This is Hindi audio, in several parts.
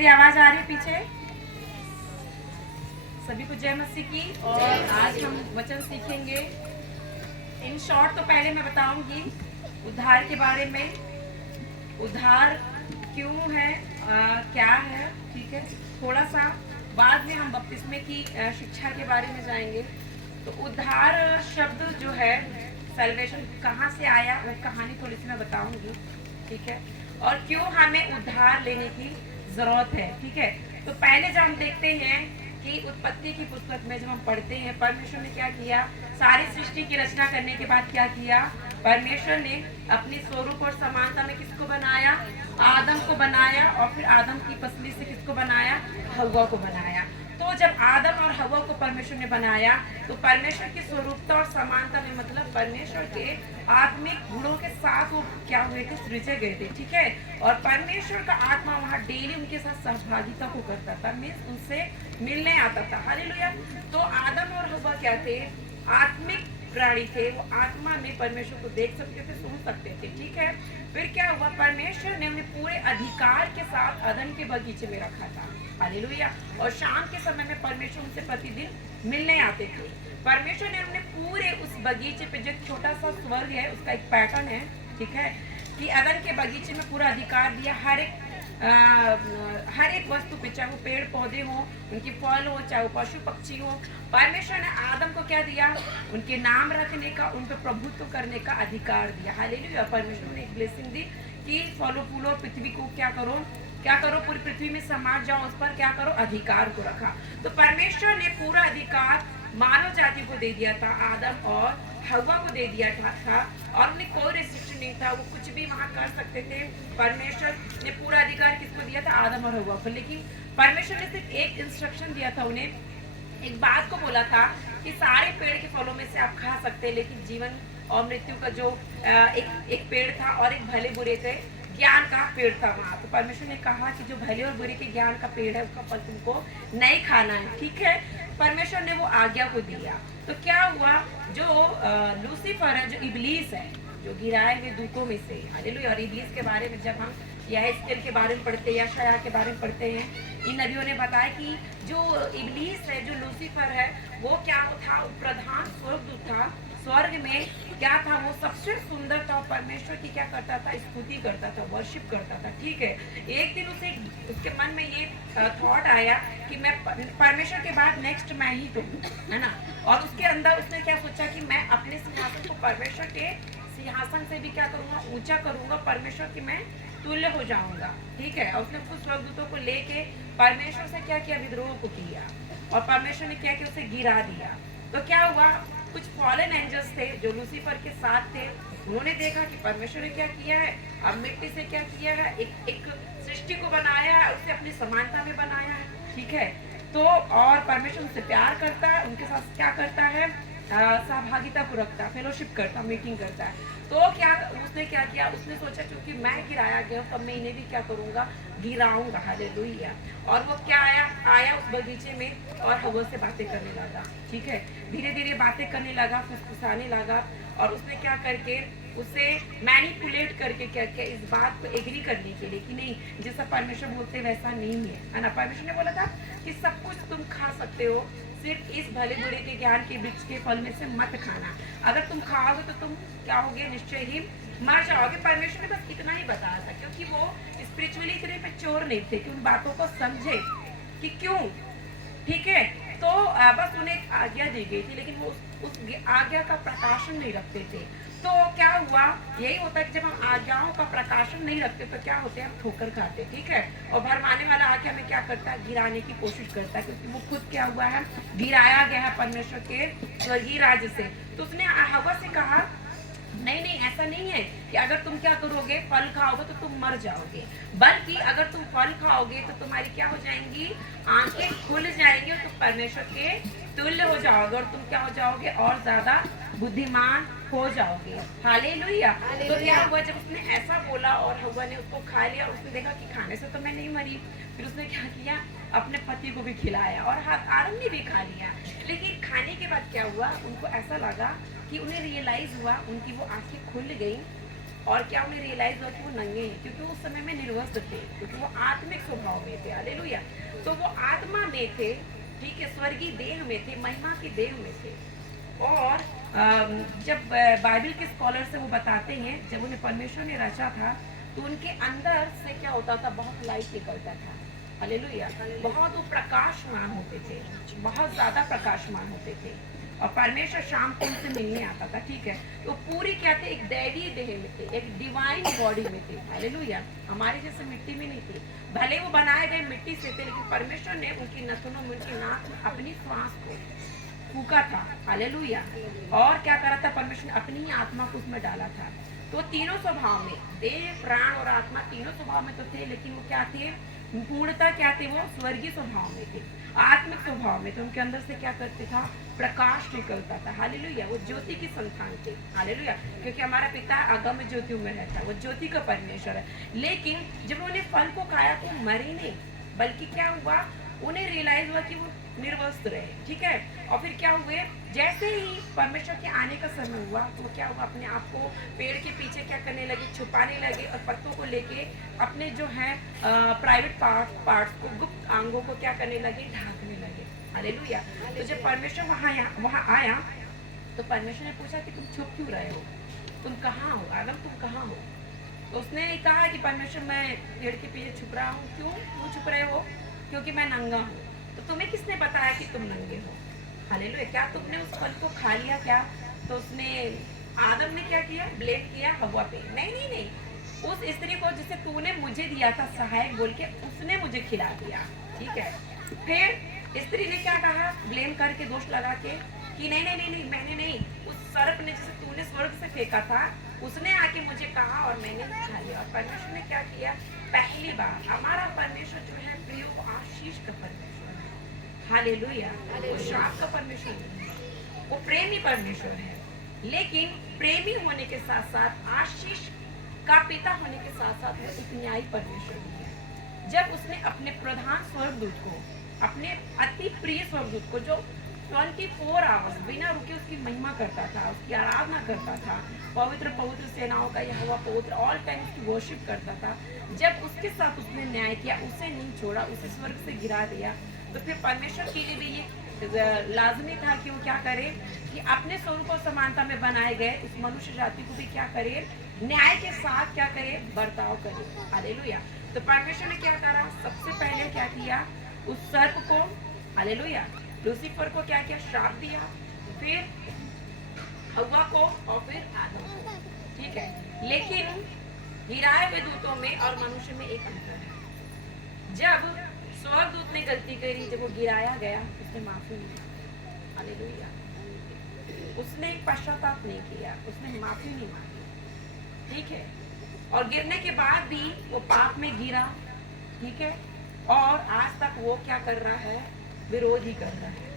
मेरी आवाज आ रही है पीछे? सभी को जय मसीह की। और आज हम वचन सीखेंगे। इन शॉर्ट तो पहले मैं बताऊंगी उद्धार के बारे में, उद्धार क्यों है, क्या है, ठीक है। थोड़ा सा बाद में हम बपतिस्मे की शिक्षा के बारे में जाएंगे। तो उद्धार शब्द जो है, सैल्वेशन कहाँ से आया वो कहानी थोड़ी सी मैं बताऊंगी, ठीक है। और क्यों हमें उद्धार लेने की जरूरत है, ठीक है। तो पहले जब हम देखते हैं कि उत्पत्ति की पुस्तक में जब हम पढ़ते हैं, परमेश्वर ने क्या किया, सारी सृष्टि की रचना करने के बाद क्या किया, परमेश्वर ने अपनी स्वरूप और समानता में किसको बनाया, आदम को बनाया। और फिर आदम की पसली से किसको बनाया, हव्वा को बनाया। तो जब आदम और हव्वा को परमेश्वर ने बनाया तो परमेश्वर की स्वरूपता और समानता में मतलब परमेश्वर के आत्मिक गुणों के साथ वो क्या हुए थे, सृजे गए थे, ठीक है। और परमेश्वर का आत्मा वहाँ डेली उनके साथ सहभागिता को करता था, मीन्स उनसे मिलने आता था। हालेलुया। तो आदम और हव्वा क्या थे, आत्मिक प्राणी थे। वो आत्मा में परमेश्वर को देख सकते थे, सुन सकते थे, ठीक है। फिर क्या हुआ, परमेश्वर ने उन्हें पूरे अधिकार के साथ अदन के बगीचे में रखा था। हालेलुया। और शाम के समय में परमेश्वर उनसे प्रतिदिन मिलने आते थे। परमेश्वर ने उन्हें पूरे उस बगीचे पे, जो छोटा सा स्वर्ग है उसका एक पैटर्न है, ठीक है, कि अदन के बगीचे में पूरा अधिकार दिया हर एक वस्तु पे, चाहे वो पेड़ पौधे हो, उनकी फल हो, चाहे वो पशु पक्षी हो। परमेश्वर ने आदम को क्या दिया, उनके नाम रखने का, उन पर प्रभुत्व करने का अधिकार दिया। हालेलुया। परमेश्वर ने एक ब्लेसिंग दी कि फलो फूलो, पृथ्वी को क्या करो, पूरी पृथ्वी में समाज जाओ, उस पर क्या करो, अधिकार को रखा। तो परमेश्वर ने पूरा अधिकार मानव जाति को दे दिया था, आदम और हव्वा को दे दिया था। और उन्हें कोई रिस्ट्रिक्शन नहीं था, वो कुछ भी वहाँ कर सकते थे। परमेश्वर ने पूरा अधिकार किसको दिया था, आदम और हव्वा को। लेकिन परमेश्वर ने सिर्फ एक इंस्ट्रक्शन दिया था उन्हें, एक बात को बोला था कि सारे पेड़ के फलों में से आप खा सकते हैं, लेकिन जीवन और मृत्यु का जो एक पेड़ था और एक भले बुरे थे ज्ञान का पेड़ था वहाँ। तो परमेश्वर ने कहा कि जो भले और बुरे के ज्ञान का पेड़ है उसका फल तुमको नहीं खाना है, ठीक है। परमेश्वर ने वो आज्ञा को दिया। तो क्या हुआ, जो लूसीफर है, जो इब्लीस है, जो गिराए हुए दूतों में से, हालेलुया। और इब्लीस के बारे में जब हम यहेजकेल के बारे में पढ़ते हैं या यशायाह के बारे में पढ़ते हैं, इन नबियों ने बताया कि जो इब्लीस है, जो लूसीफर है, वो क्या था, प्रधान स्वर्गदूत था। स्वर्ग में क्या था, वो सबसे सुंदर था। परमेश्वर की क्या करता था, स्तुति करता था, वर्शिप करता था, ठीक है। एक दिन उसके मन में ये थॉट आया कि मैं परमेश्वर के बाद नेक्स्ट मैं ही तो हूँ, है ना। और उसके अंदर उसने क्या सोचा कि मैं अपने सिंहासन को परमेश्वर के सिंहासन से भी क्या करूँगा, ऊंचा करूँगा, परमेश्वर की मैं तुल्य हो जाऊंगा, ठीक है। और उसने कुछ स्वर्गदूतों को लेके परमेश्वर से क्या किया, विद्रोह को किया। और परमेश्वर ने क्या किया, उसे गिरा दिया। तो क्या हुआ, कुछ फॉलन एंजल्स थे जो लूसीफर के साथ थे, उन्होंने देखा कि परमेश्वर ने क्या किया है, अब मिट्टी से क्या किया है, एक सृष्टि को बनाया है, उसे अपनी समानता में बनाया है, ठीक है। तो और परमेश्वर उनसे प्यार करता है, उनके साथ क्या करता है, सहभागिता को रखता है, फेलोशिप करता, मीटिंग करता है। तो क्या उसने क्या किया, उसने सोचा क्योंकि मैं गिराया गया हूँ, तब मैं इन्हें भी क्या करूँगा, गिराऊंगा। हालेलुया। और वो क्या आया उस बगीचे में और हवा से बातें करने लगा, ठीक है। धीरे धीरे बातें करने लगा, फुसफुसाने लगा। और उसने क्या करके उसे मैनिपुलेट करके क्या किया, इस बात को एग्री करने के लिए कि नहीं, जैसा परमेश्वर बोलते वैसा नहीं है ना। परमेश्वर ने बोला था कि सब कुछ तुम खा सकते हो, सिर्फ इस भले बुरे के ज्ञान के वृक्ष के फल में से मत खाना। अगर तुम खाओगे तो तुम क्या होगे, निश्चय ही मर जाओगे। परमेश्वर ने बस इतना ही बताया था, क्योंकि वो स्पिरिचुअली इतने पे चोर नहीं थे कि उन बातों को समझे कि क्यों, ठीक है। तो बस उन्हें एक आज्ञा दी गई थी, लेकिन वो उस आज्ञा का प्रकाशन नहीं रखते थे। तो क्या हुआ, यही होता है कि जब हम आज्ञाओं का प्रकाशन नहीं रखते तो क्या होते हैं, हम ठोकर खाते, ठीक है। और भरमाने वाला आके हमें क्या करता है, गिराने की कोशिश करता है, क्योंकि वो खुद क्या हुआ है, गिराया गया है परमेश्वर के स्वर्गीय राज्य से। तो उसने हवा से कहा नहीं नहीं, ऐसा नहीं है कि अगर तुम क्या करोगे, फल खाओगे तो तुम मर जाओगे, बल्कि अगर तुम फल खाओगे तो तुम्हारी क्या हो जाएंगी, आंखें खुल जाएंगी और तुम परमेश्वर के तुल्य हो जाओगे, और तुम क्या हो जाओगे, और ज्यादा बुद्धिमान हो जाओगे। हालेलुया। तो क्या हुआ, जब उसने ऐसा बोला और हवा ने उसको खा लिया, और उसने देखा कि खाने से तो मैं नहीं मरी, फिर उसने क्या किया, अपने पति को भी खिलाया और आदम ने भी खा लिया। लेकिन खाने के बाद क्या हुआ, उनको ऐसा लगा कि उन्हें रियलाइज हुआ, उनकी वो आंखें खुल गई और क्या उन्हें रियलाइज हुआ कि वो नंगे हैं, क्योंकि उस समय में निर्वस्त्र थे, क्योंकि वो आत्मिक स्वभाव में थे। हालेलुया। तो वो आत्मा में थे, ठीक है, स्वर्गीय देह में थे, महिमा की देह में थे। और जब बाइबल के स्कॉलर से वो बताते हैं, जब उन्हें परमेश्वर ने रचा था तो उनके अंदर से क्या होता था, बहुत लाइट निकलता था। हालेलुया। बहुत वो प्रकाशमान होते थे, बहुत ज्यादा प्रकाशमान होते थे। और परमेश्वर शाम को उनसे मिलने आता था, ठीक है। तो पूरी क्या थे, एक दैवीय देह में थे, एक डिवाइन बॉडी में थे। हालेलुया। हमारे जैसे मिट्टी में नहीं थे, भले वो बनाए गए मिट्टी से थे, लेकिन परमेश्वर ने उनकी नथनों में, उनकी नाक में अपनी श्वास को फूका था। हालेलुया। और क्या करा था, परमेश्वर ने अपनी ही आत्मा को उसमें डाला था। तो तीनों स्वभाव में, देह, प्राण और आत्मा, तीनों स्वभाव में तो थे, लेकिन वो क्या थे, पूर्णता क्या थे, वो स्वर्गीय स्वभाव में थे, आत्मिक स्वभाव में थे। उनके अंदर से क्या करते था, प्रकाश निकलता था। हालेलुया। वो ज्योति की संतान थे। हालेलुया। क्योंकि हमारा पिता अगम ज्योति में रहता है, वो ज्योति का परमेश्वर है। लेकिन जब उन्होंने फल को खाया तो मरे नहीं, बल्कि क्या हुआ, उन्हें रियलाइज हुआ कि वो निर्वस्त्र है, ठीक है। और फिर क्या हुए, जैसे ही परमेश्वर के आने का समय हुआ तो क्या हुआ, अपने आप को पेड़ के पीछे क्या करने लगे, छुपाने लगे, और पत्तों को लेके अपने जो है प्राइवेट पार्ट्स को, गुप्त अंगों को क्या करने लगे, ढांकने लगे। हालेलुया। तो जब परमेश्वर वहाँ आया तो परमेश्वर ने पूछा कि तुम छुप क्यों रहे हो, तुम कहाँ हो आदम, तुम कहाँ हो। तो उसने कहा कि परमेश्वर, मैं पेड़ के पीछे छुप रहा हूँ। क्यों छुप रहे हो, क्योंकि मैं नंगा हूँ। तो तुम्हें किसने बताया कि तुम नंगे हो। हालेलुया। क्या तुमने उस फल को खा लिया क्या। तो उसने, आदम ने क्या किया, ब्लेम किया हवा पे। नहीं नहीं नहीं, उस स्त्री को जिसे तूने मुझे दिया था सहायक बोल के, उसने मुझे खिला दिया, ठीक है। फिर स्त्री ने क्या कहा, ब्लेम करके, दोष लगा के, कि नहीं नहीं नहीं नहीं, मैंने नहीं, उस सर्प ने जिसे तूने स्वर्ग से फेंका था, उसने आके मुझे कहा और मैंने खा लिया। और परमेश्वर ने क्या किया, पहली बार हमारा परमेश्वर जो है प्रियो, वो आशीष का परमेश्वर है। हालेलुया। वो श्राप का परमेश्वर नहीं है, वो प्रेमी परमेश्वर है। लेकिन प्रेमी होने के साथ साथ, आशीष का पिता होने के साथ साथ, वो एक न्यायी परमेश्वर भी है। जब उसने अपने प्रधान स्वर्गदूत को, अपने अति प्रिय स्वर्गदूत को, जो 24 आवर्स बिना रुके उसकी महिमा करता था, उसकी आराधना करता था, पवित्र पवित्र सेनाओं का यहोवा पवित्र, ऑल टाइम उसकी वर्शिप करता था, जब उसके साथ उसने न्याय किया, उसे नहीं छोड़ा, उसे स्वर्ग से गिरा दिया, तो फिर परमेश्वर के लिए भी ये लाजमी था कि वो क्या करे, कि अपने स्वरूप और समानता में बनाए गए उस मनुष्य जाति को भी क्या करे, न्याय के साथ क्या करे, बर्ताव करे। हालेलुया। तो परमेश्वर ने क्या करा, सबसे पहले क्या किया, उस सर्प को, हालेलुया, लूसीफर को क्या किया, श्राप दिया, फिर हव्वा को, और फिर आदम को, ठीक है। लेकिन गिराए हुए दूतों में और मनुष्य में एक अंतर है। जब स्वर्गदूत ने गलती करी, जब वो गिराया गया, उसने माफी नहीं, हालेलुया, उसने पश्चाताप नहीं किया, उसने माफी नहीं मांगी, ठीक है। और गिरने के बाद भी वो पाप में गिरा, ठीक है। और आज तक वो क्या कर रहा है, विरोध ही कर रहा है,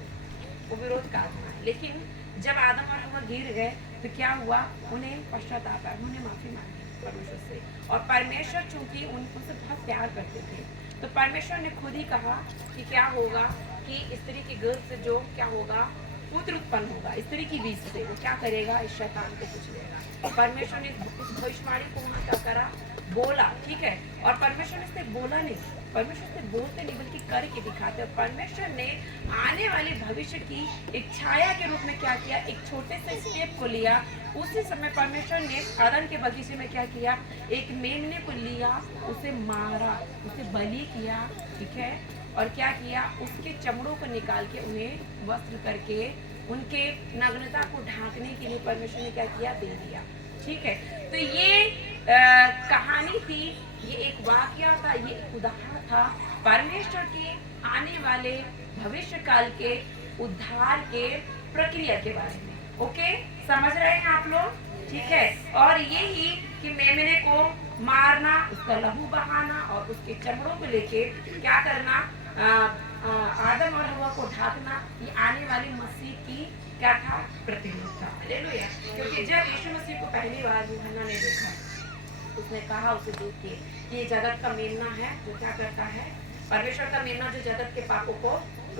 वो विरोध का आत्मा है। लेकिन जब आदम और हव्वा गिर गए तो क्या हुआ, उन्हें पश्चाताप आया, उन्होंने माफी मांगी परमेश्वर से। और परमेश्वर चूंकि उनसे बहुत प्यार करते थे, तो परमेश्वर ने खुद ही कहा कि क्या होगा, कि स्त्री के गर्भ से जो क्या होगा, पुत्र उत्पन्न होगा, स्त्री की बीज से, वो क्या करेगा, इस शैतान को कुछ लेगा। परमेश्वर ने इस भविष्यवाणी को वहाँ क्या करा, बोला, ठीक है। और परमेश्वर ने इससे बोला नहीं, परमेश्वर से बोलते नहीं बल्कि करके दिखाते। और परमेश्वर ने आने वाले भविष्य की एक छाया के रूप में क्या किया, एक छोटे से स्टेप को लिया। उसी समय परमेश्वर ने आदम के बगीचे में क्या किया, एक मेमने को लिया, उसे मारा, उसे बलि किया, ठीक है। और क्या किया, उसके चमड़ों को निकाल के उन्हें वस्त्र करके उनके नग्नता को ढांकने के लिए परमेश्वर ने क्या किया, दे दिया, ठीक है। तो ये कहानी थी, ये एक वाकया था, ये एक उदाहरण था परमेश्वर के आने वाले भविष्य काल के उद्धार के प्रक्रिया के बारे में। ओके, समझ रहे हैं आप लोग, ठीक है। और ये ही कि मेमने को मारना, उसका लहू बहाना और उसके चमड़ों को लेके क्या करना, आदम और हव्वा को ढांकना, ये आने वाली मसीह की क्या था, प्रतिरूप था। हालेलुया। क्योंकि जब यीशु मसीह को पहली बार यूहन्ना ने देखा, उसने कहा उसे देख के कि ये जगत का मेमना है जो क्या करता है, परमेश्वर का मेमना जो जगत के पापों को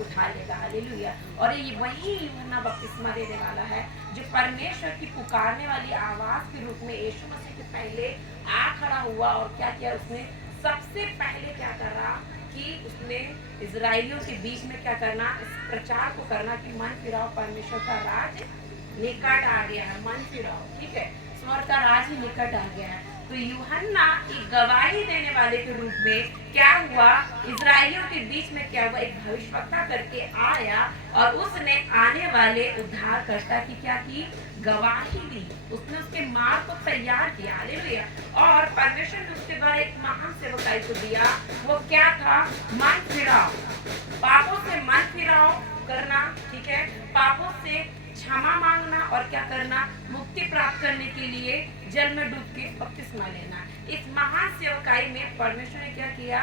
उठा लेगा। हालेलुया। और ये वही यूहन्ना बपतिस्मा देने वाला है जो परमेश्वर की पुकारने वाली आवाज के रूप में यीशु मसीह के पहले आ खड़ा हुआ। और क्या किया उसने? सबसे पहले क्या करा कि उसने इजराइलियों के बीच में क्या करना? इस प्रचार को करना कि मन फिराओ, परमेश्वर का राज निकट आ गया है। मन फिराओ, ठीक है, स्वर्ग का राज ही निकट आ गया है। तो यूहन्ना एक गवाही देने वाले के रूप में क्या हुआ? इजराइलियों के बीच में क्या हुआ? एक भविष्यवक्ता करके आया और उसने आने वाले उद्धारकर्ता की क्या की? गवाही दी। उसने उसके मार्ग को तैयार किया। हालेलुया। और परमेश्वर ने उसके द्वारा एक महान सेवकाई को दिया। वो क्या था? मन फिराओ, पापों से मन फिराओ करना, ठीक है, पापों से क्षमा मांगना और क्या करना? मुक्ति प्राप्त करने के लिए जल में डूब के बपतिस्मा लेना। इस महान सेवकाई में परमेश्वर ने क्या किया?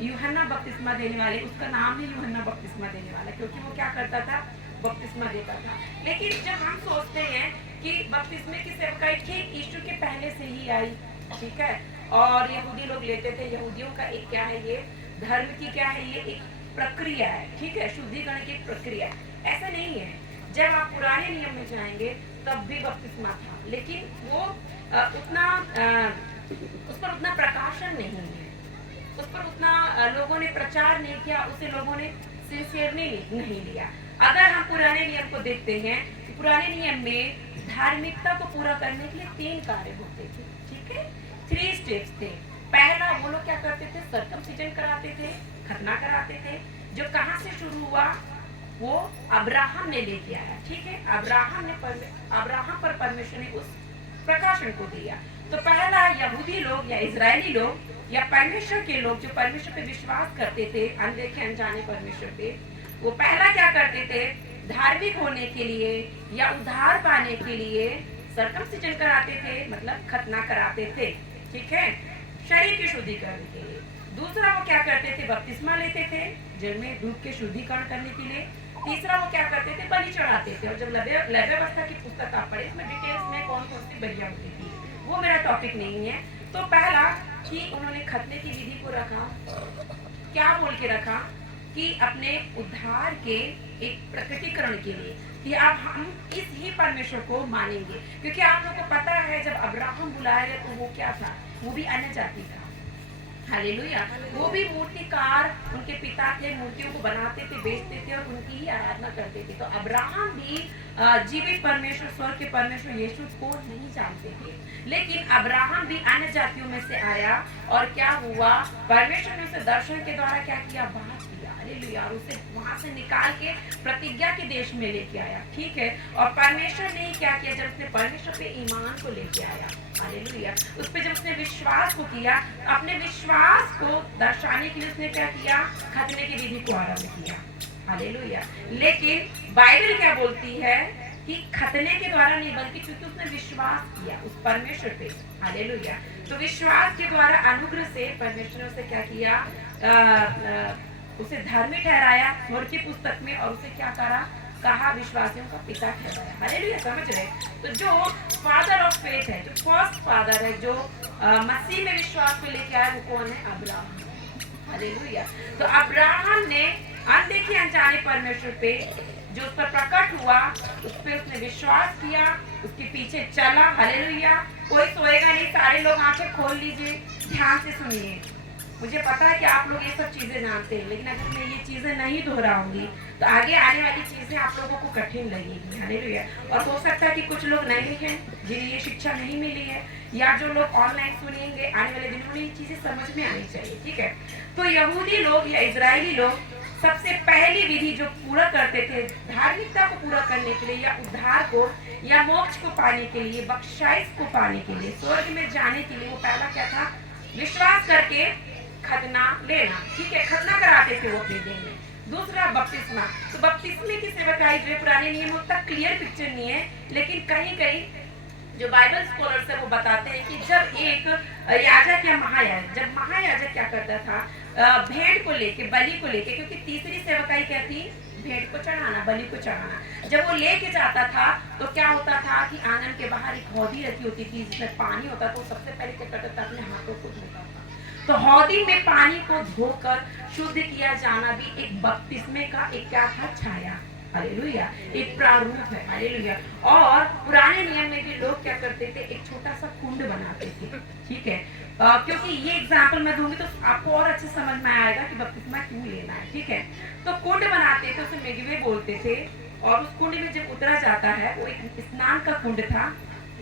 यूहन्ना बपतिस्मा देने वाले, उसका नाम ही यूहन्ना बपतिस्मा देने वाला, क्योंकि वो क्या करता था? बपतिस्मा देता था। लेकिन जब हम सोचते हैं कि बपतिस्मे की सेवकाई ठीक यीशु के पहले से ही आई, ठीक है, और यहूदी लोग लेते थे। यहूदियों का एक क्या है? ये धर्म की क्या है? ये एक प्रक्रिया है, ठीक है, शुद्धिकरण की एक प्रक्रिया। ऐसा नहीं है। जब आप पुराने नियम में जाएंगे तब भी बपतिस्मा था, लेकिन वो उस पर उतना प्रकाशन नहीं है, उस पर उतना लोगों ने प्रचार नहीं किया, उसे लोगों ने सिंसियरली नहीं लिया। अगर हम पुराने नियम को देखते हैं तो पुराने नियम में धार्मिकता को पूरा करने के लिए 3 कार्य होते थे, ठीक है, 3 स्टेप्स थे। पहला, वो लोग क्या करते थे? सर्कमसिजन कराते थे, खतना कराते थे, जो कहाँ से शुरू हुआ? वो अब्राहम ने लेके आया, ठीक है, अब्राहम पर परमेश्वर ने उस प्रकाशन को दिया। तो पहला, यहूदी लोग या इजरायली लोग या परमेश्वर के लोग जो परमेश्वर पे विश्वास करते थे, अनदेखे अनजाने परमेश्वर पे, वो पहला क्या करते थे? धार्मिक होने के लिए या उद्धार पाने के लिए सर्कमसिजन कराते थे, मतलब खतना कराते थे, ठीक है, शरीर की शुद्धिकरण के लिए। दूसरा, वो क्या करते थे? बपतिस्मा लेते थे जल में डूब के शुद्धिकरण करने के लिए। तीसरा, वो क्या करते थे? बलि चढ़ाते थे। और जब लेवी व्यवस्था की पुस्तक आप पढ़े, इसमें डिटेल्स में कौन कौन सी बलियां होती थी, वो मेरा टॉपिक नहीं है। तो पहला कि उन्होंने खतने की विधि को रखा, क्या बोल के रखा? कि अपने उद्धार के एक प्रकटीकरण के लिए कि अब हम इस ही परमेश्वर को मानेंगे। क्योंकि आप लोगों को पता है जब अब्राहम बुलाया गया तो वो क्या था? वो भी अन्य जाति था। हालेलुया। वो भी मूर्तिकार, उनके पिता थे, मूर्तियों को बनाते थे, बेचते थे और उनकी ही आराधना करते थे। तो अब्राहम भी जीवित परमेश्वर, स्वर्ग के परमेश्वर यीशु को नहीं जानते थे। लेकिन अब्राहम भी अन्य जातियों में से आया और क्या हुआ? परमेश्वर ने उसे दर्शन के द्वारा क्या किया? बात किया। हालेलुया। और उसे वहां से निकाल के प्रतिज्ञा के देश में लेके आया, ठीक है। और परमेश्वर ने क्या किया? जब उसने परमेश्वर पे ईमान को लेके आया, हालेलुया, उस पे जब उसने विश्वास को किया, अपने विश्वास को दर्शाने के लिए उसने क्या किया? खतने की विधि को आरंभ किया। हालेलुया। लेकिन बाइबल क्या बोलती है कि खतने के द्वारा नहीं, बल्कि क्योंकि उसने विश्वास किया उस परमेश्वर पे। हालेलुया। तो विश्वास के द्वारा अनुग्रह से परमेश्वर ने उसे क्या किया? उसे धर्मी ठहराया स्वर्ग की पुस्तक में, और उसे क्या कहा? विश्वासियों का पिता ठहराया। हालेलुया। समझ रहे? तो जो फादर ऑफ फेथ है, जो फर्स्ट फादर है, जो मसीह में विश्वास पे लेके आया, वो कौन है? अब्राहम। हालेलुया। तो अब्राहम ने अनदेखे अनजाने परमेश्वर पे जो उस पर प्रकट हुआ, उस पर उसने विश्वास किया, उसके पीछे चला। हालेलुया। कोई सोएगा नहीं, सारे लोग आंखें खोल लीजिए, ध्यान से सुनिए। मुझे पता है कि आप लोग ये सब चीजें जानते हैं, लेकिन अगर मैं ये चीजें नहीं दोहराऊंगी तो आगे आने वाली चीजें आप लोगों को कठिन लगेगी। हालेलुया। और हो सकता है कि कुछ लोग नए हैं जिन्हें ये शिक्षा नहीं मिली है, या जो लोग ऑनलाइन सुनेंगे आने वाले दिनों में ये चीजें समझ में आनी चाहिए, ठीक है। तो यहूदी लोग या इजरायली लोग सबसे पहली विधि जो पूरा करते थे धार्मिकता को पूरा करने के लिए, या उद्धार को या मोक्ष को पाने के लिए, बख्शाइश को पाने के लिए, स्वर्ग में जाने के लिए, वो पहला क्या था? विश्वास करके खतना लेना, ठीक है, खतना कराते थे वो अपने दिन में। दूसरा, बपतिस्मा। तो बपतिस्मे की सेवकाई जो पुराने नियमों तक क्लियर पिक्चर नहीं है, लेकिन कहीं कहीं जो बाइबल स्कॉलर्स है वो बताते हैं कि जब एक याजक या महायाजक, जब महायाजक क्या करता था? भेंट को लेके, बलि को लेके, क्योंकि तीसरी सेवकाई क्या थी? भेंट को चढ़ाना, बलि को चढ़ाना। जब वो लेके जाता था तो क्या होता था कि आंगन के बाहर एक हौदी रखी होती थी जिसमें पानी होता था। तो सबसे पहले क्या करता था? अपने हाथों को धोता था। तो हौदी में पानी को धोकर शुद्ध किया जाना भी एक बपतिस्मे का एक क्या था, छाया, हालेलुया, एक प्रारूप है, हालेलुया। और पुराने नियम में भी लोग क्या करते थे, एक छोटा सा कुंड बनाते थे, ठीक है। क्योंकि ये एग्जाम्पल मैं दूंगी तो आपको और अच्छे समझ में आएगा कि बपतिस्मा क्यों लेना है, ठीक है। तो कुंड बनाते थे, उसे मेगवे बोलते थे, और उस कुंड में जब उतरा जाता है, वो एक स्नान का कुंड था,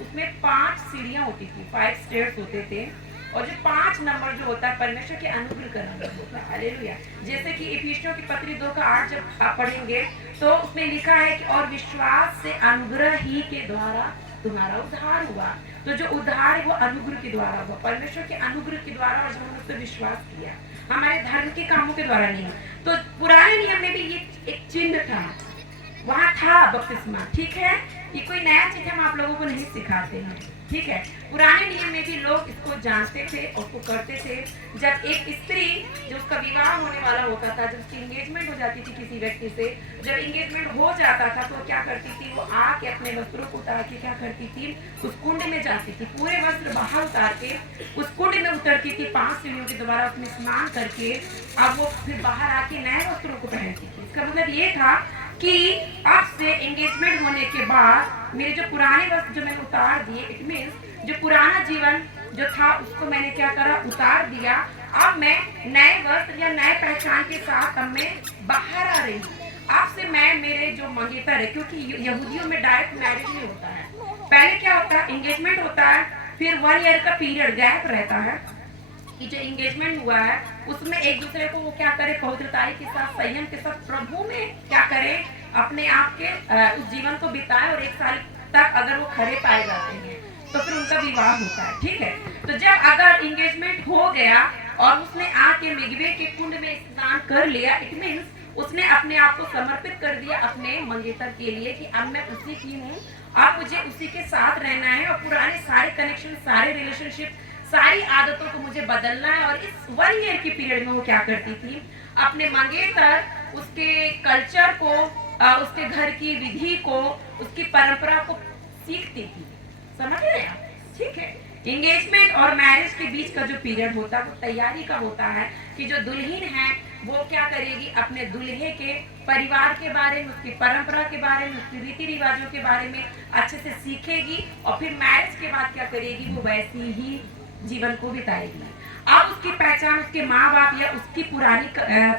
उसमें 5 सीढ़ियां होती थी, 5 स्टेयर्स होते थे, और जो 5 नंबर जो होता है परमेश्वर के अनुग्रह का नंबर होता है, हालेलुया। जैसे कि इफिसियों की पत्री 2:8 जब आप पढ़ेंगे तो उसमें लिखा है कि और विश्वास से अनुग्रह ही के द्वारा तुम्हारा उद्धार हुआ। तो जो उद्धार है वो अनुग्रह के द्वारा हुआ, परमेश्वर के अनुग्रह के द्वारा, और जब हमने उस पर विश्वास किया, हमारे धर्म के कामों के द्वारा नहीं। तो पुराने नियम में भी ये एक चिन्ह था, वहां था बपतिस्मा, ठीक है। ये कोई नया चीज हम आप लोगों को नहीं सिखाते हैं, ठीक है। पुराने नियम में भी लोग इसको जानते थे और उसको करते थे। जब एक स्त्री, जो उसका विवाह होने वाला होता था, जब उसकी एंगेजमेंट हो जाती थी किसी व्यक्ति से, जब एंगेजमेंट हो जाता था तो क्या करती थी, वो आके अपने वस्त्रों को उतार के क्या करती थी, उस कुंड में जाती थी, पूरे वस्त्र बाहर उतार के उस कुंड में उतरती थी, 5 सीढ़ियों के द्वारा उसमें स्नान करके अब वो फिर बाहर आके नए वस्त्रों को पहनती थी। इसका मतलब ये था कि अब से एंगेजमेंट होने के बाद मेरे जो पुराने वस्त्र जो मैंने उतार दिए, इट मीन्स जो पुराना जीवन जो था उसको मैंने क्या करा, उतार दिया। अब मैं नए वस्त्र या नए पहचान के साथ अब मैं बाहर आ रही हूँ। अब से मैं मेरे जो मंगेतर है, क्योंकि यहूदियों में डायरेक्ट मैरिज नहीं होता है, पहले क्या होता है, एंगेजमेंट होता है, फिर 1 ईयर का पीरियड गैप रहता है कि जो एंगेजमेंट हुआ है उसमें एक दूसरे को वो क्या करे, पवित्रताई के साथ, संयम के साथ प्रभु में क्या करे, अपने आप के उस जीवन को बिताए, और 1 साल तक अगर वो खरे पाए जाते हैं तो फिर उनका विवाह होता है, ठीक है। तो जब अगर एंगेजमेंट हो गया और उसने आके मिगवे के कुंड में स्नान कर लिया, इट मीन्स उसने अपने आप को समर्पित कर दिया अपने मंगेतर के लिए कि अब मैं उसी की हूँ, अब मुझे उसी के साथ रहना है, और पुराने सारे कनेक्शन, सारे रिलेशनशिप, सारी आदतों को मुझे बदलना है। और इस 1 ईयर के पीरियड में वो क्या करती थी, अपने मंगेतर, उसके कल्चर को, उसके घर की विधि को, उसकी परंपरा को सीखती थी, समझ रहे हैं, ठीक है। एंगेजमेंट और मैरिज के बीच का जो पीरियड होता है वो तैयारी का होता है कि जो दुल्हन है वो क्या करेगी, अपने दूल्हे के परिवार के बारे में, उसकी परंपरा के बारे में, उसकी रीति रिवाजों के बारे में अच्छे से सीखेगी, और फिर मैरिज के बाद क्या करेगी, वो वैसी ही जीवन को बिताएगी। अब उसकी पहचान उसके माँ बाप या उसकी पुरानी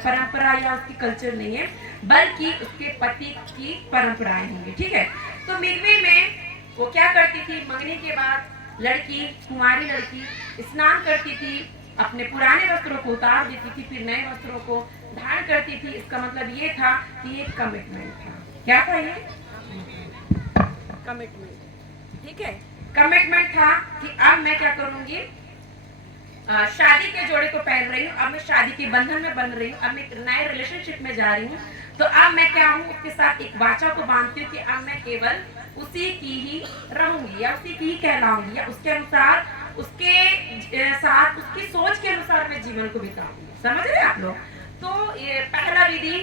परंपरा या उसकी कल्चर नहीं है, बल्कि उसके पति की परंपराएं होंगी, ठीक है। तो मिगवे में वो क्या करती थी, मंगने के बाद लड़की, कुंवारी लड़की स्नान करती थी, अपने पुराने वस्त्रों को उतार देती थी, फिर नए वस्त्रों को धारण करती थी। इसका मतलब ये था कि ये कमिटमेंट था। क्या था ये? कमिटमेंट, ठीक है। कमिटमेंट था कि अब मैं क्या करूंगी, शादी के जोड़े को पहन रही हूँ, अब मैं शादी के बंधन में बन रही हूँ, अब मैं एक नए रिलेशनशिप में जा रही हूँ, तो अब मैं क्या हूँ, उसके साथ एक वाचा को बांधती हूँ कि अब मैं केवल उसी की ही रहूंगी या उसी की ही कहलाऊंगी, या उसके अनुसार, उसके साथ, उसकी सोच के अनुसार मैं जीवन को बिताऊंगी। समझ रहे आप लोग? तो ये पहला विधि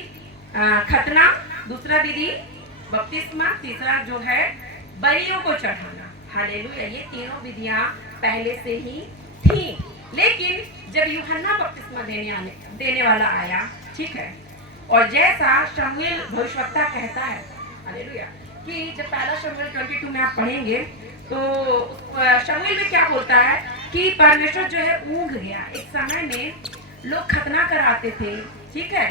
खतना, दूसरा विधि बपतिस्मा, तीसरा जो है बलियों को चढ़ाना, हालेलुया। ये तीनों विधियां पहले से ही थी, लेकिन जब यूहन्ना बपतिस्मा देने वाला आया, ठीक है, और जैसा शमूएल भविष्यवक्ता कहता है, हालेलुया, कि जब पहला शमूएल 22 में आप पढ़ेंगे तो शमूएल में क्या बोलता है कि परमेश्वर जो है ऊँघ गया। एक समय में लोग खतना कराते थे, ठीक है,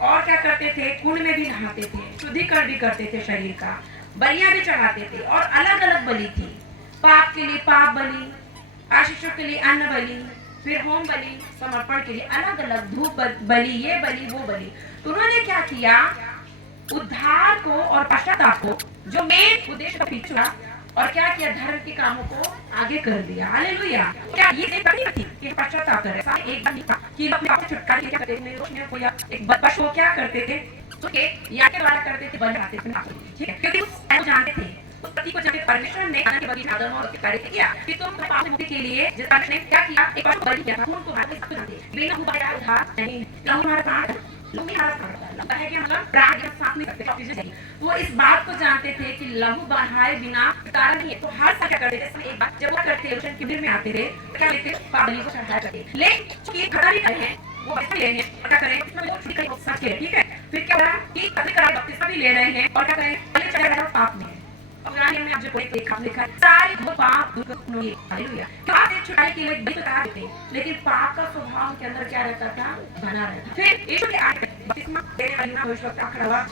और क्या करते थे, कुंड में भी नहाते थे, शुद्धिकरण भी करते थे शरीर का, बलियां भी चढ़ाते थे, और अलग अलग बलि थी, पाप के लिए पाप बलि, आशीषों के लिए अन्न बलि, फिर होम बलि, समर्पण के लिए अलग अलग धूप बलि, ये बलि वो बलि। तो उन्होंने क्या किया, उद्धार को और पश्चाताप को, जो मेन उद्देश्य का पीछे था, और क्या किया, धर्म के कामों को आगे कर दिया, हालेलुया। क्या ये नहीं थी कि पश्चाताप कर रहे, एक बार नहीं था कि अपने आप को छुटकारे के क्या करते थे, रोशनी को या एक बदमाश को क्या करते थे, तो के या के द्वारा करते थे, बनाते थे, ठीक है, क्योंकि उस टाइम जानते थे, उस पति को जब परमेश्वर ने आदम के बगीचे आदम और उसके कार्य किया कि तुम पाप से मुक्ति के लिए जिस परमेश्वर ने क्या किया, एक बार बलि किया था, उनको भाग सब जानते हैं, बिना हुआ उधार नहीं, हमारा प्राण है कि मतलब प्राण जब साथ नहीं करते चीजें चाहिए, वो इस बात को जानते थे कि लहू बहाए बिना तारा नहीं है। तो हर साल क्या करते थे, इसमें एक बात जब वो करते थे किबिर में आते थे क्या लेते पाबली को चढ़ाया करते, लेकिन चूंकि खड़ा भी रहे हैं वो बच्चे ले रहे हैं और क्या करें इसमें वो छुट्टी का सच है, ठीक है। फिर क्या हो रहा कि कभी कभार बपतिस्मा भी ले रहे हैं और क्या करें पहले चढ़ा रहा पाप में कुरान में आप जो कोई देखा लिखा सारे वो पाप नहीं, हालेलुया। तो आप एक छुड़ाने के लिए भी बता देते, लेकिन पाप का स्वभाव के अंदर क्या रहता था, बना रहता। फिर यीशु के आगे बपतिस्मा देने वाली ना उस वक्त खड़ा हुआ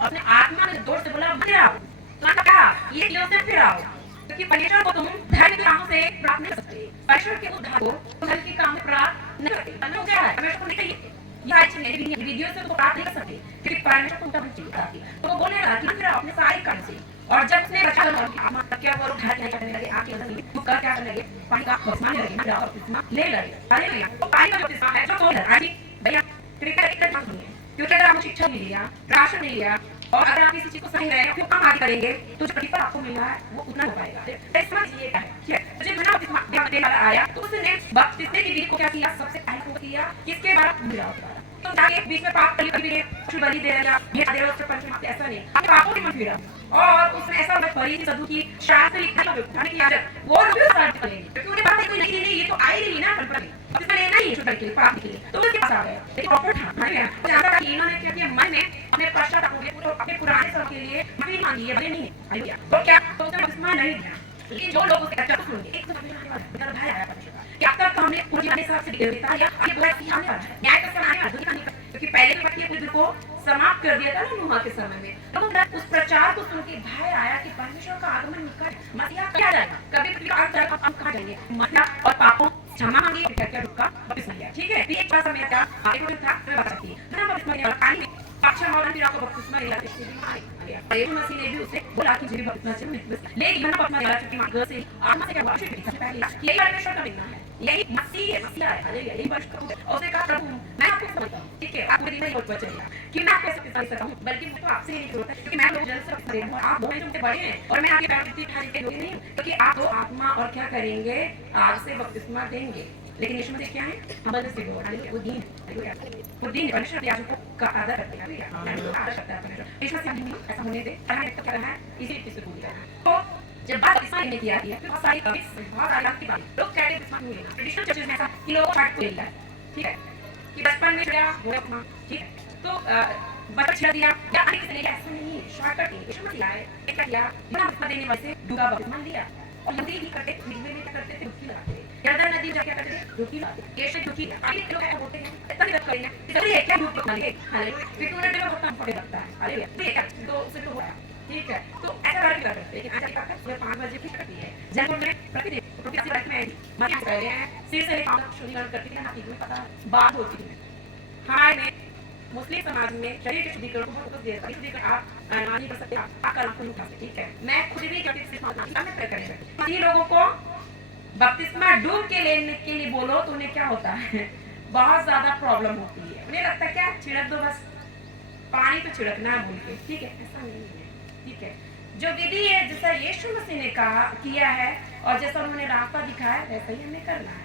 अपने आत्मा ने जोर से बोला मत आओ, तो कहा ये योसेफ फिर आओ, क्योंकि परमेश्वर को तुम धर्म के कामों से प्राप्त नहीं कर सकते, परमेश्वर के उद्धार को तुम धर्म के काम में प्राप्त नहीं करते। परमेश्वर क्या है, परमेश्वर को नहीं चाहिए ये आज मेरी वीडियो से तो प्राप्त नहीं कर सकते, क्योंकि परमेश्वर को उनका चाहिए। तो वो बोलने लगा कि फिर अपने सारे काम से, और जब उसने बचा आत्मा क्या वो घर क्या करने लगे, आपके अंदर नहीं वो क्या करने लगे, पानी का बपतिस्मा ले लगे, बपतिस्मा ले लगे। हालेलुया। तो पानी का बपतिस्मा है जो तो है भैया क्रिकेट एक बात नहीं है, क्योंकि अगर आपने शिक्षा नहीं लिया, राशन नहीं लिया, और अगर आप किसी चीज को सही रहेगा फिर काम आगे करेंगे तो जो प्रतिफल आपको मिल रहा है वो उतना हो पाएगा। समझिए क्या है, ठीक है। तो जब बिना बपतिस्मा देने वाला आया तो उसने बपतिस्मे की विधि को क्या किया, सबसे पहले को किया किसके बाद मिला होता है। तो जाके बीच में पाप कली भी बलि दे रहा ये दे रहा उसके पंचमाते ऐसा नहीं, आप पापों की मत फिरा। और उसमें ऐसा होता फरीसी सदूकी शास्त्र लिखा है उठाने की आदत वो लोग भी स्टार्ट करेंगे, क्योंकि उन्हें पता है कोई नहीं ये तो आई रही ना कल्पना अब इसमें लेना ही छुटकारे के लिए पाप के लिए, तो उसके पास आ गया। लेकिन प्रॉफिट था है तो जानता था कि इन्होंने क्या किया, मन में अपने पश्चाताप हो गए, पूरे अपने पुराने सब के लिए माफी मांगी है, बड़े नहीं हालेलुया। तो क्या तो उसने बपतिस्मा नहीं दिया, लेकिन जो लोग उसके अच्छा सुनेंगे एक तो मेरा भाई आया कि अब तक हमने पुराने हिसाब से बिता लिया, ये बुरा आने वाला है, न्याय का समय आने वाला है, क्योंकि पहले के वक्त ये को समाप्त कर दिया था ना नूह के समय में। तो उस प्रचार को सुन के भय आया कि परमेश्वर का आगमन निकट, मसीहा क्या जाएगा, कभी भी अंत तक हम कहां जाएंगे, मसीहा और पापों क्षमा मांगी क्या क्या रुका बपतिस्मा लिया, ठीक है। एक बार समय था आगे को था मैं बताती हूं ना बपतिस्मा लिया पानी पक्ष मौलाना फिर आपको बपतिस्मा लिया इसके भी आया यीशु मसीह ने भी उसे बोला कि मुझे बपतिस्मा चाहिए, लेकिन मैंने बपतिस्मा लिया क्योंकि मां से आत्मा से क्या हुआ शुरू पहले यही परमेश्वर का बिना है, यही मसीह है, मसीहा है, हालेलुया। यही वर्ष का और उसने कहा प्रभु मैं आपको समझता हूं, ठीक है, आपको नहीं बहुत बचेगा कि मैं आपको कैसे सकता हूं, बल्कि मुझे तो आपसे नहीं जरूरत है, क्योंकि मैं लोग जल्द से खड़े हूं, आप दोनों तुमसे बड़े हैं और मैं आपके पैर इतनी ठारी के लोग नहीं, क्योंकि आप दो आत्मा और क्या करेंगे आग से बपतिस्मा देंगे। लेकिन यीशु मसीह क्या है, हमल से वो हालेलुया, वो दीन हालेलुया, वो दीन परमेश्वर याजकों का आदर करते हैं, हालेलुया, आदर करता है परमेश्वर। यीशु मसीह ऐसा होने दे, हमें तो क्या है इसी रीति से पूरी है। तो जब बात बपतिस्मा लेने की आती है फिर बहुत सारी की बात लोग कहते हैं बपतिस्मा क्यों लेना, ट्रेडिशनल चर्चेज में ऐसा कि लोगों को छाट को लेना है, ठीक है, कि बचपन में छेड़ा वो अपना, ठीक है, तो बचपन छेड़ा दिया या अन्य किसी ने ऐसा नहीं, शॉर्टकट नहीं। यीशु मसीह आए क्या किया, बिना बपतिस्मा देने वाले से डूबा बपतिस्मा लिया, और नदी भी करते मिलवे में क्या करते थे डुबकी लगाते थे, यरदन नदी में क्या करते थे डुबकी लगाते, कैसे डुबकी आगे लोग ऐसा बोलते हैं इतना भी करेंगे इसलिए क्या डुबकी लगाएंगे, हालेलुया। फिर तो उन्हें बहुत कंफर्टेबल लगता है, हालेलुया, तो उसे तो हुआ, ठीक है। तो ऐसा बार क्या करते हैं, लेकिन आज क्या करते हैं सुबह 5 बजे फिर करती है जब उन्होंने प्रतिदिन प्रोफेसर लाइफ में मत कर रहे हैं सिर से लेकर शुद्धिकरण करती है ना, कि पता बात होती है हमारे में मुस्लिम समाज में शरीर के शुद्धिकरण को बहुत देर तक शुद्धिकरण आप नहीं कर सकते, आप कर आपको नहीं कर सकते, ठीक है। मैं खुद भी करती सिर्फ हमें तय करेंगे सभी लोगों को बपतिस्मा डूब के लेने के लिए बोलो तो उन्हें क्या होता है, बहुत ज्यादा प्रॉब्लम होती है, उन्हें लगता है क्या छिड़क दो बस, पानी तो छिड़कना है बोल के, ठीक है, ऐसा नहीं है, ठीक है। जो विधि है जैसा यीशु मसीह ने कहा किया है और जैसा उन्होंने रास्ता दिखाया वैसा ही हमें करना है,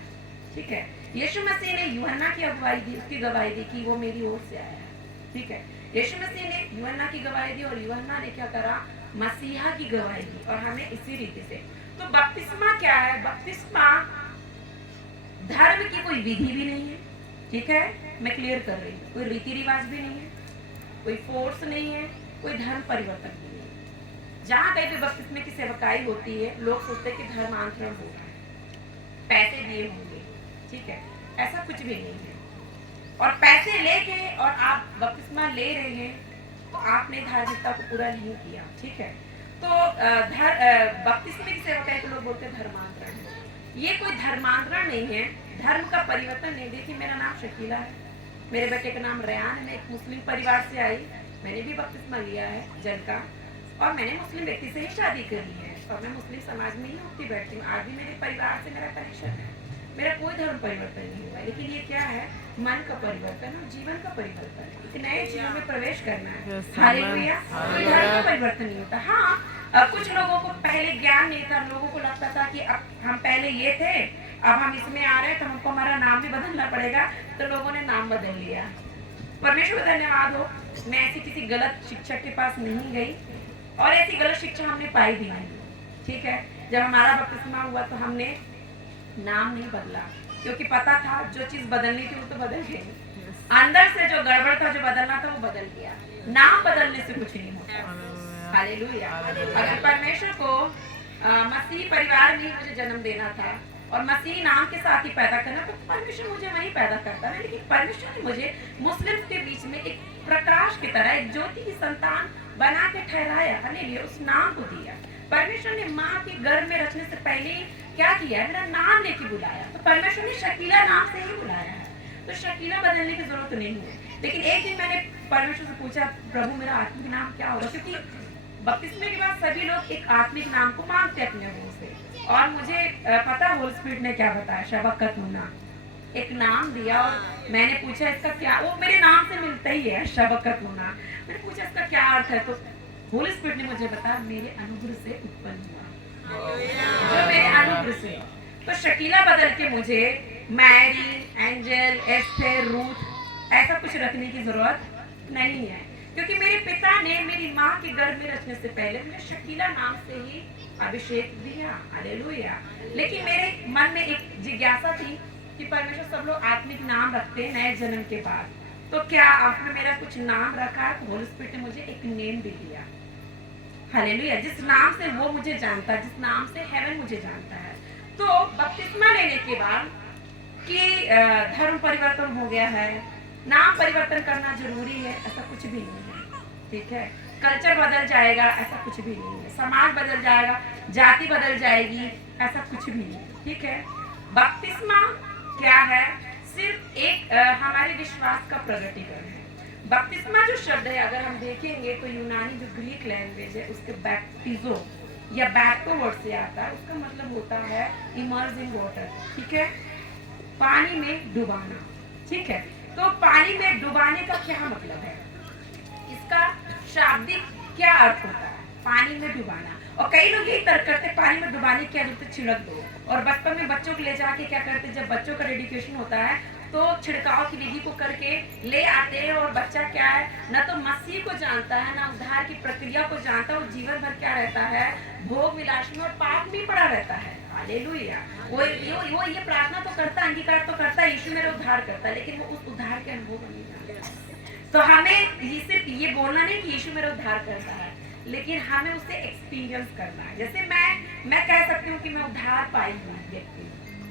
ठीक है। यीशु मसीह ने यूहन्ना की अगुवाई दी, उसकी गवाही दी कि वो मेरी ओर से आया है, ठीक है। यीशु मसीह ने यूहन्ना की गवाही दी और यूहन्ना ने क्या करा, मसीहा की गवाही दी, और हमें इसी रीति से। तो बपतिस्मा क्या है, बपतिस्मा धर्म की कोई विधि भी नहीं है, ठीक है, मैं क्लियर कर रही हूँ, कोई रीति रिवाज भी नहीं है, कोई फोर्स नहीं है, कोई धर्म परिवर्तन नहीं है। जहाँ कहीं भी बपतिस्मे की सेवकाई होती है लोग सोचते हैं कि धर्मांतरण हो रहा है, पैसे दिए होंगे, ठीक है, ऐसा कुछ भी नहीं है। और पैसे लेके और आप बपतिस्मा ले रहे हैं तो आपने धार्मिकता को पूरा नहीं किया, ठीक है। तो बपतिस्मे की सेवकाई को लोग बोलते हैं धर्मांतरण, ये कोई धर्मांतरण नहीं है, धर्म का परिवर्तन नहीं। देखिए मेरा नाम शकीला है, मेरे बेटे का नाम रेयान है, मैं एक मुस्लिम परिवार से आई, मैंने भी बपतिस्मा लिया है जल का, और मैंने मुस्लिम व्यक्ति से ही शादी कर ली है, और मैं मुस्लिम समाज में ही उठती बैठती हूँ, आज भी मेरे परिवार से मेरा कनेक्शन है, मेरा कोई धर्म परिवर्तन नहीं हुआ। लेकिन ये क्या है, मन का परिवर्तन और जीवन का परिवर्तन, एक नए जीवन में प्रवेश करना है, हालेलुया। कोई धर्म का परिवर्तन नहीं होता। हाँ, कुछ लोगों को पहले ज्ञान नहीं था, लोगों को लगता था कि अब हम पहले ये थे, अब हम इसमें आ रहे हैं तो हमको हमारा नाम भी बदलना पड़ेगा, तो लोगों ने नाम बदल लिया। परमेश्वर धन्यवाद हो, मैं ऐसी किसी गलत शिक्षक के पास नहीं गई और ऐसी गलत शिक्षा हमने पाई भी नहीं। ठीक है, जब हमारा बपतिस्मा हुआ तो हमने नाम नहीं बदला, क्योंकि पता था जो चीज बदलनी थी वो तो बदल गई। अंदर से जो गड़बड़ था, जो बदलना था वो बदल गया। नाम बदलने से कुछ नहीं होता। हालेलुया। अगर परमेश्वर को मसीह परिवार में मुझे जन्म देना था और मसीह नाम के साथ ही पैदा करना, तो परमेश्वर मुझे वही पैदा करता है। लेकिन परमेश्वर ने मुझे मुस्लिम के बीच में एक प्रकाश की तरह, एक ज्योति की संतान बना के ठहराया। हालेलुया। उस नाम को दिया। परमेश्वर ने माँ के गर्भ में रचने से पहले क्या किया? मेरा नाम लेके बुलाया। तो परमेश्वर ने शकीला नाम से ही बुलाया है, तो शकीला बदलने की जरूरत नहीं है। लेकिन एक दिन मैंने परमेश्वर से पूछा, प्रभु मेरा आत्मिक नाम क्या होगा? क्योंकि बपतिस्मे के बाद सभी लोग एक आत्मिक नाम को मांगते हैं अपने मुंह से, और मुझे पता होल स्पिरिट ने क्या बताया, शबकत नूना एक नाम दिया। और मैंने पूछा इसका क्या, वो मेरे नाम से मिलता ही है, शबकत नूना। मैंने पूछा इसका क्या अर्थ है, तो होल स्पिरिट ने मुझे बताया मेरे अनुग्रह से उत्पन्न हुआ, जो मेरे अनुग्रह से। तो शकीला बदल के मुझे मैरी, एंजल, एस्थर, रूथ ऐसा कुछ रखने की जरूरत नहीं है, क्योंकि मेरे पिता ने मेरी माँ के गर्भ में रचने से पहले मुझे शकीला नाम से ही अभिषेक दिया। हालेलुया। लेकिन मेरे मन में एक जिज्ञासा थी कि परमेश्वर सब लोग आत्मिक नाम रखते हैं नए जन्म के बाद, तो क्या आपने मेरा कुछ नाम रखा? होली स्पिरिट ने मुझे एक नेम भी दिया। हालेलुया। जिस नाम से वो मुझे जानता है, जिस नाम से हेवन मुझे जानता है। तो बपतिस्मा लेने के बाद कि धर्म परिवर्तन हो गया है, नाम परिवर्तन करना जरूरी है, ऐसा कुछ भी नहीं है। ठीक है, कल्चर बदल जाएगा, ऐसा कुछ भी नहीं है। समाज बदल जाएगा, जाति बदल जाएगी, ऐसा कुछ भी नहीं। ठीक है, बपतिस्मा क्या है? सिर्फ एक हमारे विश्वास का प्रगटीकरण है। बपतिस्मा जो शब्द है, अगर हम देखेंगे तो यूनानी जो ग्रीक लैंग्वेज है उसके बैप्टिजो या बैप्टो वर्ड से आता है। उसका मतलब होता है इमर्ज इन वाटर। ठीक है, पानी में डुबाना। ठीक है, तो पानी में डुबाने का क्या मतलब है? इसका शाब्दिक क्या अर्थ होता है? पानी में डुबाना। और कई लोग यही तर्क करते, पानी में डुबाने की आदत छिड़क दो। और बचपन में बच्चों को ले जाके क्या करते, जब बच्चों का डेडिकेशन होता है तो छिड़काव की विधि को करके ले आते हैं, और बच्चा क्या है, ना तो मसीह को जानता है, ना उद्धार की प्रक्रिया को जानता है। वो जीवन भर क्या रहता है? भोग विलास में और पाप में पड़ा रहता है। हालेलुया। वो ये प्रार्थना तो करता है, अंगीकार तो करता है, यीशु मेरा उद्धार करता है, लेकिन वो उस उद्धार के अनुभव को नहीं जानता। तो हमें सिर्फ ये बोलना नहीं कि यीशु मेरा उद्धार करता है, लेकिन हमें उसे एक्सपीरियंस करना है। जैसे मैं कह सकती हूँ कि मैं उद्धार पाई हूँ व्यक्ति,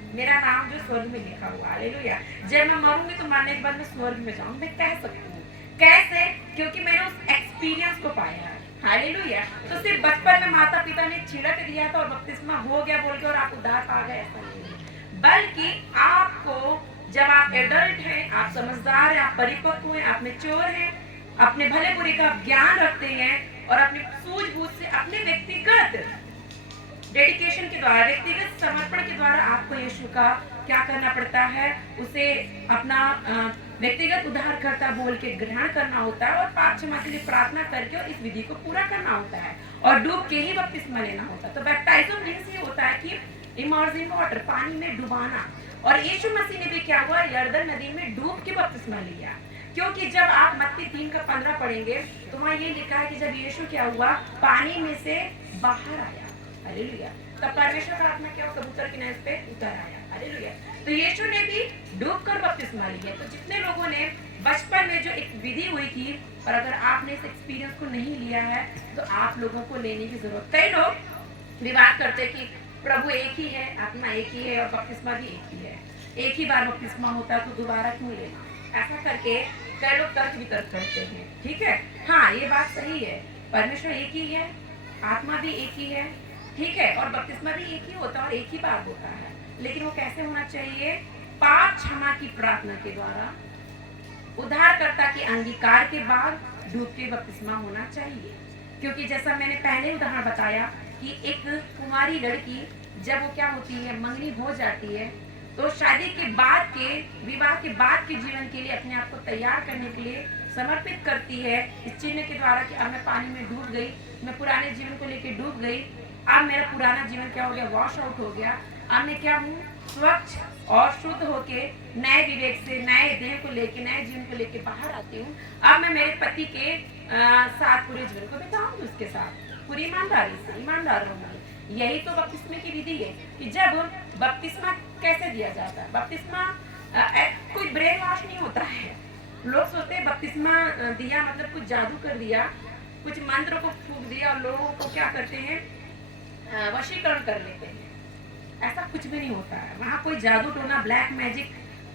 मेरा नाम जो स्वर्ग में लिखा हुआ। हालेलुया। जब मैं मरूंगी तो मरने के बाद मैं स्वर्ग में जाऊँ, मैं कह सकती हूँ। कैसे? क्योंकि मैंने उस एक्सपीरियंस को पाया है। हालेलुया। तो सिर्फ बचपन में माता पिता ने छिड़क दिया था और बपतिस्मा हो गया बोल के और आप उद्धार पा गए, ऐसा नहीं है। बल्कि आपको जब आप एडल्ट हैं, आप समझदार हैं, आप परिपक्व हैं, आप मैच्योर हैं, अपने भले बुरे का ज्ञान रखते हैं और अपनी सूझबूझ से, अपने व्यक्तिगत डेडिकेशन के द्वारा, व्यक्तिगत समर्पण के द्वारा आपको यीशु का क्या करना पड़ता है? उसे अपना व्यक्तिगत उद्धारकर्ता बोल के ग्रहण करना होता है और पाप क्षमा के लिए प्रार्थना करके और इस विधि को पूरा करना होता है और डूब के ही बपतिस्मा लेना होता है। तो बैप्टाइज्म मींस ये होता है कि इमर्ज इन वाटर, पानी में डुबाना। और यीशु मसीह ने भी क्या हुआ? यरदन नदी में डूब के बपतिस्मा लिया। क्योंकि जब आप मत्ती 3:15 पढ़ेंगे तो वहाँ ये लिखा है कि जब यीशु क्या हुआ? पानी में से बाहर आया। हालेलुया। तब परमेश्वर का आत्मा क्या हुआ? कबूतर की नैज पे उतर आया। हालेलुया। तो यीशु ने भी डूब कर बपतिस्मा लिया। तो जितने लोगों ने बचपन में जो एक विधि हुई थी, और अगर आपने इस एक्सपीरियंस को नहीं लिया है तो आप लोगों को लेने की जरूरत। कई लोग विवाद करते कि प्रभु एक ही है, आत्मा एक ही है और बपतिस्मा भी एक ही है, एक ही बार बपतिस्मा होता है तो दोबारा क्यों लेना? ऐसा करके कई लोग तर्क वितर्क करते हैं। ठीक है, हाँ ये बात सही है, परमेश्वर एक ही है, आत्मा भी एक ही है, ठीक है, और बपतिस्मा भी एक ही होता है और एक ही बार होता है। लेकिन वो कैसे होना चाहिए? पाप क्षमा की प्रार्थना के द्वारा, उद्धारकर्ता के अंगीकार के बाद डूब के बपतिस्मा होना चाहिए। क्योंकि जैसा मैंने पहले उदाहरण बताया कि एक कुमारी लड़की जब वो क्या होती है, मंगनी हो जाती है, तो शादी के बाद के, विवाह के बाद के जीवन के लिए अपने आप को तैयार करने के लिए समर्पित करती है इस चिन्ह के द्वारा कि अब मैं पानी में डूब गई, मैं पुराने जीवन को लेकर डूब गई, अब मेरा पुराना जीवन क्या हो गया? वॉश आउट हो गया, अब मैं क्या हूँ, स्वच्छ और शुद्ध होके नए विवेक से, नए देह को लेके, नए जीवन को लेके बाहर आती हूँ। अब मैं मेरे पति के साथ पूरे जीवन को बिताऊंगी, उसके साथ पूरी ईमानदारी से ईमानदार रहूंगी। यही तो बपतिस्मे की विधि है कि जब बपतिस्मा कैसे दिया जाता है। बपतिस्मा कोई ब्रेन वॉश नहीं होता है। लोग सोचते हैं बपतिस्मा दिया मतलब कुछ जादू कर दिया, कुछ मंत्र को फूंक दिया और लोगों को क्या करते हैं, वशीकरण कर लेते हैं। ऐसा कुछ भी नहीं होता है। वहाँ कोई जादू टोना, ब्लैक मैजिक,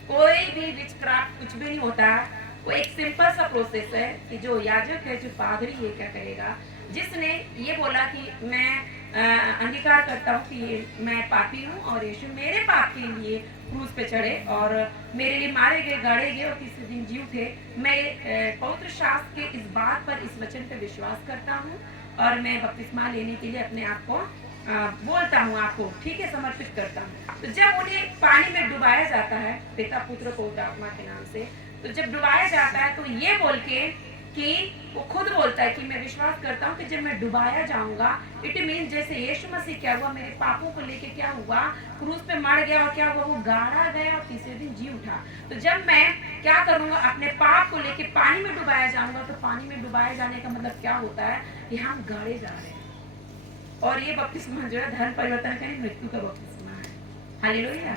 कोई भी विचक्राफ्ट कुछ भी नहीं होता है। वो एक सिंपल सा प्रोसेस है कि जो याजक है, जो पादरी है, क्या करेगा, जिसने ये बोला कि मैं अंगीकार करता हूँ कि मैं पापी हूँ और यीशु मेरे पाप के लिए क्रूस पे चढ़े और मेरे लिए मारे गए, गाड़े गए और तीसरे दिन जी उठे। मैं पवित्र शास्त्र के इस बात पर, इस वचन पर विश्वास करता हूँ और मैं बपतिस्मा लेने के लिए अपने आप को बोलता हूँ, आपको ठीक है समर्पित करता हूँ। तो जब उन्हें पानी में डुबाया जाता है, पिता पुत्र पवित्र आत्मा के नाम से, तो जब डुबाया जाता है तो ये बोल के कि वो खुद बोलता है कि मैं विश्वास करता हूँ कि जब मैं डुबाया जाऊंगा, इट मीन जैसे यीशु मसीह क्या हुआ, मेरे पापों को लेके क्या हुआ, क्रूस पे मर गया और क्या हुआ, वो गाड़ा गया और तीसरे दिन जी उठा। तो जब मैं क्या करूंगा, अपने पाप को लेके पानी में डुबाया जाऊंगा, तो पानी में डुबाए जाने का मतलब क्या होता है कि हम गाड़े जा रहे हैं। और ये बपतिस्मा जो है धर्म परिवर्तन का मृत्यु का बपतिस्मा है। हालेलुया।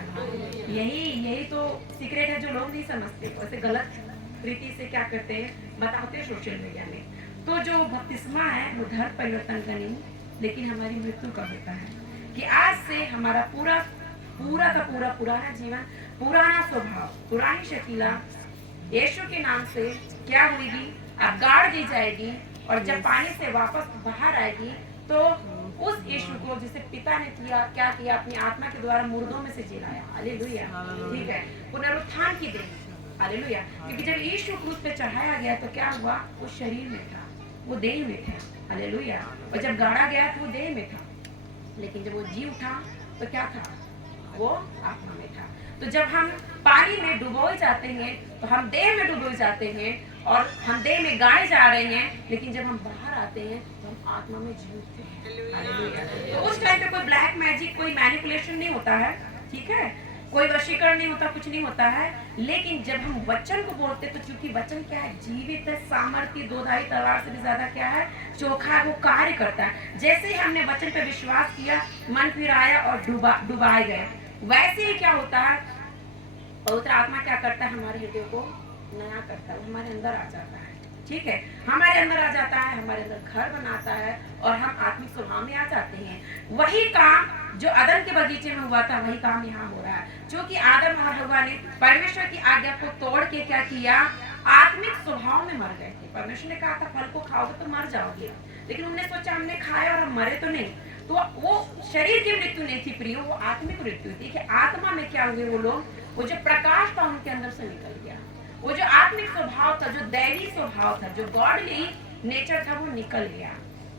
यही तो सीक्रेट है जो लोग नहीं समझते, वैसे गलत रीति से क्या करते हैं, बताते हैं सोशल मीडिया में। तो जो बपतिस्मा है वो धर्म परिवर्तन का नहीं, लेकिन हमारी मृत्यु का होता है कि आज से हमारा पूरा का पूरा पुराना जीवन, पुराना स्वभाव, पुरानी शकीला यीशु के नाम से क्या होगी, अब गाड़ दी जाएगी। और जब पानी से वापस बाहर आएगी तो उस यीशु को जिसे पिता ने क्या किया, अपनी आत्मा के द्वारा मुर्दों में से जिलाया। हालेलुया। ठीक है, पुनरुत्थान की देन। हालेलुया। क्योंकि जब यीशु क्रूस पे चढ़ाया गया तो क्या हुआ, वो शरीर में था, वो देह में था। हालेलुया। और जब गाड़ा गया तो वो देह में था, लेकिन जब वो जी उठा तो क्या था, वो आत्मा में था। तो जब हम पानी में डुबोए जाते हैं तो हम देह में डुबोए जाते हैं और हम देह में गाड़े जा रहे हैं, लेकिन जब हम बाहर आते हैं तो हम आत्मा में जी उठते हैं। हालेलुया। तो उस टाइम पे कोई ब्लैक मैजिक, कोई मैनिपुलेशन नहीं होता है, ठीक है, कोई वशीकरण नहीं होता, कुछ नहीं होता है। लेकिन जब हम वचन को बोलते तो चूंकि वचन क्या है, जीवित है, सामर्थ्य, दोधारी तलवार से भी ज्यादा क्या है, चोखा है, वो कार्य करता है। जैसे ही हमने वचन पे विश्वास किया, मन फिर आया और डुबाए गए, वैसे ही क्या होता है, पवित्र आत्मा क्या करता है, हमारे हृदय को नया करता है, हमारे अंदर आ जाता है। ठीक है, हमारे अंदर आ जाता है, हमारे अंदर घर बनाता है और हम आत्मिक स्वभाव में आ जाते हैं। वही काम जो अदन के बगीचे में हुआ था, वही काम यहाँ हो रहा है। क्योंकि आदम और हव्वा ने परमेश्वर की आज्ञा को तोड़ के क्या किया, आत्मिक स्वभाव में मर गए थे। परमेश्वर ने कहा था फल को खाओगे तो मर जाओगे, लेकिन उन्होंने सोचा हमने खाया और हम मरे तो नहीं। तो वो शरीर की मृत्यु नहीं थी प्रियो, वो आत्मिक मृत्यु थी कि आत्मा में क्या हुए वो लोग, वो जो प्रकाश था उनके अंदर से निकल गया, वो जो आत्मिक स्वभाव था, जो दैवी स्वभाव था, जो गॉडली नेचर था, वो निकल गया।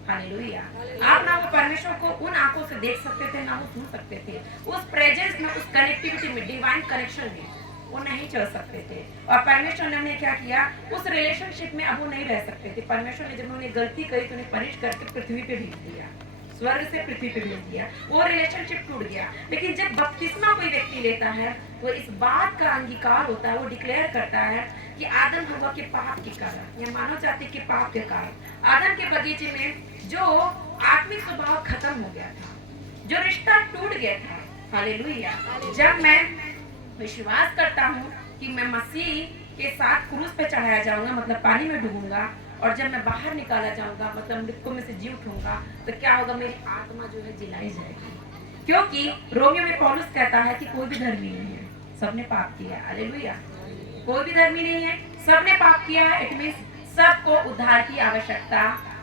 हालेलुया। आप ना वो परमेश्वर को उन आंखों से देख सकते थे, ना वो सुन सकते थे, उस प्रेजेंस में, उस कनेक्टिविटी में, डिवाइन कनेक्शन में वो नहीं चल सकते थे। और परमेश्वर ने उन्हें क्या किया, उस रिलेशनशिप में अब वो नहीं रह सकते थे। परमेश्वर ने जब उन्हें गलती करी तो उन्हें पनिश करके पृथ्वी पे भेज दिया, स्वर्ग से पृथ्वी पे भेज दिया, वो रिलेशनशिप टूट गया। लेकिन जब बपतिस्मा कोई व्यक्ति लेता है तो इस बात का अंगीकार होता है, वो डिक्लेयर करता है कि आदम हव्वा के पाप के कारण या मानव जाति के पाप के कारण आदम के बगीचे में जो आत्मिक स्वभाव खत्म हो गया था, जो रिश्ता टूट गया था। हालेलुया। जब मैं विश्वास करता हूँ कि मैं मसीह के साथ क्रूस पे चढ़ाया जाऊंगा, मतलब पानी में डूबूंगा, और जब मैं बाहर निकाला जाऊंगा, मतलब मृतकों में से जी उठूंगा, तो क्या होगा, मेरी आत्मा जो है जिलाई जाएगी। क्योंकि रोमियो में पौलुस कहता है कि कोई भी धर्मी नहीं है, सबने पाप किया। हालेलुया। कोई भी धर्मी नहीं है, सबने पाप किया है, इट मींस सबको उद्धार की आवश्यकता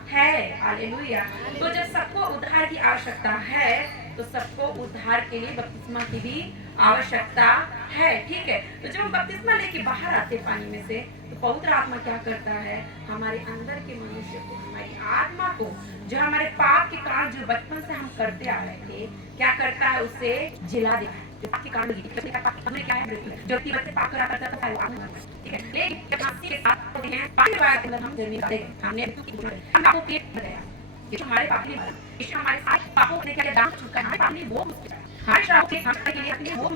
है। हालेलुया। तो जब सबको उद्धार की आवश्यकता है तो सबको उद्धार के लिए बपतिस्मा की भी आवश्यकता है। ठीक है, तो जब हम बपतिस्मा लेके बाहर आते पानी में से तो पवित्र आत्मा क्या करता है, हमारे अंदर के मनुष्य को, हमारी आत्मा को, जो हमारे पाप के कारण जो बचपन से हम करते आ रहे थे, क्या करता है, उसे जिला देता है। जो पाप के कारण क्या है, जो बच्चे पाप करा करता था वो आत्मा। ठीक है, लेकिन जब हम के साथ होते हैं पानी वाला मतलब हम जमीन पे हमने हम आपको पेट बताया, ये हमारे पाप नहीं, ये हमारे साथ पापों ने क्या दांत चुका है, हमारे पाप नहीं वो हर शाम के खाने के लिए आती है वो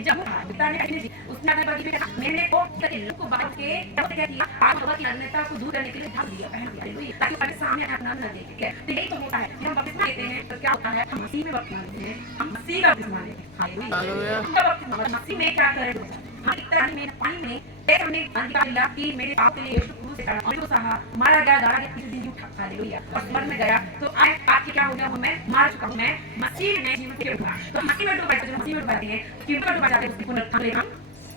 जब पिता ने अपने उसने अपने बगीचे में मेरे को लोग को बांध के क्या किया आप लोगों की अन्यता को दूर करने के लिए ढक दिया पहन दिया हालेलुया ताकि हमारे सामने अपना न देखे तो यही तो होता है जब हम बपतिस्मा लेते हैं तो क्या होता है हम मसीह में बपतिस्मा लेते हैं हम मसीह का बपतिस्मा लेते हैं हालेलुया मसीह में क्या करें हम इतना में पानी में एक हमने निकाला कि मेरे पाप के लिए यीशु क्रूस पे और तो सहा मारा गया गाड़ा के तीसरे दिन उठा हालेलुया और स्वर्ग में गया तो आज आपके क्या हो गया हूं मैं मार चुका हूं मैं मसीह में जीवन के उठा तो मसीह में डूब जाते मसीह में डूब जाते हैं कि में डूब जाते हैं उसको पुनरुत्थान लेना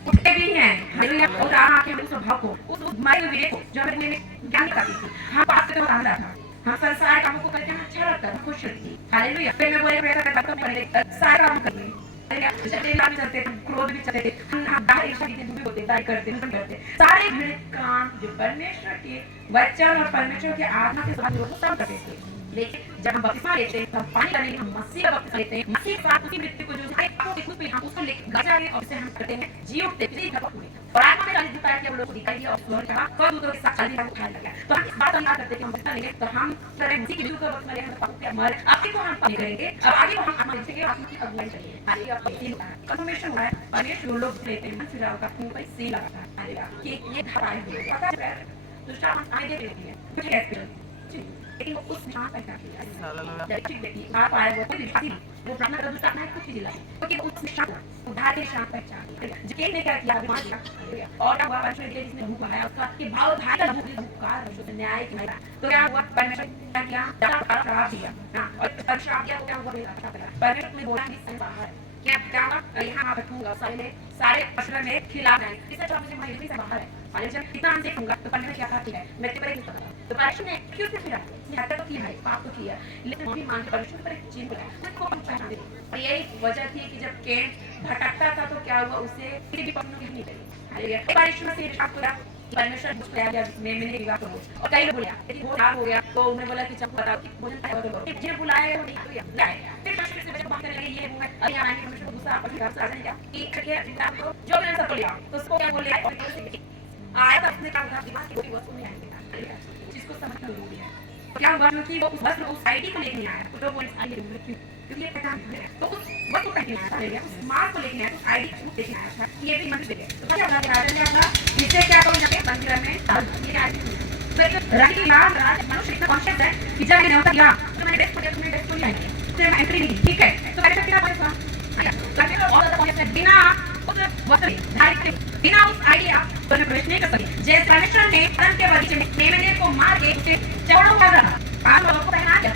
उठते भी हैं हालेलुया और आके हम स्वभाव को उस मारे हुए विवेक को जो हमने ज्ञान करती थी हम पाप से बाहर था हम संसार कामों को करके अच्छा लगता था खुश रहती हालेलुया फिर मैं बोले प्रयास करता हूं पहले सारे काम करने चलते क्रोध भी चलते हम दाई होते दाई करते सारे घृणित काम जो परमेश्वर के वचन और परमेश्वर के आत्मा के साथ लोग सब करते थे लेकिन जब हम बपतिस्मा लेते हैं तब पानी डालने हम मसीह का बपतिस्मा लेते हैं मसीह के साथ उसी मृत्यु को जो हमारे पापों के खुद पे हम उसको लेकर गाजा है और उसे हम करते हैं जी उठते हैं और आत्मा में डाली दिखाया कि हम लोग को दिखाई दिया और स्वर्ग कहा सब दूतों के साथ खाली हम उठाया लगा तो हम इस बात हम याद करते हैं कि हम बपतिस्मा लेंगे तो हम करें मसीह की मृत्यु का बपतिस्मा लेंगे पापों के मर आगे को हम पानी करेंगे अब आगे को हम आत्मा लेंगे आत्मा की अगुवाई करेंगे हालेलुया कन्फर्मेशन हुआ है परमेश्वर लोग लेते हैं फिर का मुंह पर सील लगाता है हालेलुया कि ये धराए हुए पता है दूसरा हम आगे देती है कुछ एक्सपीरियंस लेकिन वो उस निशान पर करती है हालेलुया ठीक देखिए आप आए वो कोई भी वो प्रार्थना कर दूसरा अपना कुछ दिला क्योंकि उस निशान उधार के निशान पर चाहिए जिके ने क्या किया बीमार किया हालेलुया और क्या हुआ परमेश्वर के जिसने भूख लगाया उसका कि भाव भाई का भूखकार जो न्याय की नहीं तो क्या हुआ परमेश्वर क्या किया श्राप दिया हां और श्राप दिया तो क्या हुआ परमेश्वर ने बोला कि बाहर क्या क्या यहाँ बैठूंगा सारे अशर में खिला रहे हैं इससे जो मुझे महिला से बाहर है और जब इतना हम देखूंगा तो परमेश्वर क्या कहती है मैं तेरे पर तो परमेश्वर ने क्यों से फिरा यहाँ तक किया है पाप तो किया लेकिन वो भी मान के परमेश्वर पर एक चिन्ह है उसको हम पहचान दे और यही वजह थी कि जब कैन भटकता था तो क्या हुआ उसे किसी भी पत्नी नहीं मिली हालेलुया परमेश्वर से इरशाद किया परमेश्वर मुझ पे आ गया मैं मैंने विवाह करूं और कई लोग बोले कि वो नाम हो गया तो उन्होंने बोला कि जब बताओ कि भोजन खाया करो जे बुलाए वो नहीं किया लाए फिर परमेश्वर से बात करने लगे ये हुआ अरे यार परमेश्वर को गुस्सा अपने घर से आ जाएगा कि क्या आपको जो मैंने सब बोला तो उसको क्या बोले और आया तो अपने काम का दिमाग की वस्तु में आएगा जिसको समझना जरूरी है क्या हुआ कि वो बस उस आईडी को लेके आया तो वो आईडी क्योंकि ये पहचान है तो उस वस्तु को लेके आया उस मार्क को लेके आया उस आईडी को लेके आया था ये भी मंदिर है तो क्या होगा राजा ने अपना नीचे क्या करो जाके मंदिर में डाल दिया तो रानी नाम राज मनुष्य इतना कॉन्शियस है कि जब मैंने होता गया तो मैंने बेस्ट को तुमने बेस्ट को लिया तो मैं एंट्री ली ठीक है तो कैसे क्या होगा लगे और ज्यादा कॉन्शियस है बिना उस वक्त धारी बिना उस आइडिया तो मैं प्रवेश नहीं कर सकती जैसे परमेश्वर ने अदम के बगीचे में मेमने को मार के उसे चौड़ा कर रहा पांच लोगों को पहना दिया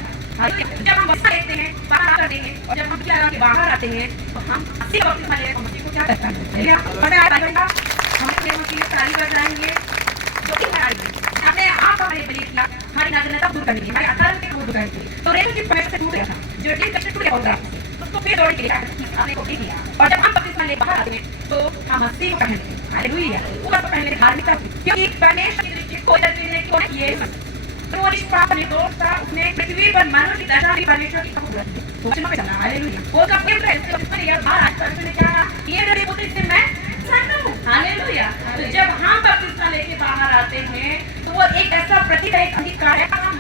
जब हम बसा लेते हैं बाहर कर देंगे और जब हम लगा के बाहर आते हैं तो हम अस्सी वक्त में लेकर मसीह को क्या करता है पता है बाइबल हम अपने मसीह की तारीफ कर जाएंगे जो कि हमारी हमने आप हमारे बलि किया हमारी नाजरता दूर करनी है हमारे अकाल के दूर करनी है तो रेखा की परमेश्वर से टूट गया था जो डील कष्ट टूट गया होता उसको फिर दौड़ के लिया आपने को किया और जब हम बपतिस्मा ले बाहर आते हैं तो हम मसीह को पहनते हैं हालेलुया ऊपर तो पहनने धार्मिकता क्योंकि परमेश्वर की दृष्टि कोई दृष्टि नहीं क्यों किए तो वो निष्पाप निर्दोष था उसने पृथ्वी पर मानव की दशा भी परमेश्वर की कबूल रखी वचन में चला हालेलुया वो कब के है उसने ये बाहर आज परमेश्वर ने कहा ये मेरे पुत्र इससे मैं संत हूं हालेलुया तो जब हम बपतिस्मा लेके बाहर आते हैं तो वो एक ऐसा प्रतीक है अधिकार है हम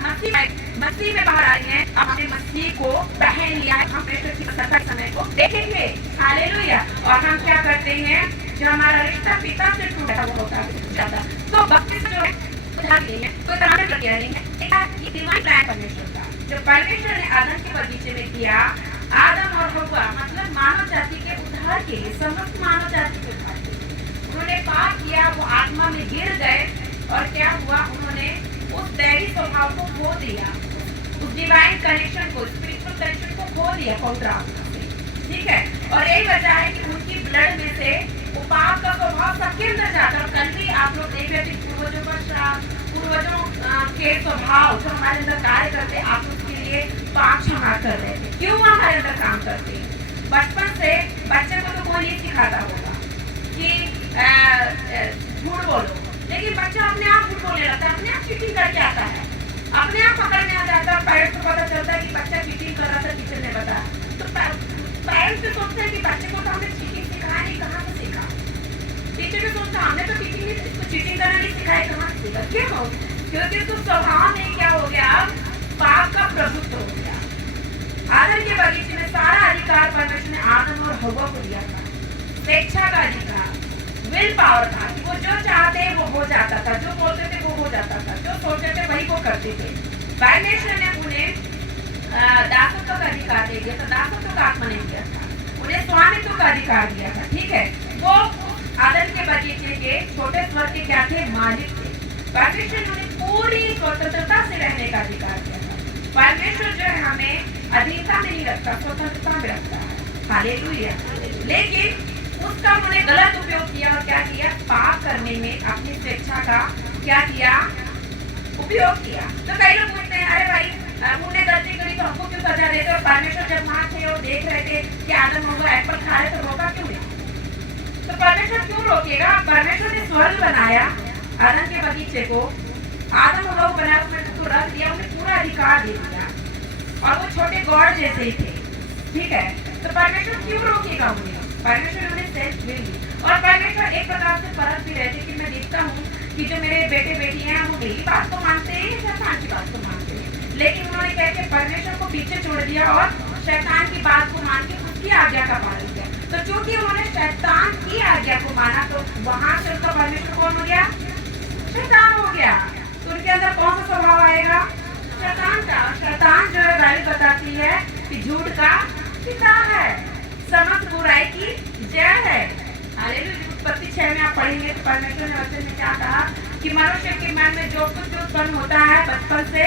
मसीह में बाहर आए हैं अब हमने मसीह को पहन लिया है हम परमेश्वर की सत्ता के समय को देखेंगे हालेलुया और हम क्या करते हैं जो हमारा रिश्ता पिता से टूटा हुआ होता है तो बपतिस्मा जो है नहीं है कोई प्रारंभिक प्रक्रिया नहीं है ये डिवाइन प्लान परमेश्वर का जो परमेश्वर ने आदम के बगीचे में किया आदम और हव्वा मतलब मानव जाति के उद्धार के लिए समस्त मानव जाति के उद्धार के लिए उन्होंने पाप किया वो आत्मा में गिर गए और क्या हुआ उन्होंने उस दैवी स्वभाव को खो दिया उस डिवाइन कनेक्शन को स्पिरिचुअल कनेक्शन को खो दिया पवित्र आत्मा से ठीक है और यही वजह है कि उनकी ब्लड में से वो पाप का स्वभाव सबके अंदर जाता है कल भी आप लोग देख रहे थे पूर्वजों का श्राप पूर्वजों के स्वभाव जो हमारे अंदर कार्य करते आप उसके लिए पाप क्षमा कर रहे थे क्यों हमारे अंदर काम करते हैं बचपन से बच्चे को तो कोई नहीं सिखाता होगा कि झूठ बोलो लेकिन बच्चा अपने आप झूठ बोलने लगता है अपने आप चीटिंग करके आता है अपने आप पकड़ने आ जाता है पेरेंट्स को पता चलता है कि बच्चा चीटिंग कर रहा था टीचर ने बताया तो पेरेंट्स भी सोचते हैं कि बच्चे को तो हमने चीटिंग सिखाया नहीं कहाँ से सीखा टीचर भी सोचता हमने तो चीटिंग नहीं इसको चीटिंग करना नहीं सिखाया कहाँ से सीखा क्यों क्योंकि उसको स्वभाव में क्या हो गया पाप का प्रभुत्व हो गया आदम के बगीचे में सारा अधिकार परमेश्वर ने आदम और हव्वा को दिया था, स्वेच्छा का अधिकार, विल पावर था कि वो जो चाहते वो हो जाता था, जो बोलते थे वो हो जाता था, जो सोचते थे वही वो करते थे। परमेश्वर ने उन्हें दासत्व का अधिकार दे दिया था, दासत्व का आत्मा नहीं दिया था, उन्हें स्वामित्व का अधिकार दिया था। ठीक है, वो आदम के बगीचे के छोटे स्वर के क्या थे? मालिक थे। परमेश्वर ने उन्हें पूरी स्वतंत्रता से रहने का अधिकार दिया था। परमेश्वर जो है हमें अधीनता में नहीं रखता, स्वतंत्रता में रखता है। हालेलुया। लेकिन उसका उन्होंने गलत उपयोग किया और क्या किया? पाप करने में अपनी स्वेच्छा का क्या किया? उपयोग किया। तो कई लोग पूछते हैं, अरे भाई उन्होंने गलती करी तो हमको क्यों सजा देते? और परमेश्वर जब वहां थे और देख रहे थे कि आदम और एप्पल खा रहे तो रोका क्यों नहीं? तो परमेश्वर क्यों रोकेगा? परमेश्वर ने स्वर्ग बनाया, आदम के बगीचे को, आदम और हव्वा बनाया, उसमें उसको रख दिया, उन्हें पूरा अधिकार दे दिया और वो छोटे गॉड जैसे ही थे। ठीक है, तो परमेश्वर क्यों रोकेगा उन्हें? परमेश्वर उन्हें सेल्फ विल दी। और परमेश्वर एक प्रकार से परख भी रहते कि मैं देखता हूँ कि जो मेरे बेटे बेटियां हैं वो मेरी बात को मानते हैं या शैतान की बात को मानते हैं। लेकिन उन्होंने क्या किया? परमेश्वर को पीछे छोड़ दिया और शैतान की बात को मान के उसकी आज्ञा का पालन किया। तो चूंकि उन्होंने शैतान की आज्ञा को माना तो वहां से उनका परमेश्वर कौन हो गया? शैतान हो गया। तो उनके अंदर कौन सा स्वभाव आएगा? शैतान का। शैतान जो है बाइबल बताती है कि झूठ का पिता है, समस्त बुराई की जड़ है। हालेलुया। उत्पत्ति 6 में आप पढ़ेंगे तो परमेश्वर ने वचन में क्या कहा कि मनुष्य के मन में जो कुछ उत्पन्न होता है बचपन से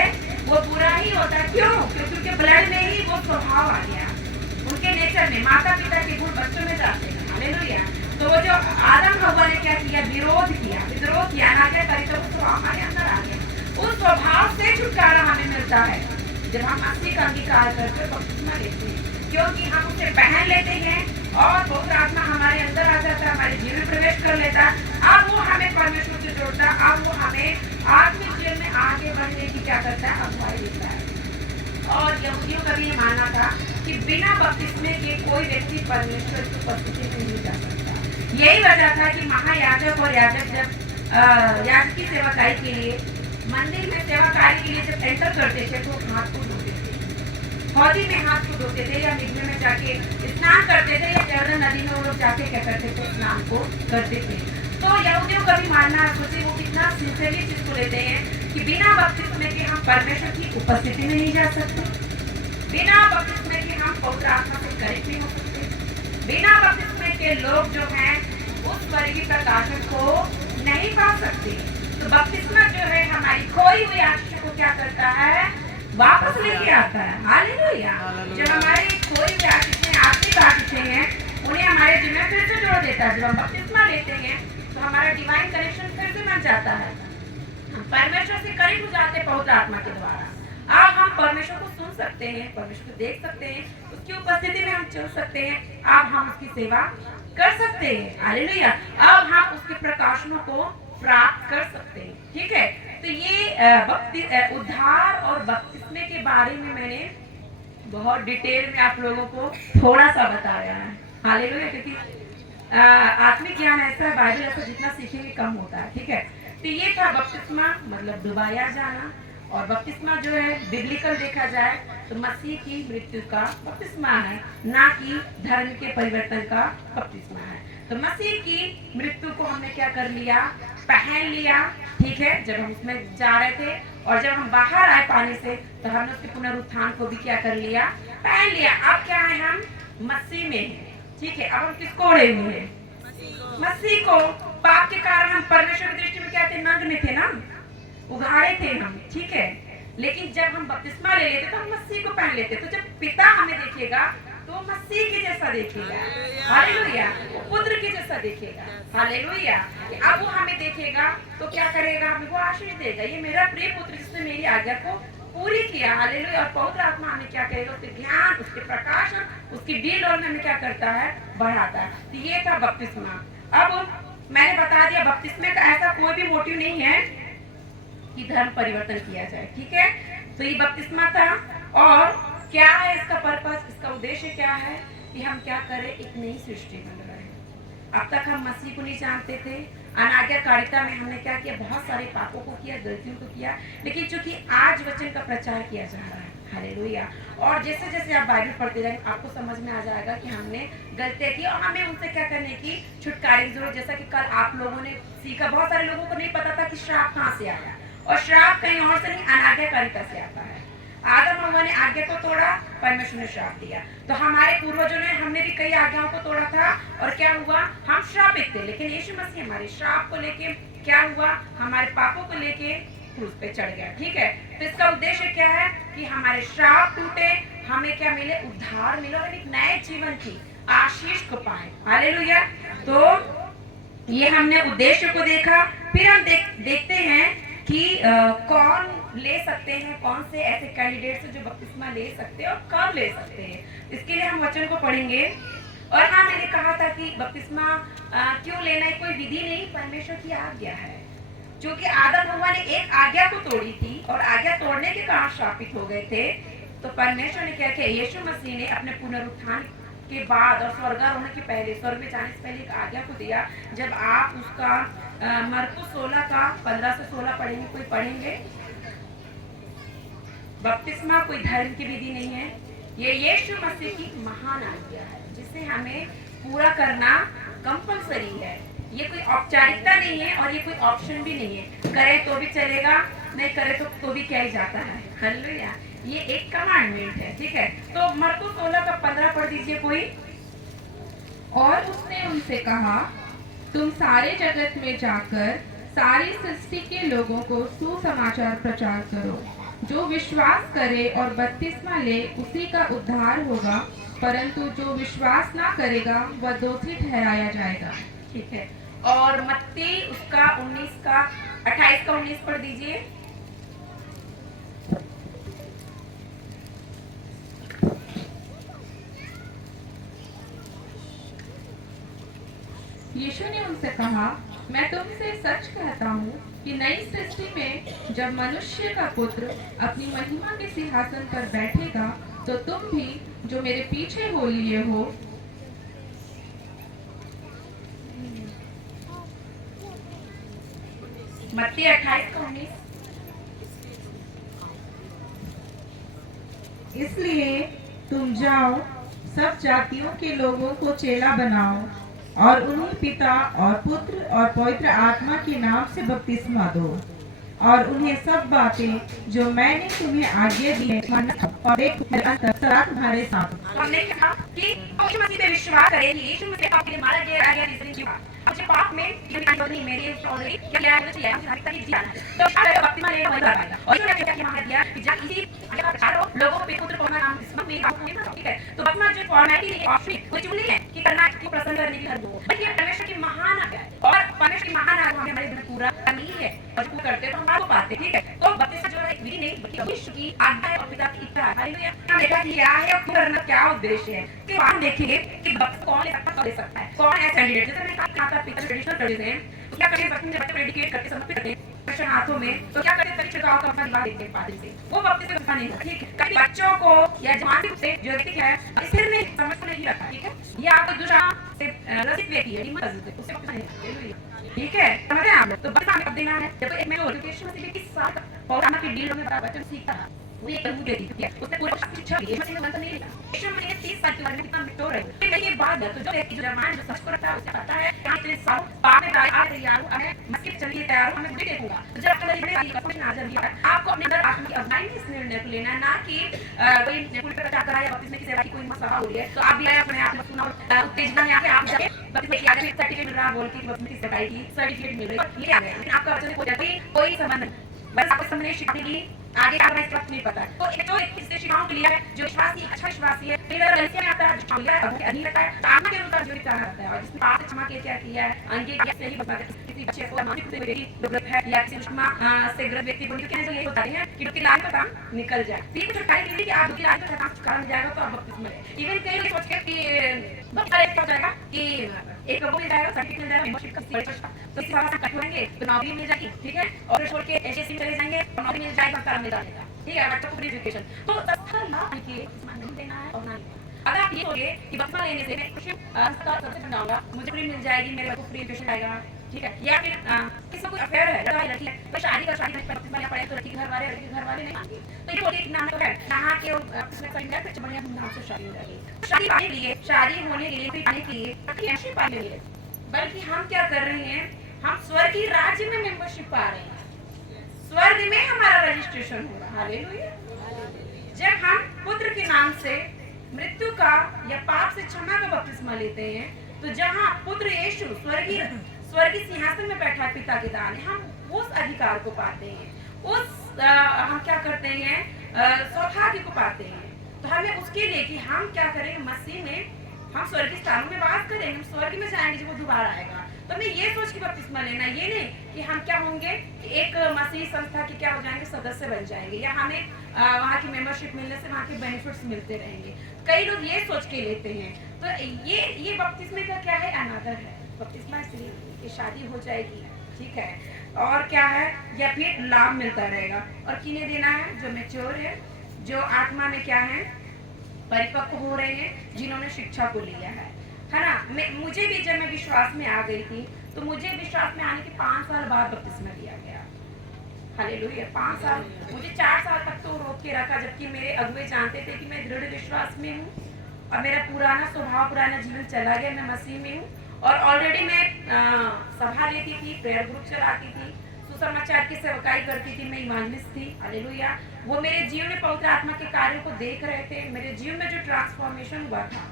वो बुरा ही होता है। क्यों? क्योंकि उनके ब्लड में ही वो स्वभाव आ गया, उनके नेचर में। माता पिता के गुण बच्चों में जाते हैं। हालेलुया। तो वो जो आदम हव्वा ने क्या किया? विरोध किया, ना क्या करी तो वो हमारे अंदर आ गया। उस स्वभाव से छुटकारा हमें मिलता है जब हम मसीह का अंगीकार करके बपतिस्मा लेते हैं, क्योंकि हम उसे पहन लेते हैं और पवित्र आत्मा हमारे अंदर आ जाता है, हमारे जीवन में प्रवेश कर लेता है। अब वो हमें परमेश्वर से जोड़ता है, अब वो हमें आत्मिक जीवन में आगे बढ़ने की क्या करता है? अगुवाई देता है। और यहूदियों का भी ये मानना था कि बिना बपतिस्मे के कोई व्यक्ति परमेश्वर की उपस्थिति में नहीं जा सकता। यही वजह था कि महायाजक और याजक जब याजकी सेवाकाई के लिए मंदिर में सेवाकाई के लिए जब एंटर करते थे तो हाथ को धोते थे, हौदी में हाथ को धोते थे, या मिघ्न में जाके स्नान करते थे, या यरदन नदी में वो लोग जाके क्या करते थे? स्नान को करते थे। तो यहूदियों का भी मानना है, सोचिए वो कितना सिंसियरली चीज को लेते हैं कि बिना बपतिस्मे के हम परमेश्वर की उपस्थिति में नहीं जा सकते, बिना बपतिस्मे के हम पवित्र आत्मा से कनेक्ट नहीं हो सकते, बिना बपतिस्मे के लोग जो हैं उस स्वर्गीय प्रकाशन को नहीं पा सकते। तो बपतिस्मा जो है हमारी खोई हुई आशीष को क्या करता है? वापस लेके आता है। हालेलुया। जो हमारी खोई हुई आशीषें, आत्मिक आशीषें हैं, उन्हें हमारे जीवन में फिर से जोड़ देता है। जब हम बपतिस्मा लेते हैं तो हमारा डिवाइन कनेक्शन फिर से बन जाता है, हम परमेश्वर से करीब हो जाते हैं पवित्र आत्मा के द्वारा। अब हम परमेश्वर को सुन सकते हैं, परमेश्वर को देख सकते हैं, उसकी उपस्थिति में हम चल सकते हैं, अब हम उसकी सेवा कर सकते हैं। हालेलुया। अब हम उसके प्रकाशनों को प्राप्त कर सकते हैं। ठीक है, तो ये उद्धार और बपतिस्मे के बारे में मैंने बहुत डिटेल में आप लोगों को थोड़ा सा बताया है। हालेलुया। क्योंकि आत्मिक ज्ञान ऐसा है, बाइबल ऐसा जितना सीखेंगे कम होता है। ठीक है, तो ये था बपतिस्मा, मतलब डुबाया जाना। और बपतिस्मा जो है बिब्लिकल देखा जाए तो मसीह की मृत्यु का बपतिस्मा है, ना कि धर्म के परिवर्तन का बपतिस्मा है। तो मसीह की मृत्यु को हमने क्या कर लिया? पहन लिया। ठीक है, जब हम उसमें जा रहे थे और जब हम बाहर आए पानी से तो हमने उसके पुनरुत्थान को भी क्या कर लिया? पहन लिया। अब क्या है? हम मसीह में हैं। ठीक है, अब हम किसको ओढ़े हुए हैं? मसीह को। पाप के कारण हम परमेश्वर की दृष्टि में क्या थे? नग्न थे ना, उघाड़े थे हम। ठीक है, लेकिन जब हम बपतिस्मा ले लेते तो हम मसीह को पहन लेते। तो जब पिता हमें देखेगा तो मसीह के जैसा देखेगा। हालेलुया। वो पुत्र के जैसा देखेगा। हालेलुया। अब वो हमें देखेगा तो क्या करेगा? हमें वो आशीष देगा, ये मेरा प्रिय पुत्र जिसने मेरी आज्ञा को पूरी किया। हालेलुया। और पवित्र आत्मा हमें क्या करेगा? उसके ज्ञान, उसके प्रकाशन, उसकी डील और में हमें क्या करता है? बढ़ाता है। तो ये था बपतिस्मा। अब मैंने बता दिया बपतिस्मे का ऐसा कोई भी मोटिव नहीं है कि धर्म परिवर्तन किया जाए। ठीक है, तो ये बपतिस्मा था। और क्या है इसका पर्पस, इसका उद्देश्य क्या है? कि हम क्या करें? एक नई सृष्टि बन रहे हैं। अब तक हम मसीह को नहीं जानते थे, अनाज्ञाकारिता में हमने क्या किया, बहुत सारे पापों को किया, गलतियों को किया, लेकिन चूंकि आज वचन का प्रचार किया जा रहा है, हालेलुया, और जैसे जैसे आप बाइबल पढ़ते जाएंगे आपको समझ में आ जाएगा कि हमने गलतियां की और हमें उनसे क्या करने की छुटकारे की जरूरत। जैसा कि कल आप लोगों ने सीखा, बहुत सारे लोगों को नहीं पता था कि श्राप कहाँ से आया, और श्राप कहीं और से नहीं, अनाज्ञाकारिता से आता है। आदम हव्वा ने आज्ञा को तोड़ा, परमेश्वर ने श्राप दिया। तो हमारे पूर्वजों ने, हमने भी कई आज्ञाओं को तोड़ा था और क्या हुआ, हम श्रापित थे, लेकिन यीशु मसीह हमारे श्राप को लेके क्या हुआ, हमारे पापों को लेके क्रूस पे चढ़ गया। ठीक है, तो इसका उद्देश्य क्या है कि हमारे श्राप टूटे, हमें क्या मिले, उद्धार मिले और एक नए जीवन की आशीष को पाए। हालेलुया। तो ये हमने उद्देश्य को देखा। फिर हम देखते हैं कि कौन ले सकते हैं, कौन से ऐसे कैंडिडेट्स हैं जो बपतिस्मा ले सकते हैं और कब ले सकते हैं। इसके लिए हम वचन को पढ़ेंगे। और हाँ, मैंने कहा था कि बपतिस्मा क्यों लेना है, कोई विधि नहीं, परमेश्वर की आज्ञा है। क्योंकि आदम हव्वा ने एक आज्ञा को तोड़ी थी और आज्ञा तोड़ने के कारण श्रापित हो गए थे, तो परमेश्वर ने क्या किया, यीशु मसीह ने अपने पुनरुत्थान के बाद और स्वर्गारोहण के पहले, स्वर्ग में जाने से पहले एक आज्ञा को दिया। जब आप उसका मरकुस 16 का 15 से 16 पढ़ेंगे, कोई पढ़ेंगे, बपतिस्मा कोई धर्म की विधि नहीं है, ये यीशु मसीह की महान आज्ञा है जिसे हमें पूरा करना कंपलसरी है। ये कोई औपचारिकता नहीं है और ये कोई ऑप्शन भी नहीं है, करे तो भी चलेगा, नहीं करे तो भी क्या ही जाता है। हालेलुया, ये एक कमांडमेंट है। ठीक है, तो मरकुस 16 का 15 पढ़ दीजिए कोई। और उसने उनसे कहा, तुम सारे जगत में जाकर सारी सृष्टि के लोगों को सुसमाचार प्रचार करो। जो विश्वास करे और बपतिस्मा ले उसी का उद्धार होगा, परंतु जो विश्वास ना करेगा वह दोषी ठहराया जाएगा। ठीक है, और मत्ती उसका 19 का 28 का 19 पढ़ दीजिए। यीशु ने उनसे कहा, मैं तुमसे सच कहता हूँ कि नई सृष्टि में जब मनुष्य का पुत्र अपनी महिमा के सिंहासन पर बैठेगा, तो तुम भी जो मेरे पीछे हो लिए हो, मत्ती 28 का 19। इसलिए तुम जाओ, सब जातियों के लोगों को चेला बनाओ और उन्हें पिता और पुत्र और पवित्र आत्मा के नाम से बपतिस्मा दो, और उन्हें सब बातें जो मैंने तुम्हें आज्ञा दी है मानना, और एक सदा तुम्हारे साथ। हमने कहा कि यीशु मसीह पे विश्वास करें, यीशु मसीह का आपके मारा गया है, रीजन की बात अब जब पाप में ये नहीं मेरी ऑलरेडी क्या है, मुझे चाहिए हर तक जीना है, तो शायद बपतिस्मा लेने वही कर पाएगा। और इसने क्या हमें दिया कि जब इसी चारों लोगों को पुत्र को नाम इसमें मेरी बात नहीं ना, ठीक है, तो बपतिस्मा जो फॉर्मेलिटी नहीं, ऑप्शन कोई चुन ली है कि करना को प्रसन्न करने की हर वो, बट ये परमेश्वर की महान आज्ञा है और परमेश्वर की महान आज्ञा हमें हमारे जीवन पूरा करनी है और जो करते तो हम आपको पाते। ठीक है, तो बपतिस्मा जो है एक विधि नहीं बल्कि यीशु की आज्ञा है और पिता की इच्छा है। हालेलुया, हम देखा क्या है और करना क्या उद्देश्य है कि हम देखेंगे कि बपतिस्मा कौन ले सकता है, कौन है कैंडिडेट। जैसे मैंने कहा था पिता ट्रेडिशनल हैं, तो क्या करें, बच्चे जब प्रेडिकेट करके समर्पित करते हैं प्रश्न हाथों में, तो क्या करते हैं, छिड़काव का अपना विवाह देते हैं पादरी से, वो बपतिस्मा का नहीं है। ठीक है, कभी बच्चों को या जवान से जो व्यक्ति क्या है सिर में समझ को नहीं रखा, ठीक है, ये आपको दूसरा से रसिक व्यक्ति है, उससे बपतिस्मा नहीं, ठीक है, समझ रहे हैं आप लोग। तो बपतिस्मा कब देना है, जब एक में एजुकेशन से किस साल पौराणिक की डील में बच्चा सीखता है, वो ये प्रभु देती है, उसने पूरा शिक्षा दी, मसीह ने नहीं लिखा, यीशु मसीह ने 30 साल के बारे में कितना मिटो रहे। फिर ये बात है, तो जो व्यक्ति जो जवान जो सच को रखता है उसे पता है कि इतने साल पाप में आ तैयार हूं, हमें मस्जिद चलिए तैयार हूं, हमें बुरी देखूंगा, तो जब आपके अंदर ये कसम आ जाएगी, आपको अपने अंदर आत्मा की अगुवाई में इस निर्णय को लेना, ना कि कोई पुल पे चाहता है या बपतिस्मा की सेवा की कोई मसला हो रही है तो आप भी आए अपने आप में सुना उत्तेजना में आके आप जाके बपतिस्मा की आगे सर्टिफिकेट मिल रहा बोल के बपतिस्मा की सेवा की सर्टिफिकेट मिल रही है, ये आ गया, लेकिन आपका वचन कोई संबंध नहीं, बस आपको सामने शिकायत आगे का इस वक्त नहीं पता है। तो एक जो इस शिकाओं के लिए है जो विश्वासी अच्छा विश्वासी है, फिर अगर गलतियां में आता है जो है अब अधीन रहता है, तो आत्मा के अनुसार जो भी करना रहता है, और जिसने पाप क्षमा के क्या किया है, अंगे क्या सही बता किसी बच्चे को मानसिक रूप से व्यक्ति है या किसी क्षमा से ग्रस्त व्यक्ति को कहने तो यही होता है कि उसकी लाइफ का काम निकल जाए, फिर कुछ छुटकारे के लिए कि आप उसकी लाइफ का काम छुटकारा मिल जाएगा तो आप बपतिस्मा ले। इवन कई लोग सोचते हैं कि बपतिस्मा एक हो जाएगा कि एक वो मिल जाएगा, सर्टिफिकेट मिल जाएगा, मेंबरशिप का सीट तो इस तरह से कट होंगे तो नौकरी मिल जाएगी, ठीक है, और छोड़ के एचएससी चले जाएंगे और नौकरी मिल जाएगा, काम मिल जाएगा, ठीक है, बच्चों को फ्री एजुकेशन। तो अच्छा लाभ देखिए इसमें नहीं देना है और ना अगर आप ये सोचिए कि बपतिस्मा लेने से मैं खुशी सबसे समझाऊंगा, मुझे फ्री मिल जाएगी, मेरे बच्चों को फ्री एजुकेशन आएगा, ठीक है, या फिर किसी का कोई अफेयर है, लड़की है तो शादी बप्तिस्मा लेना पड़ेगा, तो लड़की के घर वाले नहीं मांगे, तो ये बोली नाम तो है नहा के बप्तिस्मा करेंगे, फिर बढ़िया धूमधाम से शादी हो जाएगी। शादी पाने के लिए, शादी होने के लिए, फिर पाने के लिए, मेंबरशिप पाने के लिए, बल्कि हम क्या कर रहे हैं, हम स्वर्गीय राज्य में मेंबरशिप पा रहे हैं, स्वर्ग में हमारा रजिस्ट्रेशन हो रहा है। हालेलुया। जब हम पुत्र के नाम से मृत्यु का या पाप से क्षमा का बपतिस्मा लेते हैं, तो जहाँ पुत्र यीशु स्वर्गीय सिंहासन में बैठा पिता के दाहिने, हम उस अधिकार को पाते हैं, हम क्या करते हैं, सौभाग्य को पाते हैं। तो हमें उसके लिए कि हम क्या करें, मसीह में हम स्वर्गीय स्थानों में वास करेंगे, हम स्वर्ग में जाएंगे जब वो दोबारा आएगा। तो हमें ये सोच के बपतिस्मा लेना, ये नहीं कि हम क्या होंगे, एक मसीह संस्था के क्या हो जाएंगे, सदस्य बन जाएंगे, या हमें वहाँ की मेंबरशिप मिलने से वहाँ के बेनिफिट्स मिलते रहेंगे। कई लोग ये सोच के लेते हैं। तो ये बपतिस्मे का क्या है, अनादर है। बपतिस्मा इसलिए कि शादी हो जाएगी, ठीक है, और क्या है, या फिर लाभ मिलता रहेगा। और किन्हें देना है, जो मैच्योर है, जो आत्मा में क्या है, परिपक्व हो रहे हैं, जिन्होंने शिक्षा को लिया है ना। मुझे भी जब मैं विश्वास में आ गई थी, तो मुझे विश्वास में आने के 5 साल बाद बपतिस्मा दिया गया। हालेलुया। 5 साल, मुझे 4 साल तक तो रोक के रखा, जबकि मेरे अगुवे जानते थे कि मैं दृढ़ विश्वास में हूँ और मेरा पुराना स्वभाव, पुराना जीवन चला गया, मैं मसीह में हूँ। और ऑलरेडी मैं सभा लेती थी, प्रेयर ग्रुप चलाती थी, सुसमाचार की सेवकाई करती थी, मैं इवांजलिस्ट थी। हालेलुया। वो मेरे जीवन में पवित्र आत्मा के कार्यों को देख रहे थे, मेरे जीवन में जो ट्रांसफॉर्मेशन हुआ था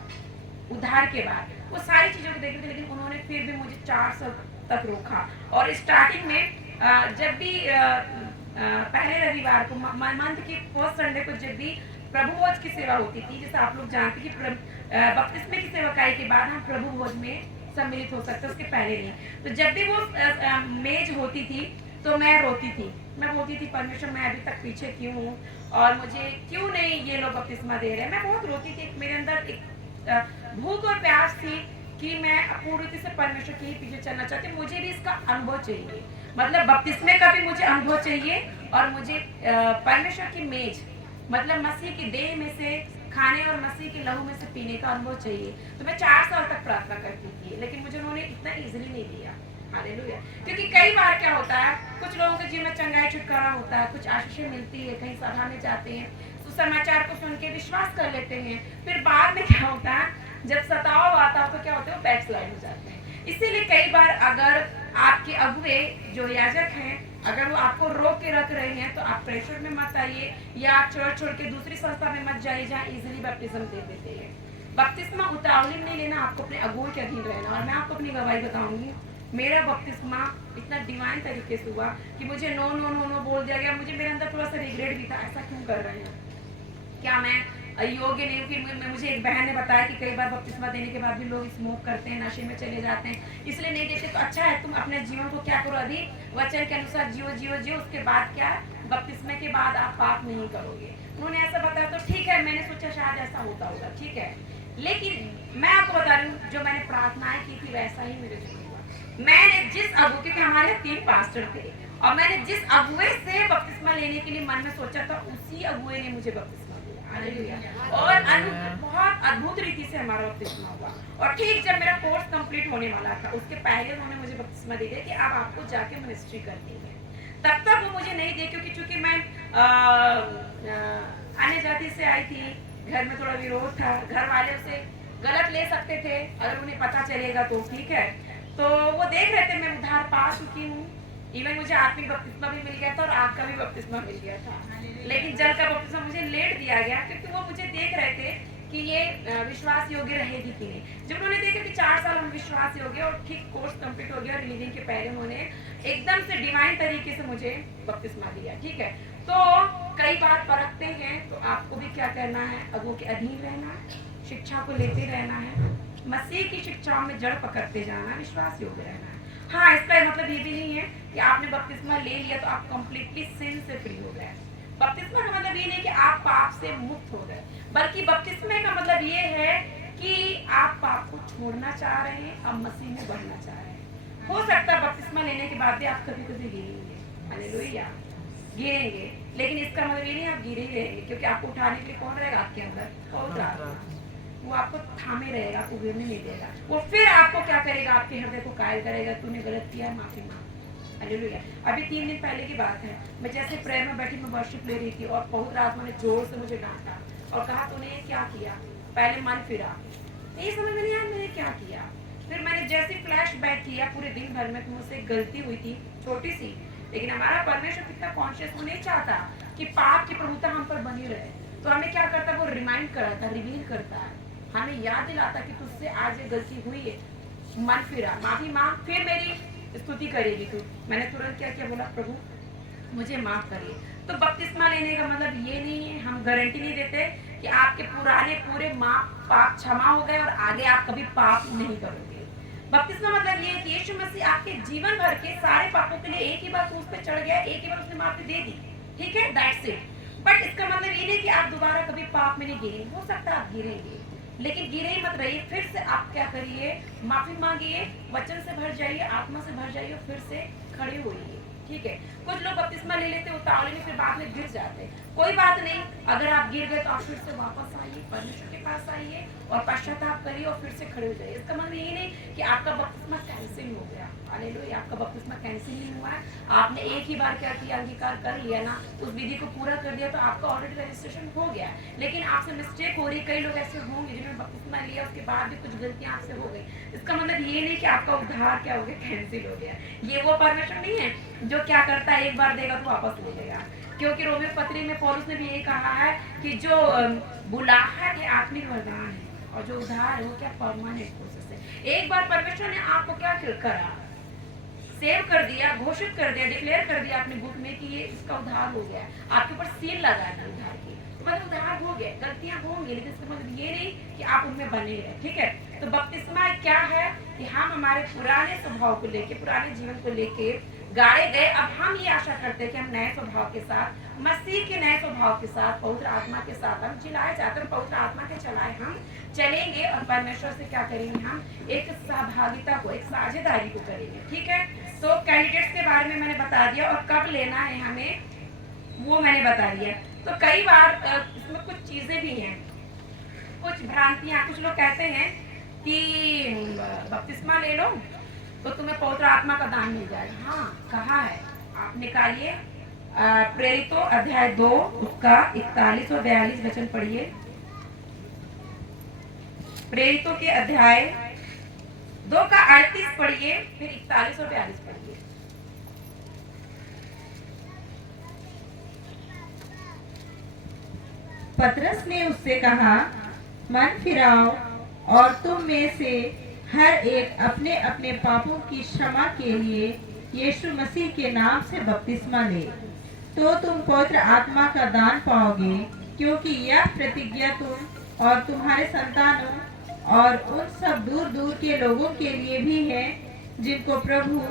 उद्धार के बाद, वो सारी चीजों को देख रहे थे, लेकिन उन्होंने फिर भी मुझे 4 साल तक रोका। और स्टार्टिंग में जब भी पहले रविवार को, मंथ की फर्स्ट संडे को, जब भी प्रभु भोज की सेवा होती थी, जैसे आप लोग जानते कि बपतिस्मे की सेवकाई के बाद हम प्रभु भोज में सम्मिलित हो सकते, उसके पहले नहीं। तो जब भी वो मेज होती थी, तो मैं रोती थी, मैं बोलती थी, परमेश्वर मैं अभी तक पीछे क्यों हूँ, और मुझे क्यों नहीं ये लोग बपतिस्मा दे रहे हैं। मैं बहुत रोती थी। मेरे अंदर एक भूख और प्यास थी कि मैं पूरी रीति से परमेश्वर के ही पीछे चलना चाहती हूँ। मुझे भी इसका अनुभव चाहिए, मतलब बपतिस्मे का भी मुझे अनुभव चाहिए, और मुझे परमेश्वर की मेज, मतलब मसीह की देह में से खाने और मसीह के लहू में से पीने का अनुभव चाहिए। तो मैं 4 साल तक प्रार्थना करती थी, लेकिन मुझे उन्होंने इतना इजीली नहीं दिया। हालेलुया। क्योंकि कई बार क्या होता है, कुछ लोगों के जीवन में चंगाई छुटकारा होता है, कुछ आशीषें मिलती है, कहीं सभा में जाते हैं, सुसमाचार को सुन के विश्वास कर लेते हैं, फिर बाद में क्या होता है, जब सताव आता है तो क्या होता है, वो बैकस्लाइड हो जाते हैं। इसीलिए कई बार अगर आपके अगुवे जो याजक हैं, अगर वो आपको रोक के रख रहे हैं, तो आप प्रेशर में मत आइए, या आप चर्च छोड़ के दूसरी संस्था में मत जाइए जहाँ इजीली बपतिस्मा दे देते हैं। बपतिस्मा उतावली में नहीं लेना, आपको अपने अगुओं के अधीन रहना। और मैं आपको अपनी गवाही बताऊंगी, मेरा बपतिस्मा इतना डिवाइन तरीके से हुआ कि मुझे नो नो नो नो बोल दिया गया। मुझे मेरे अंदर थोड़ा सा रिग्रेट भी था, ऐसा क्यों कर रहे हैं, क्या मैं योग्य नहीं। फिर मुझे एक बहन ने बताया कि कई बार बपतिस्मा देने के बाद भी लोग स्मोक करते हैं, नशे में चले जाते हैं, इसलिए नहीं देते। तो अच्छा है, तुम अपने जीवन को क्या करो, अभी वचन के अनुसार जियो जियो जियो, उसके बाद क्या, बपतिस्मे के बाद आप पाप नहीं करोगे। उन्होंने ऐसा बताया, तो ठीक है, मैंने सोचा शायद ऐसा होता होगा, ठीक है। लेकिन मैं आपको बता रही हूँ, जो मैंने प्रार्थनाएं की थी वैसा ही मेरे जीवन हुआ। मैंने जिस अगुवे, क्योंकि हमारे 3 पास्टर थे, और मैंने जिस अगुवे से बपतिस्मा लेने के लिए मन में सोचा था, उसी अगुवे ने मुझे बपतिस्मा दिया। हालेलुया। और बहुत अद्भुत रीति से हमारा बपतिस्मा हुआ। और ठीक जब मेरा कोर्स कंप्लीट होने वाला था, उसके पहले उन्होंने मुझे बपतिस्मा दे दिया कि अब आपको जाके मिनिस्ट्री करनी है। तब तक वो मुझे नहीं दे, क्योंकि चूंकि मैं अन्य जाति से आई थी, घर में थोड़ा विरोध था, घर वाले उसे गलत ले सकते थे अगर उन्हें पता चलेगा तो, ठीक है। तो वो देख रहे थे मैं उद्धार पा चुकी हूँ, इवन मुझे आत्मिक बपतिस्मा भी मिल गया था और आग का भी बपतिस्मा मिल गया था, लेकिन जल का बपतिस्मा मुझे लेट दिया गया, क्योंकि वो मुझे देख रहे थे कि ये विश्वास योग्य रहेगी कि नहीं। जब उन्होंने देखा कि 4 साल हम विश्वास योग्य, और ठीक कोर्स कंप्लीट हो गया, रिलीविंग के पहले उन्होंने एकदम से डिवाइन तरीके से मुझे बपतिस्मा दिया, ठीक है। तो कई बार परखते हैं, तो आपको भी क्या करना है, अगुओं के अधीन रहना है, शिक्षा को लेते रहना है, मसीह की शिक्षाओं में जड़ पकड़ते जाना, विश्वास योग्य रहना है। हाँ, इसका मतलब ये भी नहीं है कि आपने बपतिस्मा ले लिया तो आप कंप्लीटली सिन से फ्री हो गए। बपतिस्मा का मतलब ये नहीं कि आप पाप से मुक्त हो गए, बल्कि बपतिस्मे का मतलब ये है कि आप पाप को छोड़ना चाह रहे हैं, अब मसीह में बढ़ना चाह रहे हैं। हो सकता है बपतिस्मा लेने के बाद भी आप कभी कभी गिरेंगे, हालेलुया, गिरेंगे, लेकिन इसका मतलब ये नहीं आप गिरे ही रहेंगे, क्योंकि आपको उठाने के लिए कौन रहेगा आपके अंदर, पवित्र आत्मा। वो आपको थामे रहेगा, आपको गिरने नहीं देगा। वो फिर आपको क्या करेगा, आपके हृदय को कायल करेगा, तूने गलत किया है, माफी मांग। हालेलुया। अभी 3 दिन पहले की बात है, मैं जैसे प्रेयर में बैठी मैं वर्शिप ले रही थी और पवित्र आत्मा ने जोर से मुझे डांटा और कहा तूने ये क्या किया। पहले मन फिरा, ये समझ में नहीं आया मैंने क्या किया। फिर मैंने जैसे फ्लैश बैक किया पूरे दिन भर में, मुझसे गलती हुई थी छोटी सी, लेकिन हमारा परमेश्वर कितना कॉन्शियस, वो नहीं चाहता कि पाप की प्रभुता हम पर बनी रहे। तो हमें क्या करता है, वो रिमाइंड कराता, रिवील करता है, हमें याद दिलाता कि तुझसे आज ये गलती हुई है, मन फिरा, माफी मांग, फिर मेरी स्तुति करेगी तू। मैंने तुरंत क्या किया, बोला प्रभु मुझे माफ करिए। तो बपतिस्मा लेने का मतलब ये नहीं है, हम गारंटी नहीं देते कि आपके पुराने पूरे पाप क्षमा हो गए और आगे आप कभी पाप नहीं करोगे। बपतिस्मा मतलब ये है कि यीशु मसीह आपके जीवन भर के सारे पापों के लिए एक ही बार क्रूस पे चढ़ गया, एक ही बार उसने माफी दे दी, ठीक है, दैट्स इट। बट इसका मतलब ये नहीं कि आप दोबारा कभी पाप में नहीं गिरेंगे। हो सकता है आप गिरेंगे, लेकिन गिरे ही मत रहिए। फिर से आप क्या करिए, माफी मांगिए, वचन से भर जाइए, आत्मा से भर जाइए, फिर से खड़े होइए, ठीक है। कुछ लोग बपतिस्मा ले लेते उतावले में, फिर बाद में गिर जाते। कोई बात नहीं, अगर आप गिर गए तो आप फिर से वापस आइए, परमेश्वर के पास आइए और पश्चाताप करिए और फिर से खड़े हो जाइए। इसका मतलब ये नहीं कि आपका बपतिस्मा कैंसिल हो गया। हालेलुया, आपका बपतिस्मा कैंसिल नहीं हुआ है। आपने एक ही बार क्या किया, अंगीकार कर लिया ना, उस विधि को पूरा कर दिया, तो आपका ऑलरेडी रजिस्ट्रेशन हो गया। लेकिन आपसे मिस्टेक हो रही, कई लोग ऐसे होंगे जिन्होंने बपतिस्मा लिया उसके बाद भी कुछ गलतियां आपसे हो गई। इसका मतलब ये नहीं कि आपका उद्धार क्या हो गया, कैंसिल हो गया। ये वो परमेश्वर नहीं है जो क्या करता है, एक बार देगा तो वापस ले लेगा। क्योंकि रोमियो पत्री में पौलुस ने भी यही कहा है कि जो बुलाहट है आत्मिक वरदान है और जो उद्धार है वो क्या परमानेंट प्रोसेस है। एक बार परमेश्वर ने आपको क्या करा, सेव कर दिया, घोषित कर दिया, डिक्लेयर कर दिया अपने बुक में कि ये इसका उद्धार हो गया, आपके ऊपर सील लगा दी उद्धार की, तो मतलब उद्धार हो गया। गलतियां होंगी लेकिन इसका मतलब ये नहीं कि आप उनमें बने रहे, ठीक है। तो बपतिस्मा क्या है कि हम हमारे पुराने स्वभाव को लेके, पुराने जीवन को लेके गाड़े गए। अब हम ये आशा करते हैं कि हम नए स्वभाव के साथ, मसीह के नए स्वभाव के साथ, पवित्र आत्मा के साथ हम जिलाए जाते हैं, पवित्र आत्मा के चलाए हम चलेंगे और परमेश्वर से क्या करेंगे, हम एक सहभागिता को, एक साझेदारी को करेंगे, ठीक है। तो कैंडिडेट्स के बारे में मैंने बता दिया और कब लेना है हमें वो मैंने बता दिया। तो कई बार इसमें कुछ चीजें भी हैं, कुछ भ्रांतियां, कुछ लोग कहते हैं कि बपतिस्मा ले लो तो तुम्हें पवित्र आत्मा का दान मिल जाएगा। हाँ, कहा है, आप निकालिए प्रेरितों अध्याय 2 उसका 41 और 42 वचन पढ़िए। प्रेरितों के अध्याय 2 का 38 पढ़िए, फिर 41 और 42 पढ़िए। पतरस ने उससे कहा, मन फिराओ और तुम में से हर एक अपने अपने पापों की क्षमा के लिए यीशु मसीह के नाम से बपतिस्मा ले, तो तुम पवित्र आत्मा का दान पाओगे, क्योंकि यह प्रतिज्ञा तुम और तुम्हारे संतानों और उन सब दूर दूर के लोगों के लिए भी है जिनको प्रभु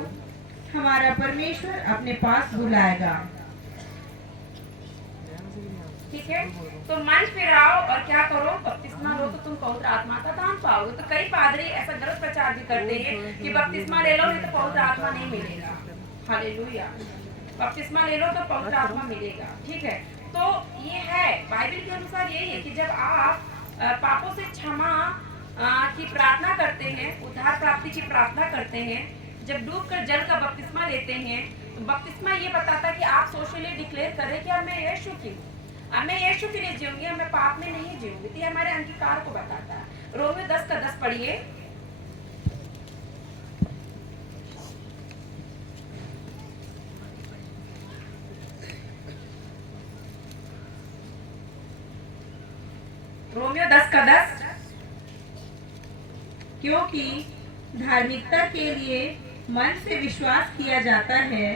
हमारा परमेश्वर अपने पास बुलाएगा। ठीक है, तो मन फिराओ और क्या करो, बपतिस्मा लो तो तुम पवित्र आत्मा का दान पाओगे। तो कई पादरी ऐसा गलत प्रचार भी करते हैं कि बपतिस्मा ले लो नहीं तो पवित्र आत्मा नहीं मिलेगा। हालेलुया, बपतिस्मा ले लो तो पवित्र आत्मा मिलेगा, ठीक है। तो ये है बाइबल के अनुसार यही है कि जब आप पापों से क्षमा की प्रार्थना करते हैं, उद्धार प्राप्ति की प्रार्थना करते हैं, जब डूबकर जल का बपतिस्मा लेते हैं, तो बपतिस्मा ये बताता है कि आप सोशली डिक्लेयर करें कि अब मैं यीशु की हूँ, अब मैं यीशु के लिए जीऊंगी, अब मैं पाप में नहीं जीऊंगी। तो ये हमारे अंगीकार को बताता है। रोमियो 10 का 10 पढ़िए। रोमियो 10 का 10। क्योंकि धार्मिकता के लिए मन से विश्वास किया जाता है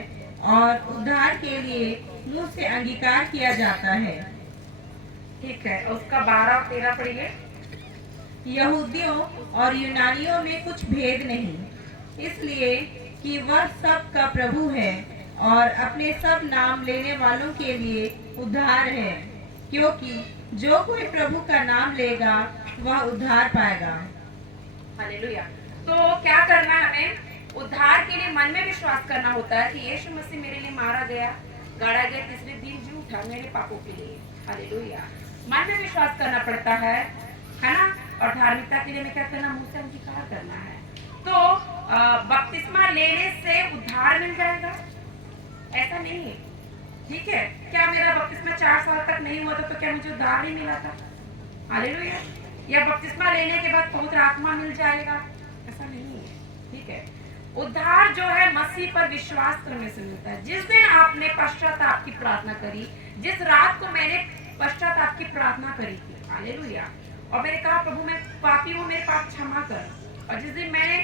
और उद्धार के लिए मुंह से अंगीकार किया जाता है। ठीक है, उसका 12 और 13 पढ़िए। यहूदियों और यूनानियों में कुछ भेद नहीं, इसलिए कि वह सब का प्रभु है और अपने सब नाम लेने वालों के लिए उद्धार है, क्योंकि जो कोई प्रभु का नाम लेगा वह उद्धार पाएगा। हालेलुया। तो क्या करना है हमें? उद्धार के लिए मन में विश्वास करना होता है कि यीशु मसीह मेरे लिए मारा गया, गाड़ा गया, तीसरे दिन जी उठा मेरे पापों के लिए। हालेलुया। मन में विश्वास करना पड़ता है ना। और धार्मिकता के लिए हमें क्या करना, मुंह से अंगीकार करना है। तो बपतिस्मा लेने से उद्धार मिल जाएगा, ऐसा नहीं है। ठीक है, क्या मेरा बपतिस्मा 4 साल तक नहीं हुआ था तो क्या मुझे उद्धार नहीं मिला था? हालेलुया। या बपतिस्मा लेने के बाद पवित्र आत्मा मिल जाएगा, ऐसा नहीं है। ठीक है, उद्धार जो है मसीह पर विश्वास करने से मिलता है। जिस दिन आपने पश्चाताप की प्रार्थना करी, जिस रात को मैंने पश्चाताप की प्रार्थना करी थी, हालेलुया, और मैंने कहा प्रभु मैं पापी हूँ, मेरे पाप क्षमा कर, और जिस दिन मैंने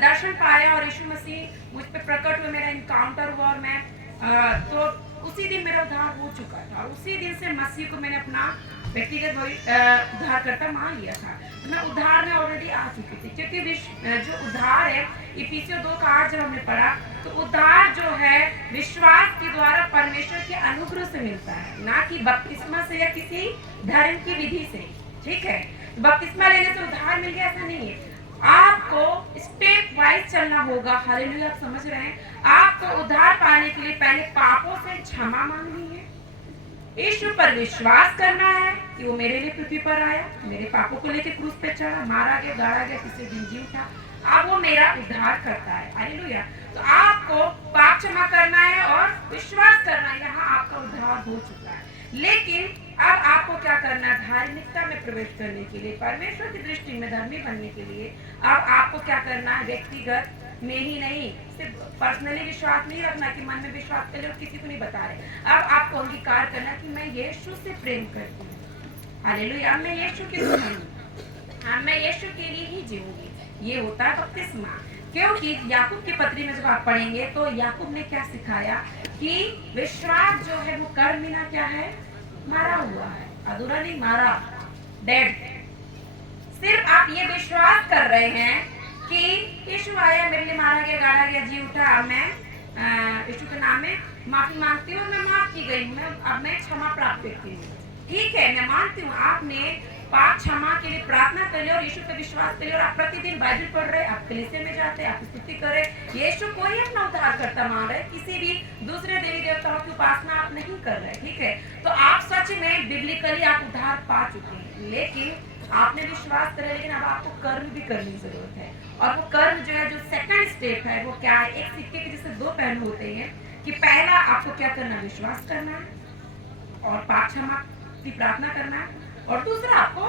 दर्शन पाया और यीशु मसीह मुझ पर प्रकट हुए, मेरा इनकाउंटर हुआ और मैं तो उसी दिन मेरा उद्धार हो चुका था, और उसी दिन से मसीह को मैंने अपना व्यक्तिगत उद्धारकर्ता मान लिया था। तो मैं उद्धार में ऑलरेडी आ चुकी थी, क्योंकि जो उद्धार है इफिसियों 2:8 जब हमने पढ़ा, तो उद्धार जो है विश्वास के द्वारा परमेश्वर के अनुग्रह से मिलता है, ना कि बपतिस्मा से या किसी धर्म की विधि से। ठीक है, बपतिस्मा लेने से उद्धार मिल गया, ऐसा नहीं है। आपको स्टेप वाइज चलना होगा। हालेलुया, आप समझ रहे हैं? आपको उद्धार पाने के लिए पहले पापों से क्षमा मांगनी है, यीशु पर विश्वास करना है कि वो मेरे लिए पृथ्वी पर आया, मेरे पापों को लेकर क्रूस पे चढ़ा, मारा गया, गाड़ा गया, तीसरे दिन जी उठा, अब वो मेरा उद्धार करता है। हालेलुया। तो आपको पाप क्षमा करना है और विश्वास करना है, यहाँ आपका उद्धार हो चुका है। लेकिन अब आपको क्या करना है? धार्मिकता में प्रवेश करने के लिए, परमेश्वर की दृष्टि में धर्मी बनने के लिए अब आपको क्या करना है? व्यक्तिगत में ही नहीं, सिर्फ पर्सनली विश्वास नहीं रखना कि मन में विश्वास कर ले और किसी को नहीं बता रहे। अब आपको अंगीकार करना कि मैं यीशु से प्रेम करती हूँ। हालेलुया, मैं यीशु की दुल्हन हूँ, हाँ मैं यीशु के लिए ही जीऊंगी। ये होता है बपतिस्मा। क्योंकि याकूब की पत्री में जब आप पढ़ेंगे तो याकूब ने क्या सिखाया कि विश्वास जो है वो कर्म बिना क्या है? मारा हुआ है, अधूरा नहीं, मारा, डेड। सिर्फ आप ये विश्वास कर रहे हैं कि यीशु आया, मेरे लिए मारा गया, गाड़ा गया, जी उठा, अब मैं यीशु के नाम में माफी मांगती हूँ, मैं माफ की गई हूँ, अब मैं क्षमा प्राप्त करती हूँ। ठीक है, मैं मानती हूँ आपने पाप क्षमा के लिए प्रार्थना कर लिया और यीशु पे विश्वास कर लिया और आप प्रतिदिन बाइबल पढ़ रहे, आप कलीसिया में जाते हैं, आप स्तुति कर रहे, यीशु को ही अपना उद्धारकर्ता मान रहे, किसी भी दूसरे देवी देवताओं की उपासना आप नहीं कर रहे। ठीक है, तो आप सच में बिब्लिकली आप उद्धार पा चुके हैं, लेकिन आपने विश्वास करे, लेकिन अब आपको कर्म भी करने की जरूरत है। और वो कर्म जो है, जो सेकंड स्टेप है, वो क्या है? एक सिक्के के जैसे दो पहलू होते हैं कि पहला आपको क्या करना? विश्वास करना है और पाप क्षमा की प्रार्थना करना है, और दूसरा आपको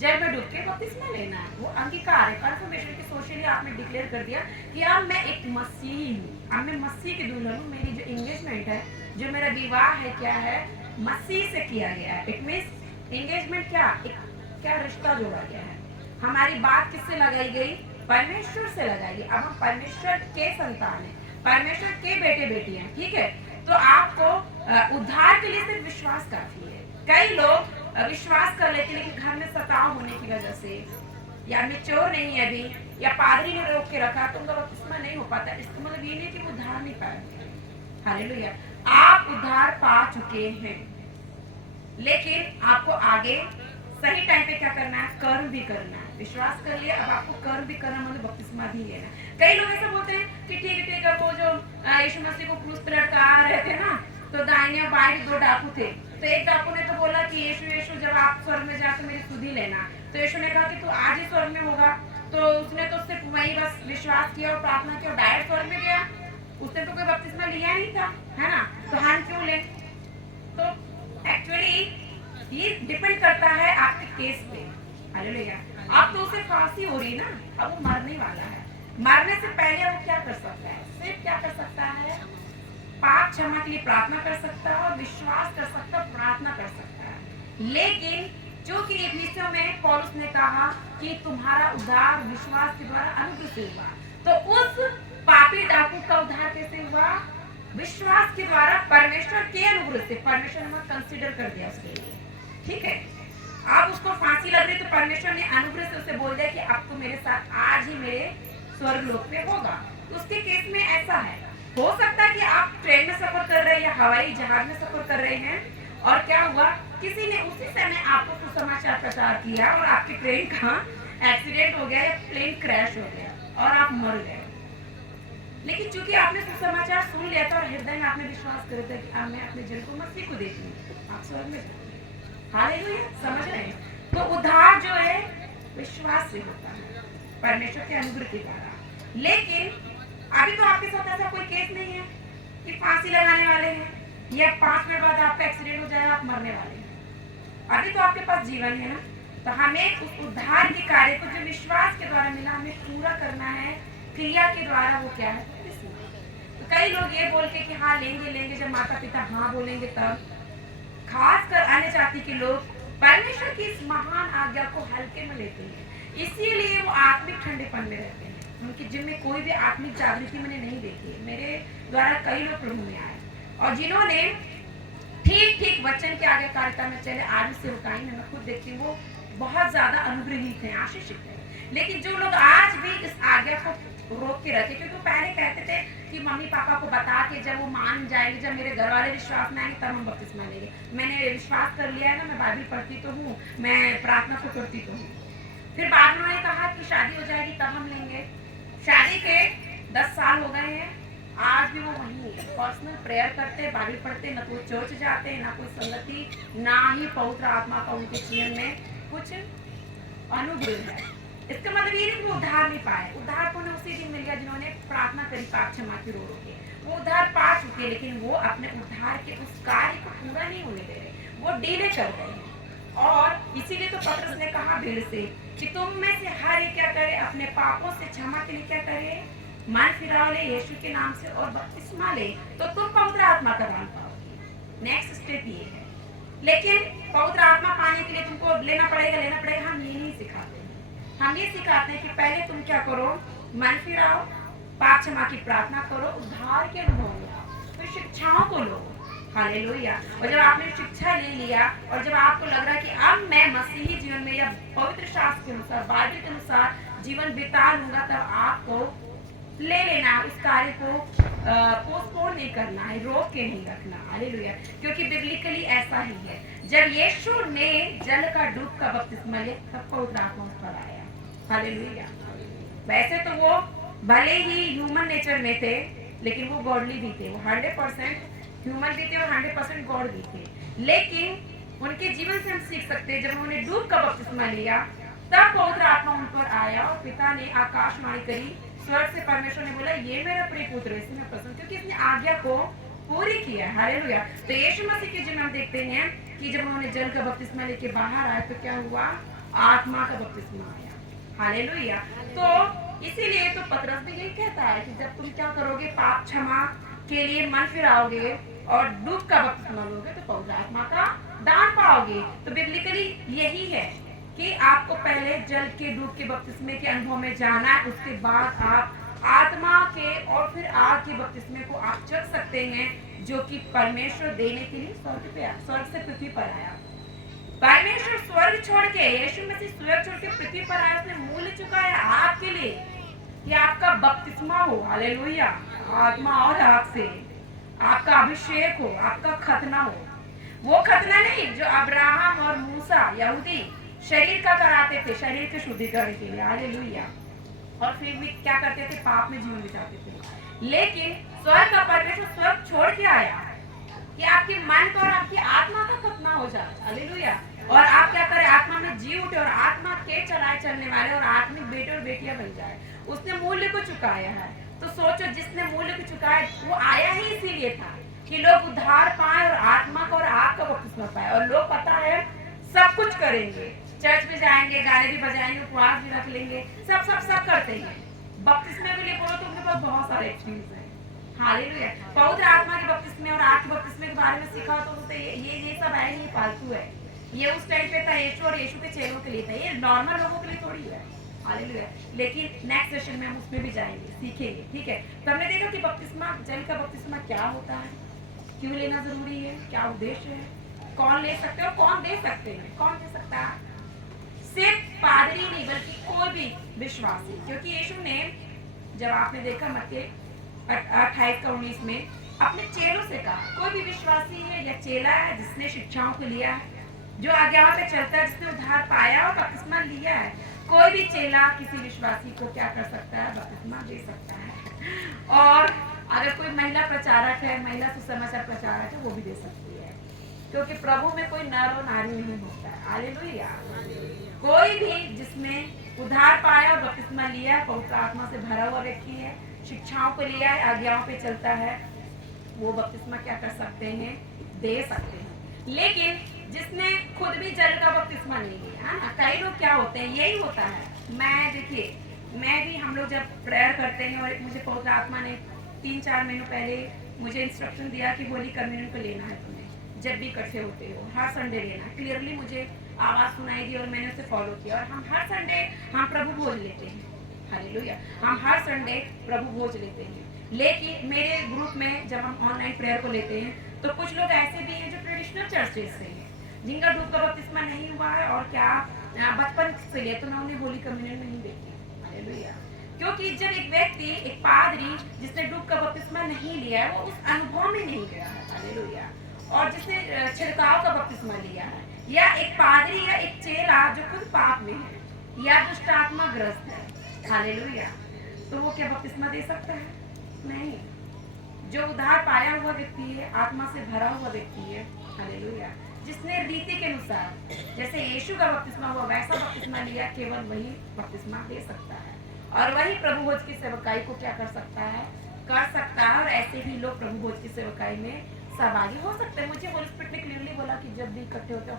जल में डूब के बपतिस्मा लेना है। वो अंगीकार है, कन्फर्मेशन की सोशली आपने डिक्लेयर कर दिया कि अब मैं एक मसीही हूँ, अब मैं मसीह की दुल्हन हूँ, मेरी जो एंगेजमेंट है, जो मेरा विवाह है, क्या है? मसीह से किया गया है। इट मीन्स एंगेजमेंट क्या रिश्ता जोड़ा गया है। हमारी बात किससे लगाई गई? परमेश्वर से लगाई गई। अब हम परमेश्वर के संतान हैं, परमेश्वर के बेटे बेटी हैं। ठीक है, तो आपको उद्धार के लिए सिर्फ विश्वास काफी है। कई लोग विश्वास कर लेते लेकिन घर में सताव होने की वजह से, या मेच्योर नहीं है अभी, या पादरी ने रोक के रखा, तो उनका बपतिस्मा नहीं हो पाता। इसका मतलब ये नहीं कि वो उद्धार नहीं पाए। हालेलुया, आप उद्धार पा चुके हैं, लेकिन आपको आगे सही टाइम पे क्या करना है? कर्म भी करना है। विश्वास कर लिया, अब आपको कर्म भी करना, मतलब बपतिस्मा भी लेना। कई लोग ऐसा बोलते हैं कि ठीक है, वो जो यीशु मसीह को क्रूस पर लटका रहे थे ना, तो दाहिने और बाएं 2 डाकू थे, तो एक डाकू ने तो बोला कि यीशु जब आप स्वर्ग में जाते मेरी सुधि लेना। तो यीशु ने कहा कि तू आज ही स्वर्ग में होगा। तो उसने तो सिर्फ वही बस विश्वास किया और प्रार्थना किया और डायरेक्ट स्वर्ग में गया। उसने तो कोई बपतिस्मा लिया नहीं था, है ना? तो हम क्यों ले? तो एक्चुअली ये डिपेंड करता है आपके केस पे। हालेलुया, अब तो उसे फांसी हो रही ना, अब वो मरने वाला है। मरने से पहले वो क्या कर सकता है? सिर्फ क्या कर सकता है? पाप क्षमा के लिए प्रार्थना कर सकता है और विश्वास कर सकता है, प्रार्थना कर सकता है। लेकिन जो कि इफिसियों में पौलुस ने कहा कि तुम्हारा उद्धार विश्वास के द्वारा अनुग्रह से हुआ, तो उस पापी डाकू का उद्धार कैसे हुआ? विश्वास के द्वारा, परमेश्वर के अनुग्रह से। परमेश्वर ने कंसीडर कर दिया उसके लिए। ठीक है, आप उसको फांसी लग रही तो परमेश्वर ने अनुग्रह से उसे बोल दिया कि अब तो मेरे साथ आज ही मेरे स्वर्ग लोक में होगा। तो उसके केस में ऐसा है, हो सकता है कि आप ट्रेन में सफर कर रहे हैं या हवाई जहाज में सफर कर रहे हैं और क्या हुआ? किसी ने उसी समय आपको सुसमाचार प्रचार किया और आपकी ट्रेन का एक्सीडेंट हो गया या प्लेन क्रैश हो गया और आप मर गए। लेकिन चूंकि आपने सुसमाचार सुन लिया था और हृदय में आपने विश्वास कर था कि अब मैं अपने जन को मसीह को देखूं, आप स्वर्ग में जाओगे। हालेलुया, समझ रहे हैं? तो उद्धार जो है विश्वास से होता है, परमेश्वर के अनुग्रह के द्वारा। लेकिन अभी तो आपके साथ ऐसा कोई केस नहीं है कि फांसी लगाने वाले हैं या 5 मिनट बाद आपका एक्सीडेंट हो जाएगा, आप मरने वाले हैं। अभी तो आपके पास जीवन है ना, तो हमें उस उद्धार के कार्य को जो विश्वास के द्वारा मिला हमें पूरा करना है। क्रिया के द्वारा वो क्या है? तो कई लोग ये बोल के कि हाँ लेंगे, जब माता पिता हाँ बोलेंगे तब। खासकर अन्य जाति के लोग परमेश्वर की इस महान आज्ञा को हल्के में लेते हैं, इसीलिए वो आत्मिक ठंडेपन में रहते हैं। उनकी जिनमें कोई भी आत्मिक जागृति मैंने नहीं देखी है। मेरे द्वारा कई लोग प्रभु में आए और जिन्होंने ठीक वचन के आगे कार्यता में चले, आज से रुकाई मैं खुद देखती हूँ, वो बहुत ज्यादा अनुग्रहित है, आशीषित है। लेकिन जो लोग आज भी इस आज्ञा को रोक के रखे, क्योंकि वो पहले कहते थे कि मम्मी पापा को बता के जब वो मान जाएंगे, जब मेरे घर वाले विश्वास में आएंगे तब हम बपतिस्मा लेंगे। मैंने विश्वास कर लिया है ना, मैं बाइबल पढ़ती तो हूँ, मैं प्रार्थना तो करती तो हूँ। फिर बाद में उन्होंने कहा कि शादी हो जाएगी तब हम लेंगे। शादी के 10 साल हो गए हैं, आज भी वो वहीं है, पर्सनल प्रेयर करते, बाइबल पढ़ते, ना कोई चर्च जाते, ना कोई संगति, ना ही पवित्र आत्मा का उनके जीवन में कुछ अनुग्रह है। इसका मतलब ये नहीं कि वो उद्धार नहीं पाए, उद्धार को उन्हें उसी दिन मिल गया जिन्होंने प्रार्थना करी पाप क्षमा की रो के। वो उद्धार पा चुके, लेकिन वो अपने उद्धार के उस कार्य को पूरा नहीं होने दे रहे, वो डिले कर रहे हैं। और इसीलिए तो पतरस ने कहा भीड़ से कि तुम में से हर एक क्या करे, अपने पापों से क्षमा के लिए क्या करे, मन फिराव ले यीशु के नाम से और बपतिस्मा ले, तो तुम पवित्र आत्मा का दान पाओगे। नेक्स्ट स्टेप ये है। लेकिन पवित्र आत्मा पाने के लिए तुमको लेना पड़ेगा। हम ये नहीं सिखाते, हम ये सिखाते हैं कि पहले तुम क्या करो, मन फिराओ, पाप क्षमा की प्रार्थना करो, उद्धार के अनुभव में आओ, फिर शिक्षाओं को लो। हालेलुया। और जब आपने शिक्षा ले लिया और जब आपको लग रहा है कि अब मैं मसीही जीवन में या पवित्र शास्त्र के अनुसार, बाइबल के अनुसार जीवन बिता लूंगा, तब आपको ले लेना, उस कार्य को पोस्टपोन नहीं करना है, रोक के नहीं रखना। हालेलुया। क्योंकि बिब्लिकली ऐसा ही है, जब यीशु ने जल का डूब का बपतिस्मा लिया तब पवित्र आत्मा उस पर आया। हालेलुया। वैसे तो वो भले ही ह्यूमन नेचर में थे, लेकिन वो गॉडली भी थे, वो 100% ह्यूमन भी थे और 100% गॉड भी थे। लेकिन उनके जीवन से हम सीख सकते हैं, जब उन्होंने डूब का बपतिस्मा लिया तब पवित्र आत्मा उन पर आया और पिता ने आकाशवाणी करी, स्वर्ग से परमेश्वर ने बोला ये मेरा प्रिय पुत्र है, इससे मैं प्रसन्न, क्योंकि इसने आज्ञा को पूरी किया। हालेलुया। तो यीशु मसीह के जीवन में देखते हैं कि जब उन्होंने जल का बपतिस्मा लेके बाहर आए तो क्या हुआ, आत्मा का बपतिस्मा आया। हालेलुया। तो इसीलिए तो पतरस भी यही कहता है कि जब तुम क्या करोगे, पाप क्षमा के लिए मन फिराओगे और डूब का बपतिस्मा लोगे तो पवित्र आत्मा का दान पाओगे। तो बिब्लिकली यही है कि आपको पहले जल के डूब के बपतिस्मे के अनुभव में जाना है, उसके बाद आप आत्मा के और फिर आग के बपतिस्मे को आप चख सकते हैं, जो कि परमेश्वर देने के लिए स्वर्ग से पृथ्वी पर आया। परमेश्वर स्वर्ग छोड़ के, यीशु मसीह स्वर्ग छोड़ के पृथ्वी पर आया, उसने मूल्य चुकाया आपके लिए कि आपका बपतिस्मा हो। हालेलुया। आत्मा और आग से आपका अभिषेक हो, आपका खतना हो। वो खतना नहीं जो अब्राहम और मूसा यहूदी शरीर का कराते थे, शरीर के शुद्धिकरण के लिए। हालेलुया। और फिर भी क्या करते थे, पाप में जीवन बिताते थे। लेकिन स्वर्ग का परमेश्वर स्वर्ग छोड़ के आया कि आपके मन का और आपकी आत्मा का खतना हो जाए। हालेलुया। और आप क्या करें, आत्मा में जी उठे और आत्मा के चलाए चलने वाले और आत्मिक बेटे और बेटियां बन जाए। उसने मूल्य को चुकाया है। तो सोचो, जिसने मूल्य को चुकाया वो आया ही इसीलिए था कि लोग उद्धार पाए और आत्मा का और आग का बपतिस्मा पाए। और लोग पता है सब कुछ करेंगे, चर्च में जाएंगे, गाने भी बजाएंगे, उपवास भी रख लेंगे, सब करते हैं। बपतिस्मे के लिए बोलो तो उनके पास बहुत सारे एक्सपीरियंस हैं। हालेलुया। पवित्र आत्मा के बपतिस्मे और आग के बपतिस्मे के बारे में सीखा तो बोलते ये सब है ही फालतू है, ये उस टाइम पे था यीशु और यीशु के चेलों के लिए था, ये नॉर्मल लोगों के लिए थोड़ी है। हालेलुया। लेकिन नेक्स्ट सेशन में हम उसमें भी जाएंगे, सीखेंगे। ठीक है। तो हमने देखा कि बपतिस्मा, जल का बपतिस्मा क्या होता है, क्यों लेना जरूरी है, क्या उद्देश्य है, कौन ले सकते हैं और कौन दे सकते हैं, कौन दे सकता है। सिर्फ पादरी नहीं बल्कि कोई भी विश्वासी, क्योंकि यीशु ने, जब आपने देखा मत्ती 28:19 में अपने चेलों से कहा, कोई भी विश्वासी है या चेला है जिसने शिक्षाओं को लिया है, जो आज्ञाओं पे चलता है, जिसने उद्धार पाया और बपतिस्मा लिया है, कोई भी चेला किसी विश्वासी को क्या कर सकता है, बपतिस्मा दे सकता है। और अगर कोई महिला प्रचारक है, महिला सुसमाचार प्रचारक है, वो भी दे सकती है, क्योंकि प्रभु में कोई नर और नारी नहीं होता है। हालेलुया। कोई भी जिसमें उद्धार पाया और बपतिस्मा लिया, पवित्र आत्मा से भरा हुआ व्यक्ति है, शिक्षाओं को लिया है, आज्ञाओं पे चलता है, वो बपतिस्मा क्या कर सकते हैं? दे सकते हैं। लेकिन जिसने खुद भी जल का बपतिस्मा नहीं लिया है ना, कई लोग क्या होते हैं, यही होता है। देखिए मैं भी, हम लोग जब प्रेयर करते हैं और मुझे पवित्र आत्मा ने 3-4 महीनों पहले मुझे इंस्ट्रक्शन दिया कि होली कम्युनियन को लेना है तुम्हें, जब भी इकट्ठे होते हो हर संडे लेना। क्लियरली मुझे आवाज़ सुनाई दी और मैंने उसे फॉलो किया, और हम हर संडे हम प्रभु भोज लेते हैं। हालेलुया, हम हर संडे प्रभु भोज लेते हैं। लेकिन मेरे ग्रुप में जब हम ऑनलाइन प्रेयर को लेते हैं तो कुछ लोग ऐसे भी हैं जो ट्रेडिशनल चर्चेज से हैं, जिनका डूब का बपतिस्मा नहीं हुआ है और क्या बचपन से लिए, तो मैं उन्हें होली कम्युनियन में नहीं देती। हालेलुया, क्योंकि जब एक व्यक्ति, एक पादरी जिसने डूब का बपतिस्मा नहीं लिया है, वो उस अनुभव में नहीं गया है। हालेलुया, और जिसने छिड़काव का बपतिस्मा लिया है, या एक पादरी या एक चेला जो खुद पाप में है या दुष्ट आत्मा ग्रस्त है, हालेलुया, तो वो क्या बपतिस्मा दे सकता है? नहीं। जो उद्धार पाया हुआ व्यक्ति है, आत्मा से भरा हुआ व्यक्ति है, हालेलुया, जिसने रीति के अनुसार जैसे यीशु का बपतिस्मा हुआ वैसा बपतिस्मा लिया, केवल वही बपतिस्मा दे सकता है। और वही प्रभु भोज की सेवकाई को क्या कर सकता है? कर सकता है। और ऐसे ही लोग प्रभु भोज की सेवकाई में सहभागी हो सकते हैं। मुझे होली स्पिरिट ने क्लियरली बोला कि जब भी इकट्ठे होते हो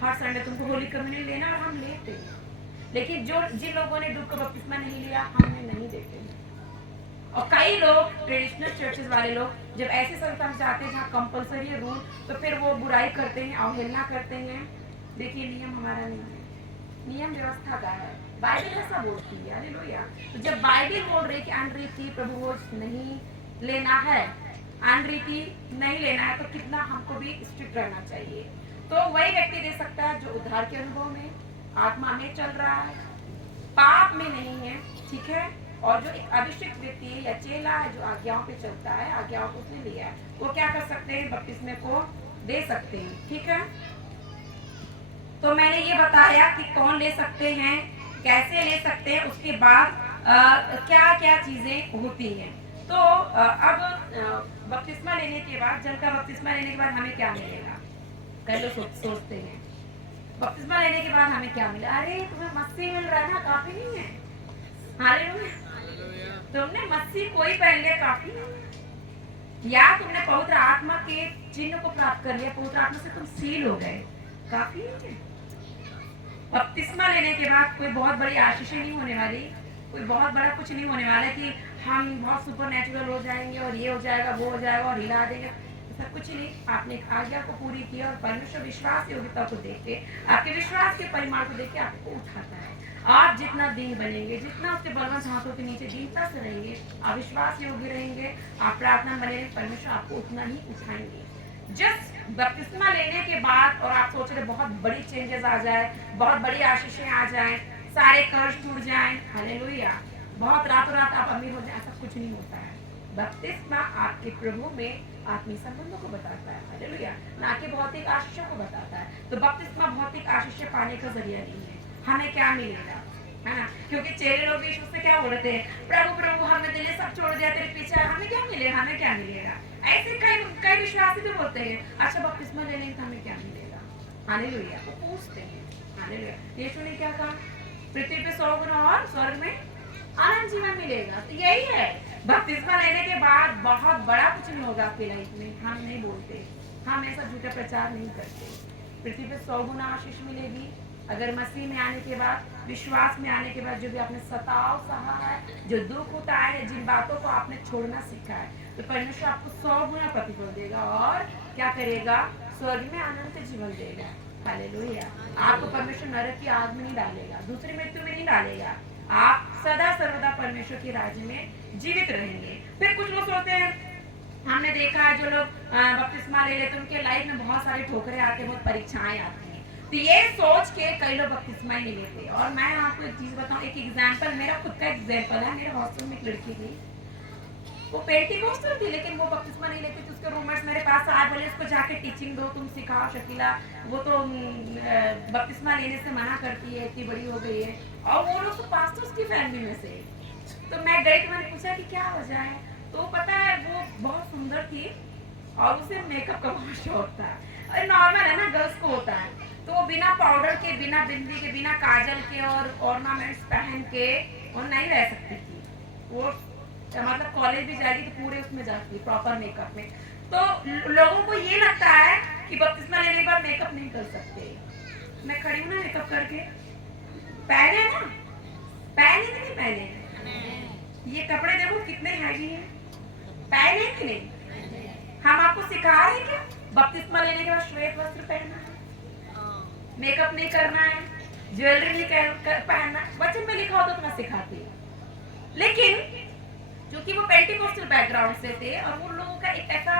हर संडे तुमको होली कम्युनियन लेना, और हम लेते हैं। लेकिन जिन लोगों ने डूब का बपतिस्मा नहीं लिया, हमने नहीं देते हैं। और कई लोग ट्रेडिशनल चर्चेज वाले लोग जब ऐसे संस्था में जाते हैं जहाँ कंपलसरी है रूल, तो फिर वो बुराई करते हैं, अवहेलना करते हैं। देखिए नियम हमारा नहीं है, नियम व्यवस्था का है, बाइबल ऐसा बोलती है। हालेलुया, तो जब बाइबल बोल रही कि अनरीति प्रभु भोज नहीं लेना है, अनरीति नहीं लेना है, तो कितना हमको भी स्ट्रिक्ट रहना चाहिए। तो वही व्यक्ति दे सकता है जो उद्धार के अनुभव में, आत्मा में चल रहा है, पाप में नहीं है, ठीक है। और जो एक अभिषिक्त व्यक्ति है या चेला है जो आज्ञाओं पे चलता है, आज्ञाओं को उसने लिया है, वो क्या कर सकते हैं? बपतिस्मे को दे सकते हैं, ठीक है। तो मैंने ये बताया कि कौन ले सकते हैं, कैसे ले सकते हैं, उसके बाद क्या क्या चीजें होती हैं। तो अब बपतिस्मा लेने के बाद, जल का बपतिस्मा लेने के बाद हमें क्या मिलेगा? कई लोग सोचते हैं बपतिस्मा लेने के बाद हमें क्या मिला? अरे तुम्हें मस्सी मिल रहा है ना, काफी नहीं है। हालेलुया, तुमने मस्सी कोई पहन लिया, काफी नहीं। या तुमने पवित्र आत्मा के चिन्ह को प्राप्त कर लिया, पवित्र आत्मा से तुम सील हो गए, काफी नहीं है। बपतिस्मा लेने के बाद कोई बहुत बड़ी आशीषें नहीं होने वाली, कोई बहुत बड़ा कुछ नहीं होने वाला कि हम बहुत सुपर नेचुरल हो जाएंगे और ये हो जाएगा, वो हो जाएगा और हिला देंगे, ऐसा कुछ नहीं। आपने एक आज्ञा को पूरी किया और परमेश्वर विश्वास योग्यता को देख के, आपके विश्वास के परिमाण को देख के आपको उठाता है। आप जितना दिन बनेंगे, जितना उसके बलवंत हाथों के नीचे दीनता से रहेंगे, आप विश्वास योग्य रहेंगे, आप प्रार्थना बने, परमेश्वर आपको उतना ही उठाएंगे। जस्ट बपतिस्मा लेने के बाद और आप सोच रहे बहुत बड़ी चेंजेस आ जाए, बहुत बड़ी आशीषें आ जाएं, सारे कर्ज टूट जाएं, हालेलुया, बहुत रातों रात आप अमीर हो जाए, ऐसा कुछ नहीं होता है। बपतिस्मा आपके प्रभु में आत्मीय संबंधों को बताता है, हालेलुया, ना कि भौतिक आशीषों को बताता है। तो बपतिस्मा भौतिक आशीषें पाने का जरिया नहीं है। हमें क्या मिलेगा, है ना? क्योंकि चेले लोग भी उससे क्या बोल रहे थे, प्रभु प्रभु हमने दिल सब छोड़ दिया तेरे पीछे, हमें क्या मिलेगा, हमें क्या मिलेगा? ऐसे कई विश्वासी भी बोलते हैं, अच्छा बपतिस्मा लेने का हमें क्या मिलेगा? हालेलुया, वो पूछते हैं। हालेलुया, यीशु ने क्या कहा? पृथ्वी पे 100 गुना और स्वर्ग में अनंत जीवन मिलेगा। तो यही है, बपतिस्मा लेने के बाद बहुत बड़ा कुछ नहीं होगा आपकी लाइफ में। हम नहीं बोलते, हम ऐसा झूठा प्रचार नहीं करते। पृथ्वी पे 100 गुना आशीष मिलेगी अगर मसीह में आने के बाद, विश्वास में आने के बाद, जो भी आपने सताव सहा है, जो दुख होता है, जिन बातों को आपने छोड़ना सीखा है, तो परमेश्वर आपको 100 गुना प्रतिफल देगा और क्या करेगा? स्वर्ग में अनंत जीवन देगा। हालेलुया, आपको परमेश्वर नरक की आग में नहीं डालेगा, दूसरी मृत्यु में नहीं डालेगा, आप सदा सर्वदा परमेश्वर के राज्य में जीवित रहेंगे। फिर कुछ लोग सोचते हैं, हमने देखा है जो लोग बपतिस्मा ले लेते हैं उनके लाइफ में बहुत सारी ठोकरें आती हैं, बहुत परीक्षाएं आती हैं, तो ये सोच के कई लोग बपतिस्मा ही नहीं लेते। और मैं आपको एक चीज बताऊं, एक एग्जाम्पल, मेरा खुद का एग्जाम्पल है। मेरे हॉस्टल में एक लड़की थी, वो पेंटिकोस्टल थी, लेकिन वो बपतिस्मा नहीं लेती थी। उसके रूममेट्स मेरे पास आए, बोले उसको जाके टीचिंग दो, तुम सिखाओ शकीला, वो तो बपतिस्मा लेने से मना करती है, इतनी बड़ी हो गई है। और वो लोग तो पास्टर्स की फैमिली में से। तो मैं गई तो मैंने पूछा कि क्या वजह है, तो पता है वो बहुत सुंदर थी और उसे मेकअप का बहुत शौक था। अरे नॉर्मल है ना, गर्ल्स को होता है। तो वो बिना पाउडर के, बिना बिंदी के, बिना काजल के और ऑर्नामेंट्स पहन के वो नहीं रह सकती थी। वो मतलब कॉलेज भी जाएगी तो पूरे उसमें जाती है, प्रॉपर मेकअप में। तो लोगों को ये लगता है कि बपतिस्मा लेने के बाद मेकअप नहीं कर सकते। मैं खड़ी हूँ ना मेकअप करके, पहने ना, पहने कि नहीं पहने? ये कपड़े देखो कितने हैवी हैं, पहने कि नहीं? हम आपको सिखा रहे हैं क्या बपतिस्मा लेने के बाद श्वेत वस्त्र पहनना है, मेकअप नहीं करना है, ज्वेलरी नहीं पहनना? वचन में लिखा होता तो मैं सिखाती हूँ। लेकिन क्योंकि वो पेंटिकोस्टल बैकग्राउंड से थे और उन लोगों का एक ऐसा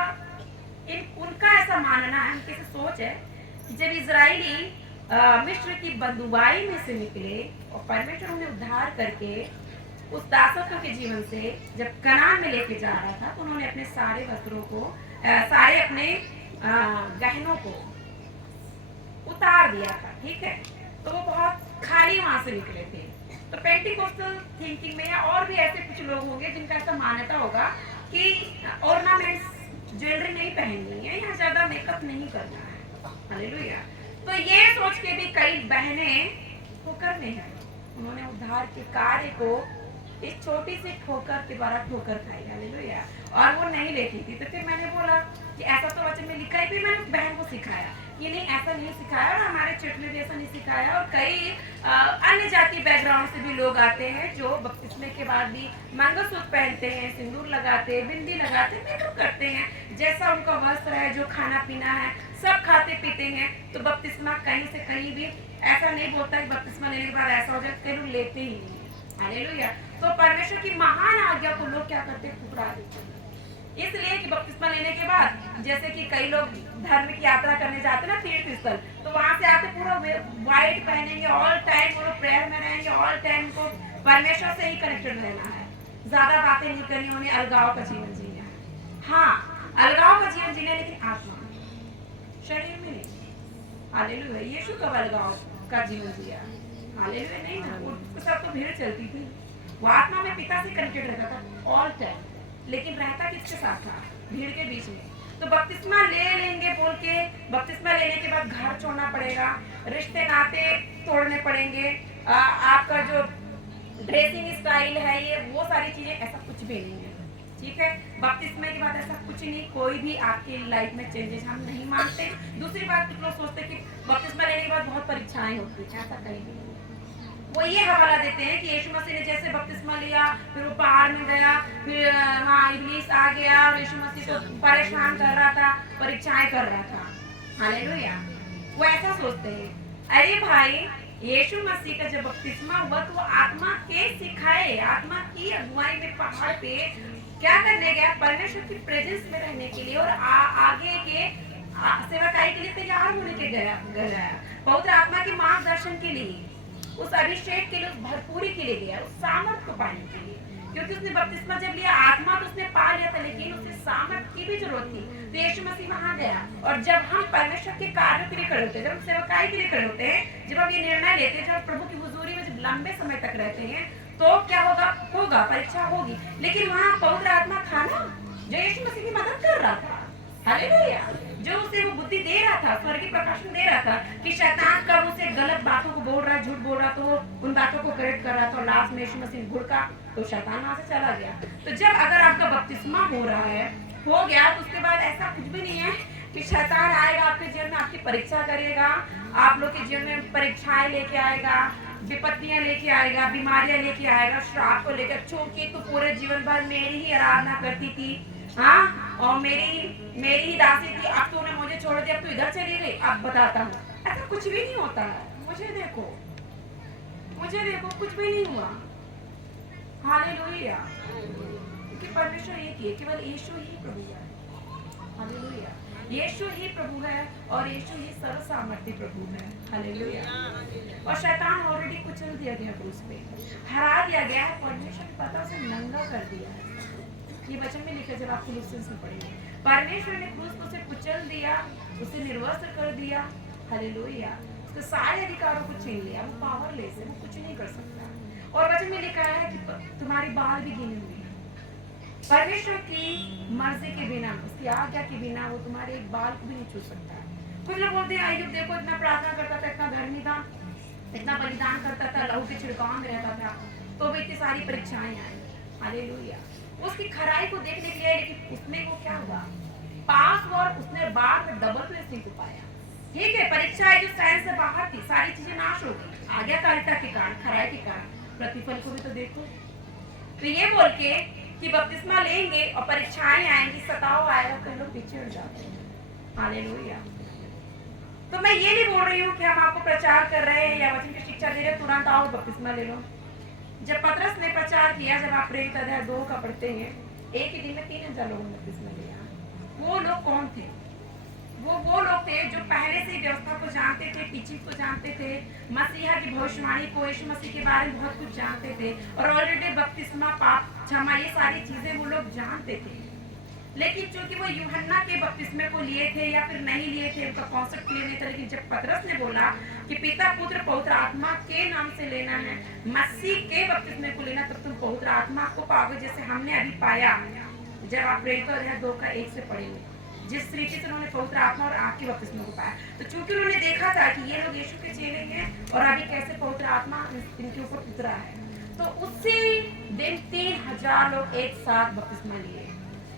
उनका ऐसा मानना है, उनकी ऐसी सोच है कि जब इजराइली मिस्र की बंदुआई में से निकले और परमेश्वर उन्हें उद्धार करके उस दासत्व के जीवन से जब कनान में लेके जा रहा था, तो उन्होंने अपने सारे वस्त्रों को, सारे अपने गहनों को उतार दिया था। ठीक है, तो वो बहुत खाली वहां से निकले थे। तो पेंटिकोस्टल थिंकिंग में या और भी ऐसे कुछ लोग होंगे जिनका ऐसा मान्यता होगा कि ऑर्नामेंट्स, ज्वेलरी नहीं पहननी है या ज्यादा मेकअप नहीं करना है। हालेलुया। तो ये सोच के भी कई बहनें ठोकर में हैं, उन्होंने उद्धार के कार्य को इस छोटी सी ठोकर के द्वारा ठोकर खाई। हालेलुया। और वो नहीं लेती थी। तो फिर मैंने बोला कि ऐसा तो वचन में लिखा है, फिर मैंने उस बहन को सिखाया कि नहीं, ऐसा नहीं सिखाया और हमारे चर्च में भी ऐसा नहीं सिखाया। और कई अन्य जाति बैकग्राउंड से भी लोग आते हैं जो बपतिस्मे के बाद भी मंगलसूत्र पहनते हैं, सिंदूर लगाते, बिंदी लगाते, मेकअप करते हैं, जैसा उनका वस्त्र है, जो खाना पीना है, सब खाते पीते हैं। तो बपतिस्मा कहीं से कहीं भी ऐसा नहीं बोलता कि बपतिस्मा लेने के बाद ऐसा हो जाए, कई लोग लेते ही नहीं। हालेलुया। तो परमेश्वर की महान आज्ञा को लोग क्या करते, ठुकरा देते हैं। इसलिए कि बपतिस्मा लेने के बाद, जैसे कि कई लोग धर्म की यात्रा करने जाते ना, तीर्थ स्थल, तो वहां से आते पूरा व्हाइट पहनेंगे, ऑल टाइम वो प्रेयर में रहेंगे, ऑल टाइम को परमेश्वर से ही कनेक्टेड रहना है, ज्यादा बातें नहीं करनी, उन्हें अलगाव का जीवन जीना है। हाँ, अलगाव का जीवन जीना, लेकिन आत्मा में, शरीर में नहीं। हालेलुया। यीशु कब अलगाव का जीवन जिया? हालेलुया नहीं ना, उसके साथ तो भीड़ चलती थी, वो आत्मा में पिता से कनेक्टेड रहता था ऑल टाइम, लेकिन रहता किसके साथ था? भीड़ के बीच में। तो बपतिस्मा ले लेंगे बोल के, बपतिस्मा लेने के बाद घर छोड़ना पड़ेगा, रिश्ते नाते तोड़ने पड़ेंगे, आपका जो ड्रेसिंग स्टाइल है, ये वो सारी चीजें, ऐसा कुछ भी नहीं है। ठीक है, बपतिस्मे के बाद ऐसा कुछ नहीं, कोई भी आपकी लाइफ में चेंजेस हम नहीं मानते। दूसरी बात, कुछ लोग सोचते कि बपतिस्मा लेने के बाद बहुत परीक्षाएं होती है, ऐसा कहीं नहीं। वो ये हवाला देते हैं कि यीशु मसीह ने जैसे बपतिस्मा लिया, फिर वो पहाड़ में गया, फिर वहाँ इब्लीस आ गया और यीशु मसीह को परेशान कर रहा था, परीक्षाएं कर रहा था। हालेलुया। वो ऐसा सोचते हैं। अरे भाई, यीशु मसीह का जब बपतिस्मा हुआ तो वो आत्मा के सिखाए, आत्मा की अगुवाई में पहाड़ पे क्या करने गया? परमेश्वर की प्रेजेंस में रहने के लिए और आगे के सेवकाई के लिए तैयार होने के गया। पवित्र आत्मा की मार्गदर्शन के लिए, उस अभिषेक के लिए, उस भरपूरी के लिए गया, उस सामर्थ को पाने के लिए। क्योंकि उसने बपतिस्मा जब लिया, आत्मा तो उसने पा लिया था, लेकिन उसे सामर्थ की भी जरूरत थी। तो यीशु मसीह वहां गया। और जब हम परमेश्वर के कार्यों के लिए खड़े होते हैं, जब हम सेवकाई के लिए खड़े होते हैं, जब हम ये निर्णय लेते हैं, जब प्रभु की हुजूरी में जब लंबे समय तक रहते हैं, तो क्या होगा? परीक्षा होगी। लेकिन वहाँ पवित्र आत्मा था ना, जो यीशु मसीह की मदद कर रहा था। हालेलुया। जो उसे वो बुद्धि दे रहा था, स्वर्गीय प्रकाशन दे रहा था कि शैतान कब उसे गलत बातों को बोल रहा है, झूठ बोल रहा, तो वो उन बातों को करेक्ट कर रहा था। और लास्ट में यीशु मसीह घुड़का तो शैतान वहां से चला गया। तो जब अगर आपका बपतिस्मा हो रहा है, हो गया, तो उसके बाद ऐसा कुछ भी नहीं है कि शैतान आएगा आपके जीवन में, आपकी परीक्षा करेगा, आप लोग के जीवन में परीक्षाएं लेके आएगा, विपत्तियां लेके आएगा, बीमारियां लेके आएगा, श्राप को लेकर। क्योंकि तू पूरे जीवन भर मेरी ही आराधना करती थी, हाँ, और मेरी ही दासी थी, अब तूने मुझे छोड़ दिया, अब तू इधर चली गई। अब बताता हूँ, ऐसा कुछ भी नहीं होता है। मुझे देखो, कुछ भी नहीं हुआ। हालेलुया। क्योंकि परमेश्वर एक ही है, केवल यीशु ही प्रभु है। हालेलुया। यीशु ही प्रभु है और यीशु ही सर्व सामर्थ्य प्रभु है। हालेलुया। और शैतान ऑलरेडी कुचल दिया गया, क्रूस पे हरा दिया गया है। परमेश्वर ने पता उसे नंगा कर दिया है। ये वचन में लिखा, जब आप फिलिप्पियंस में पढ़ेंगे, परमेश्वर ने क्रूस पर उसे कुचल दिया, उसे निर्वस्त्र कर दिया। हालेलुया। उसके सारे अधिकारों को छीन लिया। वो पावरलेस है, वो कुछ नहीं कर सकता। और वचन में लिखा है कि तुम्हारी बाल भी गिने हुए हैं। परमेश्वर की मर्जी के बिना, उसकी आज्ञा के बिना वो तुम्हारे एक बाल को भी नहीं छू सकता है। कुछ लोग बोलते हैं अय्यूब देखो इतना प्रार्थना करता था, इतना धर्मी था, इतना बलिदान करता था, लहू के छिड़काव में रहता था, तो भी इतनी सारी परीक्षाएं आई। हालेलुया। उसकी खराई को देखने के लिए, लेकिन उसमें वो क्या हुआ, पास हुआ और उसने बाद में डबल ब्लेसिंग को पाया। ठीक है, परीक्षाएं जो साइंस से बाहर थी, सारी चीजें नाश हो गई आज्ञाकारिता के कारण, खराई के कारण। प्रतिफल को भी तो देखो। तो ये बोल के कि बपतिस्मा लेंगे और परीक्षाएं आएंगी, सताव आएगा, तो लोग पीछे हट जाते हैं। हालेलुया। तो मैं ये नहीं बोल रही हूँ कि हम आपको प्रचार कर रहे हैं या वचन की शिक्षा दे रहे हैं तुरंत आओ बपतिस्मा ले लो। जब पतरस ने प्रचार किया, जब आप प्रेरित अध्याय 2 का पढ़ते हैं, एक ही दिन में 3000 लोगों ने बपतिस्मा लिया। वो लोग कौन थे? वो लोग थे जो पहले से व्यवस्था को जानते थे, टीचिंग को जानते थे, मसीहा की भविष्यवाणी को, यीशु मसीह के बारे में बहुत कुछ जानते थे, और ऑलरेडी बपतिस्मा, पाप क्षमा, ये सारी चीजें वो लोग जानते थे। लेकिन चूंकि वो यूहन्ना के बपतिस्मे को लिए थे या फिर नहीं लिए थे, उनका कॉन्सेप्ट क्लियर नहीं था। लेकिन जब पतरस ने बोला कि पिता, पुत्र, पवित्र आत्मा के नाम से लेना है, मसीह के बपतिस्मे को लेना, तब तुम पवित्र आत्मा को पाओगे, जैसे हमने अभी पाया। जब आप प्रेरित अध्याय 2 का 1 से पढ़ेंगे, जिस तरीके से उन्होंने पवित्र आत्मा और आग के बपतिस्मे को पाया, तो चूंकि उन्होंने देखा था कि ये लोग यीशु के चेले हैं और अभी कैसे पवित्र आत्मा इनके ऊपर उतरा है, तो उसी दिन 3000 लोग एक साथ बपतिस्मा लिए।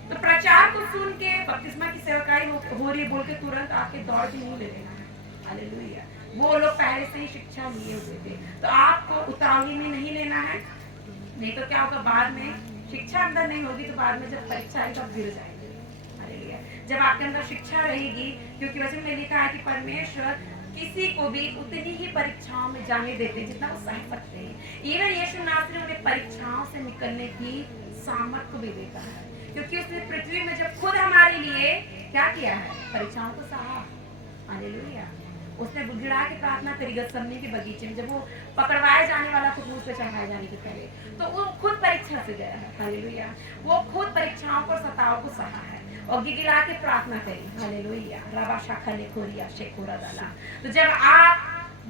तो प्रचार को सुन के बपतिस्मा की सेवकाई हो रही बोल के तुरंत आके दौड़ के नहीं ले लेना है। हालेलुया। वो लोग पहले से ही शिक्षा लिए हुए थे, तो आपको उतावली में नहीं लेना है, नहीं तो क्या होगा, बाद में शिक्षा अंदर नहीं होगी तो बाद में जब परीक्षा आएगी तब गिर जाएंगे। हालेलुया। जब आपके अंदर शिक्षा रहेगी, क्योंकि वचन में लिखा है कि परमेश्वर किसी को भी उतनी ही परीक्षाओं में जाने देते हैं जितना वो सह सकते हैं। इवन यीशु नासरी उन्हें परीक्षाओं से निकलने की सामर्थ को भी देता है, क्योंकि उसने पृथ्वी में जब खुद हमारे लिए क्या किया है, परीक्षाओं को सहा। हालेलुया। उसने गिड़ा के प्रार्थना करी गतसमनी के बगीचे में, जब वो पकड़वाए जाने वाला था क्रूस पे चढ़ाए जाने के पहले, तो वो खुद परीक्षा से गया है। हालेलुया। वो खुद परीक्षाओं को, सताव को सहा है और गिड़गिड़ा के प्रार्थना करी। हालेलुया। रबा शाखा लेकोरिया शेकोरा डाला। तो जब आप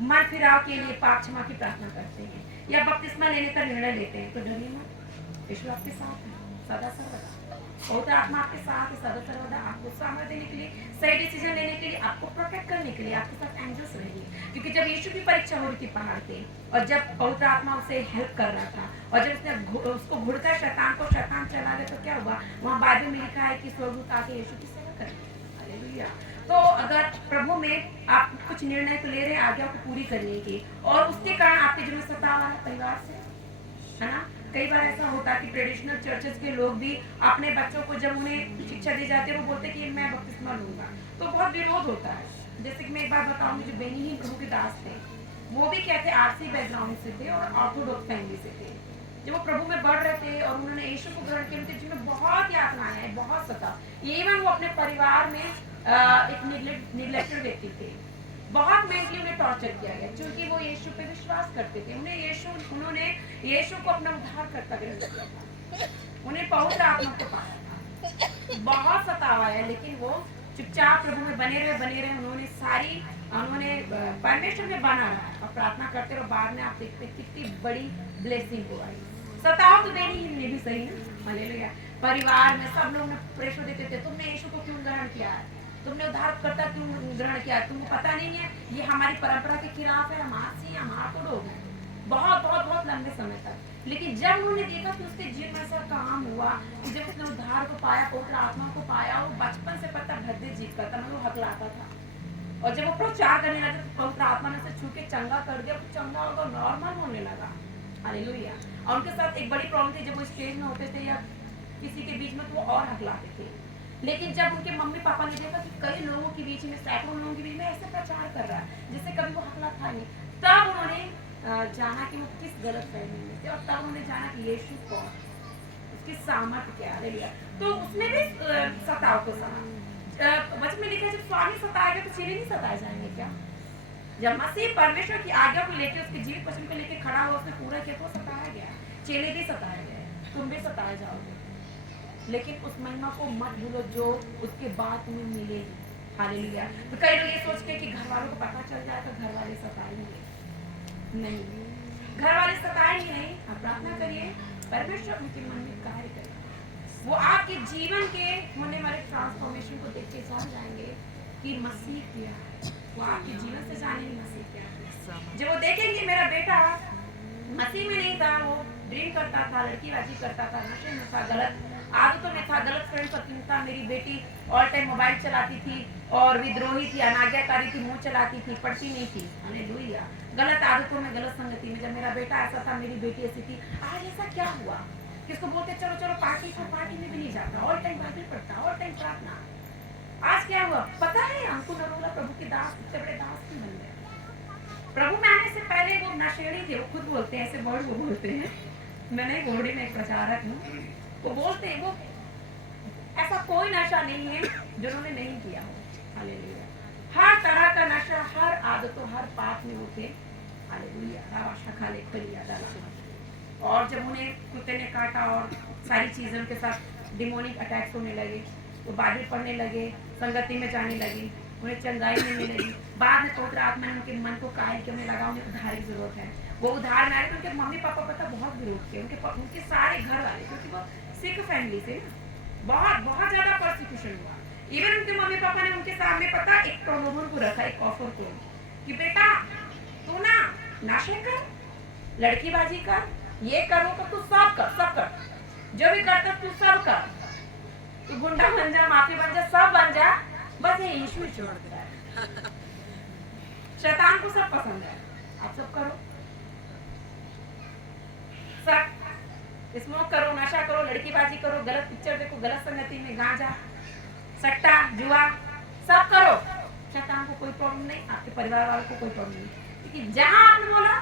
मन फिराव के लिए, पाप क्षमा की प्रार्थना करते हैं या बपतिस्मा लेने का निर्णय लेते हैं, तो डरिए मत, यीशु आपके साथ है सदा सर्वदा। पवित्र आत्मा आपके साथ है सदा सर्वदा, आपको सामर्थ्य देने के लिए, सही डिसीजन लेने के लिए, आपको प्रोटेक्ट करने के लिए आपके साथ एंजल्स रहेंगे। क्योंकि जब यीशु की परीक्षा हो रही थी पहाड़ पे, और जब पवित्र आत्मा उसे हेल्प कर रहा था, और जब उसने उसको घुड़कर शैतान चला गया, तो क्या हुआ, वहाँ बाइबल में लिखा है कि स्वर्गदूत आके यीशु की सेवा करें। हालेलुया। तो अगर प्रभु में आप कुछ निर्णय तो ले रहे हैं आज्ञा को पूरी करने की, और उसके कारण आपके जीवन में सताव आ रहा है परिवार से, है ना। कई बार ऐसा होता है कि ट्रेडिशनल चर्चेस के लोग भी अपने बच्चों को, जब उन्हें शिक्षा दी जाती है, वो बोलते हैं कि मैं बपतिस्मा लूंगा, तो बहुत विरोध होता है। जैसे कि मैं एक बार बताऊंगी, जो बेनीहीन प्रभु के दास थे, वो भी कहते आरसी बैकग्राउंड से थे और ऑर्थोडॉक्स फैमिली से थे। जब वो प्रभु में बढ़ रहे थे और उन्होंने यीशु को ग्रहण किया, उनके जीवन में बहुत यातनाएं हैं, बहुत सताव। इवन वो अपने परिवार में एक निग्लेक्टेड व्यक्ति थे, बहुत मेंटली उन्हें टॉर्चर किया गया, क्योंकि वो यीशु पे विश्वास करते थे। उन्होंने यीशु को अपना उद्धारकर्ता ग्रहण किया था, उन्हें पवित्र आत्मा को पाया था, बहुत सतावा है, लेकिन वो चुपचाप प्रभु में बने रहे। उन्होंने परमेश्वर में बना रहा और प्रार्थना करते रहो। बाद में आप देखते कितनी बड़ी ब्लेसिंग हो आई। सताव तो देनी ही भी सही ना। हालेलुया। परिवार में सब लोग प्रेशर देते थे, तुमने यीशु को क्यों ग्रहण किया है, तुमने उद्धारकर्ता क्यों ग्रहण किया, तुमको पता नहीं है ये हमारी परंपरा के खिलाफ है, हम आसी हम आतोड़ हैं, बहुत लंबे समय तक। लेकिन जब उन्होंने देखा कि उसके जीवन में ऐसा काम हुआ कि जब उसने उद्धार को पाया, पवित्र आत्मा को पाया, वो बचपन से पता भद्दे जीतता था, मतलब हकलाता था, और जब वो प्रचार करने लगा तो पवित्र आत्मा ने उसे छू के चंगा कर दिया, तो चंगा होगा, नॉर्मल होने लगा। हालेलुया। और उनके साथ एक बड़ी प्रॉब्लम थी, जब वो स्टेज में होते थे या किसी के बीच में, तो वो और हकलाते थे। लेकिन जब उनके मम्मी पापा ने देखा कि कई लोगों के बीच में, सैकड़ों लोगों के बीच में ऐसे प्रचार कर रहा है जिससे कभी वो हकला था नहीं, तब उन्होंने जाना कि वो किस गलत फहमी में थे, और तब उन्होंने जाना कि यीशु कौन, उसकी सामर्थ क्या है। तो उसने भी सताव को सहा। वचन में लिखा है जब स्वामी सताएगा तो चेले नहीं सताए जाएंगे क्या। जब मसीह परमेश्वर की आज्ञा को लेकर, उसके जीवित वचन को लेकर खड़ा हुआ, उसने पूरा किया, तो सताया गया, चेले भी सताए गए, तुम भी सताए जाओगे। लेकिन उस महिमा को मत भूलो जो उसके बाद तुम्हें मिलेगी। हालेलुया। तो कई लोग ये सोच के कि घर वालों को पता चल जाए तो घर वाले सताएंगे, नहीं, घर वाले सताएंगे नहीं। आप प्रार्थना करिए, परमेश्वर उनके मन में कार्य करेगा, वो आपके जीवन के होने वाले ट्रांसफॉर्मेशन को देख के जान जाएंगे कि मसीह क्या है। वो आपके जीवन से जानेंगे मसीह क्या है। जब वो देखेंगे मेरा बेटा मसीह में नहीं था, वो ड्रिंक करता था, लड़कीबाजी करता था, नशे में था, गलत आदतों में था, गलत फ्रेंड सर्कल था, मेरी बेटी ऑल टाइम मोबाइल चलाती थी और विद्रोही थी, अनाज्ञाकारी थी, मुंह चलाती थी, पढ़ती नहीं थी, हालेलुया, गलत आदतों में, गलत संगति में। जब मेरा बेटा ऐसा था, मेरी बेटी ऐसी थी, आज ऐसा क्या हुआ? किसको बोलते चलो चलो पार्टी को, पार्टी में भी नहीं जाता, ऑल टाइम बाइबल पढ़ता, ऑल टाइम प्रार्थना। आज क्या हुआ पता है? हमको नरोला प्रभु के दास, इतने बड़े दास नहीं बन गए। प्रभु में आने से पहले वो नशेड़ी थे, वो खुद बोलते हैं, ऐसे वर्ड वो बोलते हैं। मैंने घोड़ी में एक प्रचारक हूँ, वो बोलते हैं वो ऐसा कोई नशा नहीं है जो उन्होंने नहीं किया हो। हालेलुया, हर तरह का नशा, हर आदतों, हर पाप में वो थे। हालेलुया, राशा खा ले खरिया डाला। और जब उन्हें कुत्ते ने काटा और सारी चीज़ों के साथ डिमोनिक अटैक्स होने लगे, वो बाइबल पढ़ने लगे, संगति में जाने लगे, उन्हें चंगाई मिलने लगी। बाद में पवित्र आत्मा ने उनके मन को कायल कि उन्हें लगा उन्हें उद्धार की जरूरत है। वो उद्धार में आए तो उनके मम्मी पापा पता बहुत विरोध थे, उनके सारे घर वाले, क्योंकि वो सिख फैमिली से बहुत बहुत ज्यादा प्रोसिक्यूशन हुआ। इवन उनके मम्मी पापा ने उनके सामने पता एक प्रलोभन को रखा, एक ऑफर को, कि बेटा तू ना नशे कर, लड़कीबाजी कर, ये करो तो तू सब कर, सब कर, जो भी करता तू सब कर, तू गुंडा बन जा, माफी बन जा, सब बन जा, बस ये यीशु ही छोड़ दे। शैतान को सब पसंद है, आप सब करो, सब स्मोक करो, नशा करो, लड़कीबाजी करो, गलत पिक्चर देखो, गलत संगति में गांजा, सट्टा, जुआ, सब करो। शैतान को कोई प्रॉब्लम नहीं, आपके परिवार वालों को कोई प्रॉब्लम नहीं। क्योंकि जहां आपने बोला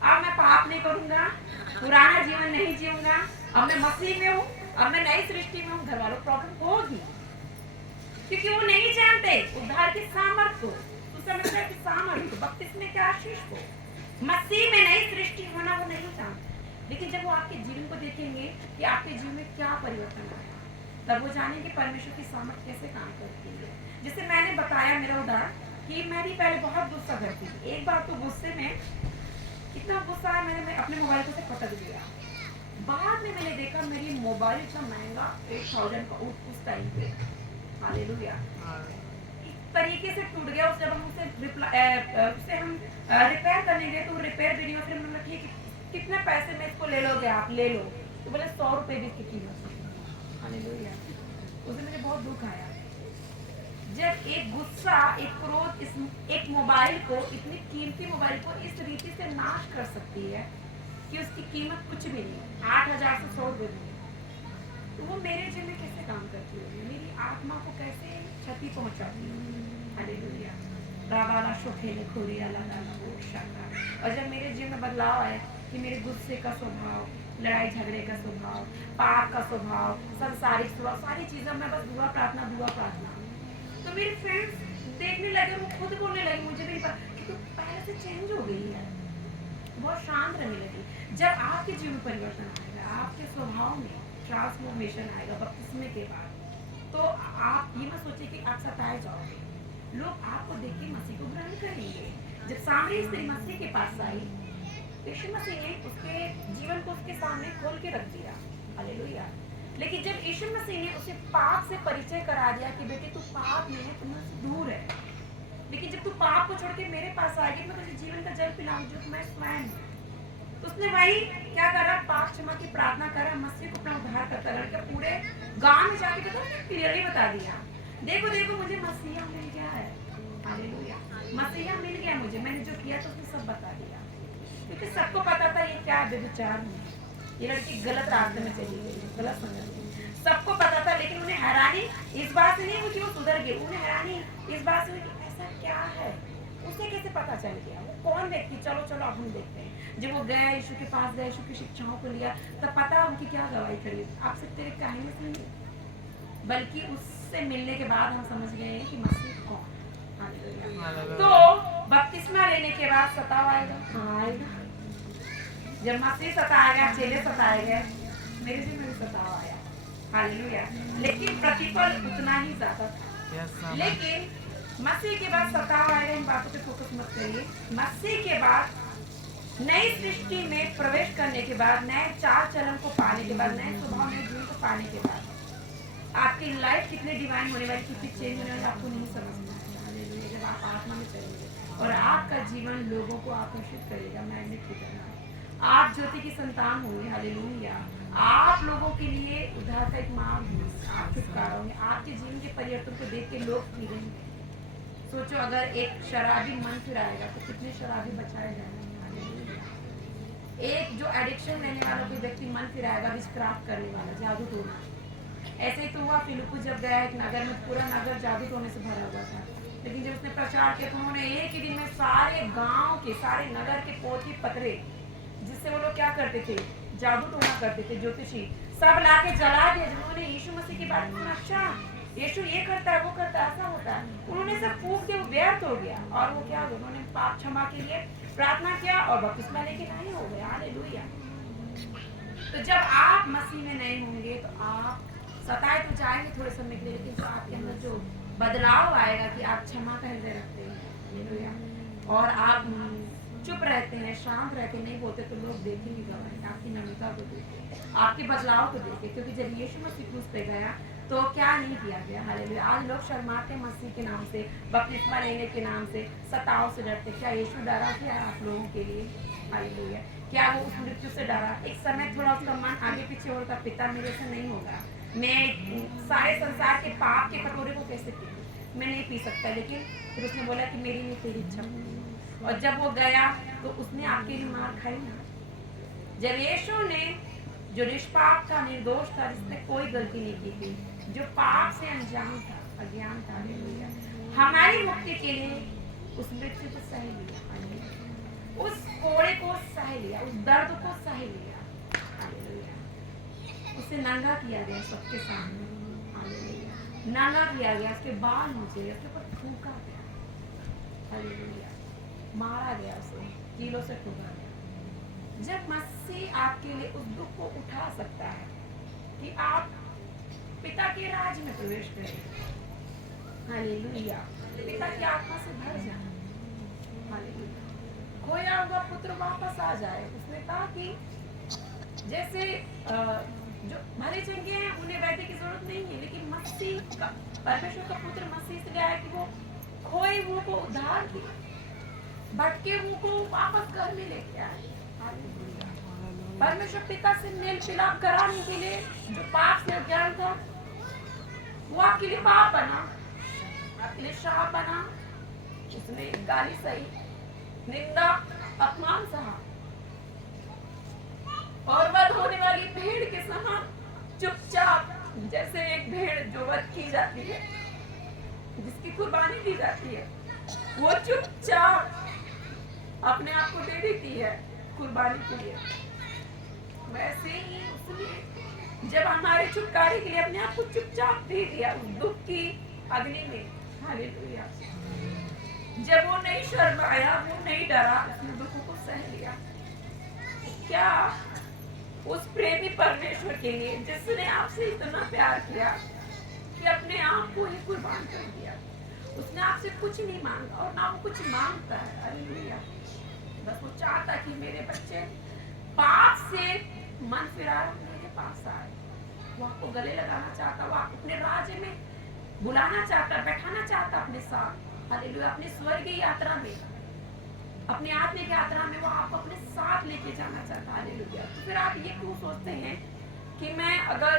अब मैं पाप नहीं करूंगा, पुराना जीवन नहीं जीऊंगा, अब मैं मसीह में हूँ, अब मैं नई सृष्टि में हूँ, घर वालों को प्रॉब्लम होगी, क्योंकि वो नहीं जानते उद्धार की सामर्थ को, सुसमाचार की सामर्थ को, बपतिस्मे के आशीष को, मसीह में नई सृष्टि होना वो नहीं जानते। लेकिन जब वो आपके जीवन को देखेंगे कि आपके जीवन में क्या परिवर्तन आया, तब वो जानेंगे परमेश्वर की सामर्थ कैसे काम करती है। जैसे मैंने बताया मेरा उदाहरण कि मैं भी पहले बहुत गुस्सा करती थी। एक बार तो गुस्से में इतना गुस्सा आया, मैंने अपने मोबाइल को से पटक दिया। बाद में मैंने देखा मेरी मोबाइल इतना महंगा 8000 का उस टाइम पे, हालेलुया, इस तरीके से टूट गया। जब हम उसे हम रिपेयर करने गए तो रिपेयर वीडियो फिर हमने ठीक है कितने पैसे में इसको ले लोगे आप, ले लो, तो बोले 100 रुपए भी इसकी कीमत। हालेलुया, उसे मुझे बहुत दुख आया जब एक गुस्सा, एक क्रोध एक मोबाइल को, इतनी कीमती मोबाइल को इस रीति से नाश कर सकती है कि उसकी कीमत कुछ भी नहीं, 8000 से 100 रुपए भी नहीं। तो वो मेरे जीवन में कैसे काम करती होगी, मेरी आत्मा को कैसे क्षति पहुंचाती होगी। हालेलुया, रावाला शोखेले खोरिया लगा शाका। और जब मेरे जीवन में बदलाव आया कि मेरे गुस्से का स्वभाव, लड़ाई झगड़े का स्वभाव, पाप का स्वभाव, संसारिक स्वभाव, सारी चीज़ों में बस दुआ प्रार्थना, तो मेरे फ्रेंड्स देखने लगे, वो खुद बोलने लगे, मुझे भी कि तू पहले से चेंज हो गई है, बहुत शांत रहने लगी। जब आपके जीवन में परिवर्तन आएगा, आपके स्वभाव में ट्रांसफॉर्मेशन आएगा बपतिस्मे के बाद, तो आप ये मत सोचिए कि आप सताए जाओगे, लोग आपको देख के मसीह को ग्रहण करेंगे। जब सामने स्त्री मसीह के पास आई, यीशु मसीह ने उसके जीवन को उसके सामने खोल के रख दिया, हालेलुया। लेकिन जब यीशु मसीह ने उसे पाप से परिचय करा दिया कि बेटे तू पाप में है, तुम उससे दूर है, लेकिन जब तू पाप को छोड़ के मेरे पास आएगी, मैं तुझे जीवन का जल पिलाऊं जो मैं स्वयं हूं। तो उसने वही क्या करा, पाप क्षमा की प्रार्थना करा, मसीह को अपना उद्धार करता रहा। पूरे गांव में जाके क्लियरली बता दिया, देखो देखो मुझे मसीहा मिल गया है, हालेलुया, मसीहा मिल गया मुझे, मैंने जो किया तो उसने सब बता दिया। क्योंकि सबको पता था ये क्या व्यभिचार है, ये लड़की गलत रास्ते में चली गई, गलत संगत में, सबको पता था। लेकिन उन्हें हैरानी इस बात से नहीं हुई कि वो सुधर गई, उन्हें हैरानी इस बात से हुई कि ऐसा क्या है, उसे कैसे पता चल गया, वो कौन व्यक्ति, चलो चलो अब हम देखते हैं। जब वो गया यीशु के पास गया, यीशु की शिक्षाओं को लिया, तब पता उनकी क्या गवाही करी। आप सिर्फ तेरे कहानी से नहीं, बल्कि उससे मिलने के बाद हम समझ गए कि मसीह कौन। तो बपतिस्मा लेने के बाद सताव आएगा, जब मसीह सताया गया, चेले सताए गए, मेरे जीवन में सताव आया, हालेलुया, लेकिन प्रतिफल उतना ही ज्यादा था। लेकिन मसीह के बाद सताव आएगा, इन बातों पे फोकस मत करिए। मसीह के बाद नई सृष्टि में प्रवेश करने के बाद, नए चाल चलन को पाने के बाद, नए स्वभाव में जीवन को पाने के बाद आपकी लाइफ कितनी डिवाइन होने वाली, कितनी चेंज होने वाली आपको नहीं समझना है। हालेलुया। जब आप आत्मा में चलेंगे और आपका जीवन लोगों को आकर्षित करेगा मैग्नेट की तरह। आप ज्योति की संतान होंगे। हालेलुया। आप लोगों के लिए उद्धार का एक मार्ग होंगे, आप छुटकारा होंगे। आपके जीवन के परिवर्तन को देख के लोग फिरेंगे। सोचो अगर एक शराबी मन फिराएगा तो कितने शराबी बचाए जाएंगे। हालेलुया। एक जो एडिक्शन लेने वाला कोई व्यक्ति मन फिराएगा, विचक्राफ्ट करने वाला, जादू टोना। ऐसे ही तो हुआ, फिलिप्पुस जब गया एक नगर में, पूरा नगर जादू टोने से भरा हुआ था, लेकिन जब उसने प्रचार किया तो उन्होंने एक ही दिन में सारे गांव के, सारे नगर के पोथी पत्रे, जिससे वो लोग क्या करते थे, जादू टोना करते थे, ज्योतिषी, सब लाके जला दिया। जब उन्होंने यीशु मसीह के बारे में, अच्छा यीशु ये करता है, वो करता है, ऐसा होता है, उन्होंने सब फूंक दिया, वो व्यर्थ हो गया। और वो क्या हो गया, उन्होंने पाप क्षमा के लिए प्रार्थना किया और बपतिस्मा लेके नहीं हो गया। हालेलुया। तो जब आप मसीह में नहीं होंगे तो आप सताए तो जाएंगे थोड़े समय के लिए, लेकिन आपके अंदर जो बदलाव आएगा कि आप क्षमा का हृदय रखते हैं, हालेलुया, और आप चुप रहते हैं, शांत रहते नहीं बोलते, तो लोग देखेंगे गवाही, आपकी नम्रता को देखे, आपके बदलाव को देखे। क्योंकि जब यीशु मसीह क्रूस पे गया तो क्या नहीं किया गया। हालेलुया। आज लोग शर्माते मसीह के नाम से, बपतिस्मा लेने के नाम से, सताव से डरते। क्या यीशु डरा क्या आप लोगों के लिए? हालेलुया। क्या वो उस मृत्यु से डरा? एक समय थोड़ा उसका मन आगे पीछे होगा, पिता मेरे से नहीं होगा, मैं सारे संसार के पाप के कटोरे को कैसे पी, मैं नहीं पी सकता। लेकिन फिर उसने बोला कि मेरी नहीं तेरी इच्छा पूरी। और जब वो गया तो उसने आपके लिए मार खाई ना। जब यीशु ने, जो निष्पाप था, निर्दोष था, जिसने कोई गलती नहीं की थी, जो पाप से अनजान था, अज्ञान था, हालेलुया, हमारी मुक्ति के लिए उस मृत्यु को सह लिया, हालेलुया, उस कोड़े को सह लिया, उस दर्द को सह लिया, हालेलुया, उसे नंगा किया गया सबके सामने, हालेलुया, नंगा किया गया, उसके बाल नीचे गए, उसके ऊपर थूका गया, हालेलुया, मारा गया, उसे कीलों से ठोका गया। जब मसीह आपके लिए उस दुख को उठा सकता है कि आप पिता के राज्य में प्रवेश करें, हालेलुया, पिता की आत्मा से भर जाए, हालेलुया, खोया हुआ पुत्र वापस आ जाए। उसने कहा कि जैसे जो भरे चंगे हैं उन्हें वैद्य की जरूरत नहीं है, लेकिन मसीह का, परमेश्वर का पुत्र मसीह से आया कि वो खोए हुए को उद्धार किया, भटके हुए को वापस घर में लेके आए। परमेश्वर पिता से मेल मिलाप कराने के लिए, जो पाप से अज्ञान था वो आपके लिए पाप बना, आपके लिए शाप बना। उसने गाली सही, निंदा, अपमान सहा, और वध होने वाली भेड़ के समान चुपचाप, जैसे एक भेड़ जो वध की जाती है, जिसकी कुर्बानी दी जाती है, वो चुपचाप अपने आप को दे देती है कुर्बानी के लिए, वैसे ही उसने जब हमारे छुटकारे के लिए अपने आप को चुपचाप दे दिया उस दुख की अग्नि में, हालेलुया। जब वो नहीं शर्माया, वो नहीं डरा, उसने दुखों को सह लिया। क्या उस प्रेमी परमेश्वर के लिए, जिसने आपसे इतना प्यार किया कि अपने आप को ही कुर्बान कर दिया, उसने आपसे कुछ नहीं मांगा और ना वो कुछ मांगता है, हालेलुया। बस वो चाहता कि मेरे बच्चे पाप से मन फिरा मेरे पास आए। वो आपको गले लगाना चाहता, वो आपको अपने राज्य में बुलाना चाहता, बैठाना चाहता अपने साथ, हालेलुया, अपनी स्वर्गीय यात्रा में, अपनी आत्मिक यात्रा में वो आपको अपने साथ लेके जाना चाहता, हालेलुया। तो फिर आप ये क्यों सोचते हैं कि मैं अगर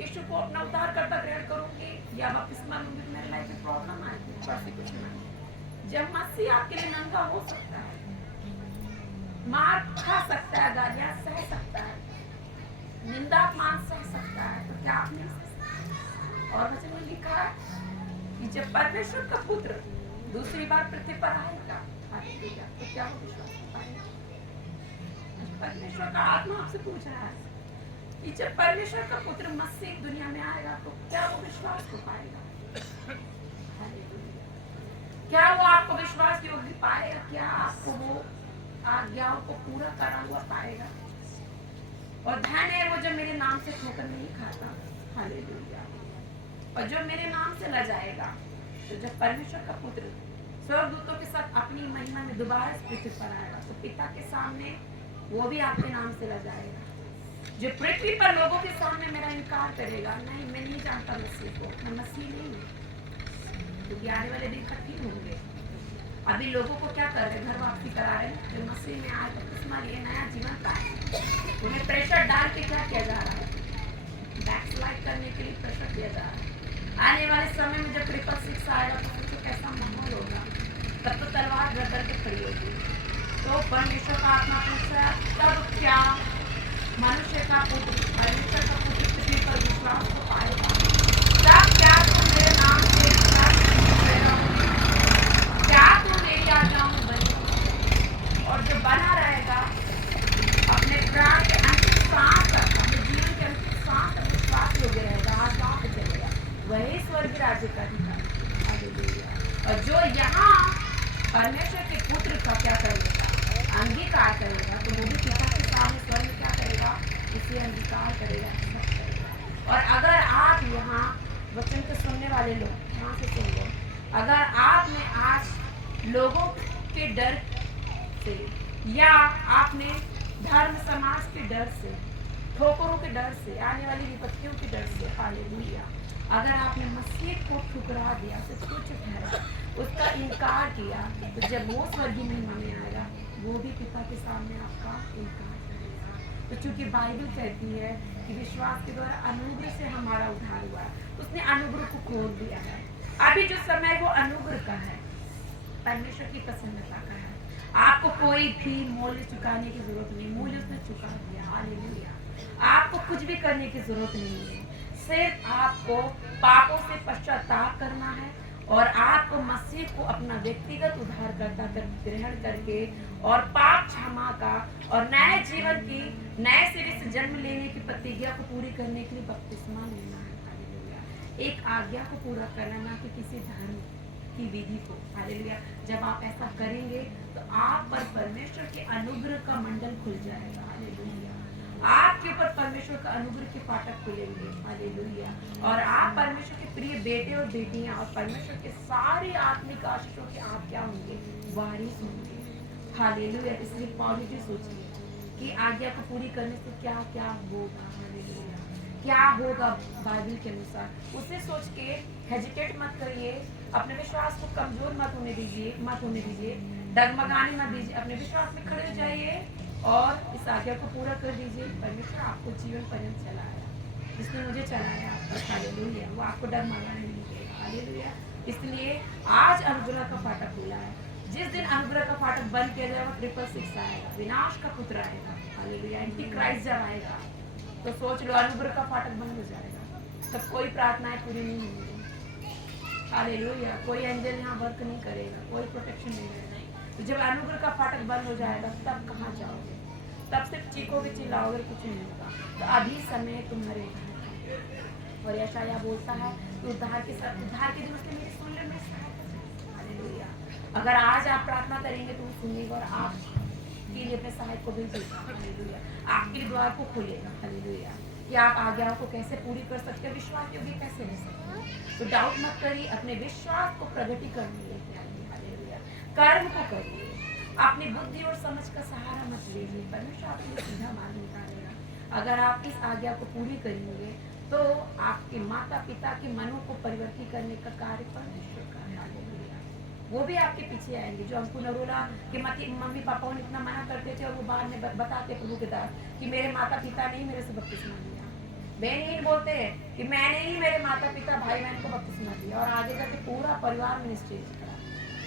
यीशु को अपना उद्धारकर्ता ग्रहण करूंगी या बपतिस्मा लूंगी तो मेरी लाइफ में प्रॉब्लम आएगी? वैसे कुछ नहीं। जब मसीह आपके लिए नंगा हो सकता है, मार खा सकता है, गालियां सह सकता है, निंदा अपमान सह सकता है, तो क्या आप नहीं सह सकते? और वचन में लिखा है कि जब परमेश्वर का पुत्र दूसरी बार पृथ्वी पर आएगा, हालेलुया, तो क्या वो विश्वास कर पाएगा? परमेश्वर का आत्मा आपसे पूछ रहा है कि जब परमेश्वर का पुत्र मसीह दुनिया में आएगा तो क्या वो विश्वास कर पाएगा? हालेलुया। क्या वो आपको विश्वास योग्य पाएगा? क्या आपको वो आज्ञाओं को पूरा करा हुआ पाएगा? और धन्य है वो जो मेरे नाम से ठोकर नहीं खाता, हालेलुया, और जो मेरे नाम से लजाएगा। तो जब परमेश्वर का पुत्र स्वर्गदूतों के साथ अपनी महिमा में दोबारा इस पृथ्वी पर आएगा, तो पिता के सामने वो भी आपके नाम से ला जाएगा। जो पृथ्वी पर लोगों के सामने मेरा इनकार करेगा, नहीं मैं नहीं जानता मसीह को, मैं मसीह नहीं हूँ, क्योंकि आने वाले दिन कठिन होंगे। अभी लोगों को क्या कर रहे हैं, घर वापसी करा रहे हैं, जो मसीह में आए बपतिस्मा लिए नया जीवन पाए, उन्हें प्रेशर डाल के क्या किया जा रहा है, बैकस्लाइड करने के लिए प्रेशर दिया जा रहा है। आने वाले समय में जब 666 आएगा तो सोचो कैसा माहौल होगा, तब तो तलवार गर्दन पे खड़ी होगी। तो परमेश्वर का आत्मा पूछ रहा है, तब क्या मनुष्य का पुत्र, परमेश्वर का पुत्र पृथ्वी पर विश्वास को पाएगा? तब क्या तुम मेरे नाम से विश्वास करेगा? क्या तुम मेरी आज्ञाओं में बने? और जो बना रहेगा अपने प्राण के अंतिम सांस तक, अपने जीवन के अंतिम सांस तक विश्वास योग्य रहेगा, आज्ञाओं पे चलेगा, वही स्वर्ग राज्य का अधिकारी। हालेलुया। और जो यहाँ परमेश्वर के पुत्र का क्या करेगा, अंगीकार करेगा, तो वो भी पिता के सामने स्वर्ग में क्या करेगा, इसे अंगीकार करेगा, एक्सेप्ट करेगा। और अगर आप यहाँ वचन को सुनने वाले लोग यहाँ से सुन लो, अगर आपने आज लोगों के डर से या आपने धर्म समाज के डर से, ठोकरों के डर से, आने वाली विपत्तियों के डर से, हालेलुया, अगर आपने मसीह को ठुकरा दिया, उसे तुच्छ ठहरा, उसका इनकार किया, तो जब वो स्वर्गीय महिमा में आएगा, वो भी पिता के सामने आपका इनकार करेगा। तो चूंकि बाइबल कहती है कि विश्वास के द्वारा अनुग्रह से हमारा उद्धार हुआ, उसने अनुग्रह को खोल दिया है। अभी जो समय वो अनुग्रह का है, परमेश्वर की प्रसन्नता का है। आपको कोई भी मूल्य चुकाने की जरूरत नहीं, मूल्य उसने चुका दिया। हालेलुया। आपको कुछ भी करने की जरूरत नहीं है, सिर्फ आपको पापों से पश्चाताप करना है और आपको मसीह को अपना व्यक्तिगत उद्धारकर्ता ग्रहण करके और पाप क्षमा का और नए जीवन की, नए सिरे से जन्म लेने की प्रतिज्ञा को पूरी करने के लिए बपतिस्मा लेना है। हालेलुया। एक आज्ञा को पूरा करना, ना कि किसी धर्म की विधि को। हालेलुया। जब आप ऐसा करेंगे तो आप पर परमेश्वर के अनुग्रह का मंडल खुल जाएगा। हालेलुया। आपके ऊपर परमेश्वर का अनुग्रह के फाटक खुलेंगे। हालेलुया। और आप परमेश्वर के प्रिय बेटे और बेटियां और परमेश्वर के सारे आत्मिक आशीषों के आप क्या होंगे, वारिस होंगे। हालेलुया। इसलिए पॉजिटिव सोचिए कि आज्ञा को पूरी करने से क्या क्या होगा। हालेलुया। क्या होगा बाइबल के अनुसार, उसे सोच के हेजिटेट मत करिए, अपने विश्वास को कमजोर मत होने दीजिए, डगमगाने मत दीजिए, अपने विश्वास में खड़े हो जाइए और इस आज्ञा को पूरा कर दीजिए। परमेश्वर आपको जीवन पर्यंत चलाया, जिसने मुझे चलाया, हालेलुया, वो आपको डगमगाने नहीं देगा। हालेलुया। इसलिए आज अनुग्रह का फाटक खुला है। जिस दिन अनुग्रह का फाटक बंद किया जाएगा, 666 आएगा, विनाश का पुत्र आएगा। हालेलुया। एंटी क्राइस्ट जब आएगा तो सोच लो अनुग्रह का फाटक बंद हो जाएगा, तब कोई प्रार्थनाएं पूरी नहीं होंगी। हालेलुया। कोई एंजल यहाँ वर्क नहीं करेगा, कोई प्रोटेक्शन नहीं रहेगा। तो जब अनुग्रह का फाटक बंद हो जाएगा, तब कहाँ जाओगे? तब सिर्फ चीखोगे, चिल्लाओगे, कुछ नहीं होगा। तो अभी समय तुम्हारे उद्धार। और यशायाह बोलता है कि उद्धार के दिन उसने मेरी सुन ले, मेरी सहायता करेगा। हालेलुया। अगर आज आप प्रार्थना करेंगे तो वो सुनेगा और आपके लिए अपने सहायक को भेजेगा। हालेलुया। आपके द्वार को खोलेगा। हालेलुया। कि आप आज्ञाओं को कैसे पूरी कर सकते हैं, विश्वास योग्य कैसे रह सकते हैं। तो डाउट मत करिए, अपने विश्वास को प्रगटीकरण में लेके आइए। हालेलुया। कर्म को करिए, अपनी बुद्धि और समझ का सहारा मत लीजिए, परमेश्वर आपके लिए सीधा मार्ग निकालेगा। अगर आप इस आज्ञा को पूरी करेंगे तो आपके माता पिता के मनों को परिवर्तित करने का कार्य परमेश्वर का है। हालेलुया। वो भी आपके पीछे आएंगे। जो हमको नरोला कि मम्मी पापा उन्हें इतना मना करते थे और वो बाद में बताते प्रभु के दास कि मेरे माता पिता ने ही मेरे से बपतिस्मा लिया। बेनीन बोलते हैं कि मैंने ही मेरे माता पिता भाई बहन को बपतिस्मा दिया, और आगे जाके पूरा परिवार मिनिस्ट्री करा।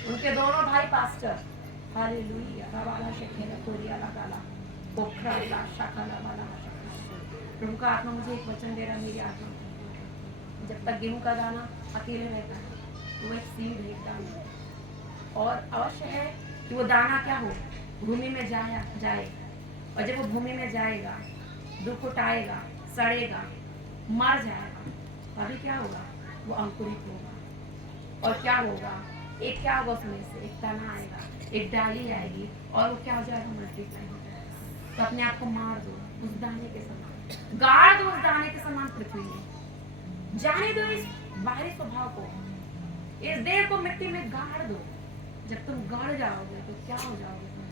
उनके दोनों भाई पास्टर। हालेलुया। रावाला शेखेला कोरिया लगाला पोखरा ला शाखाला वाला। प्रभु का आत्मा मुझे एक वचन दे रहा, मेरी आत्मा, जब तक गेहूं का दाना अकेले रहता है तो वो एक सीड है, एक दाना, और अवश्य है कि वो दाना क्या हो, भूमि में जाए, और जब वो भूमि में जाएगा, दुख उठाएगा, सड़ेगा, मर जाएगा, अभी क्या होगा, वो अंकुरित होगा। और क्या होगा, एक क्या होगा उसमें से, एक तना आएगा, एक डाली आएगी, और वो क्या हो जाएगा, मल्टीप्लाई हो जाएगा। तो अपने आप को मार दो उस दाने के समान, गाड़ दो उस दाने के समान पृथ्वी में, जाने दो इस बाहरी स्वभाव को, इस देह को मिट्टी में गाड़ दो, जब तुम गड़ जाओगे तो क्या हो जाओगे तुम?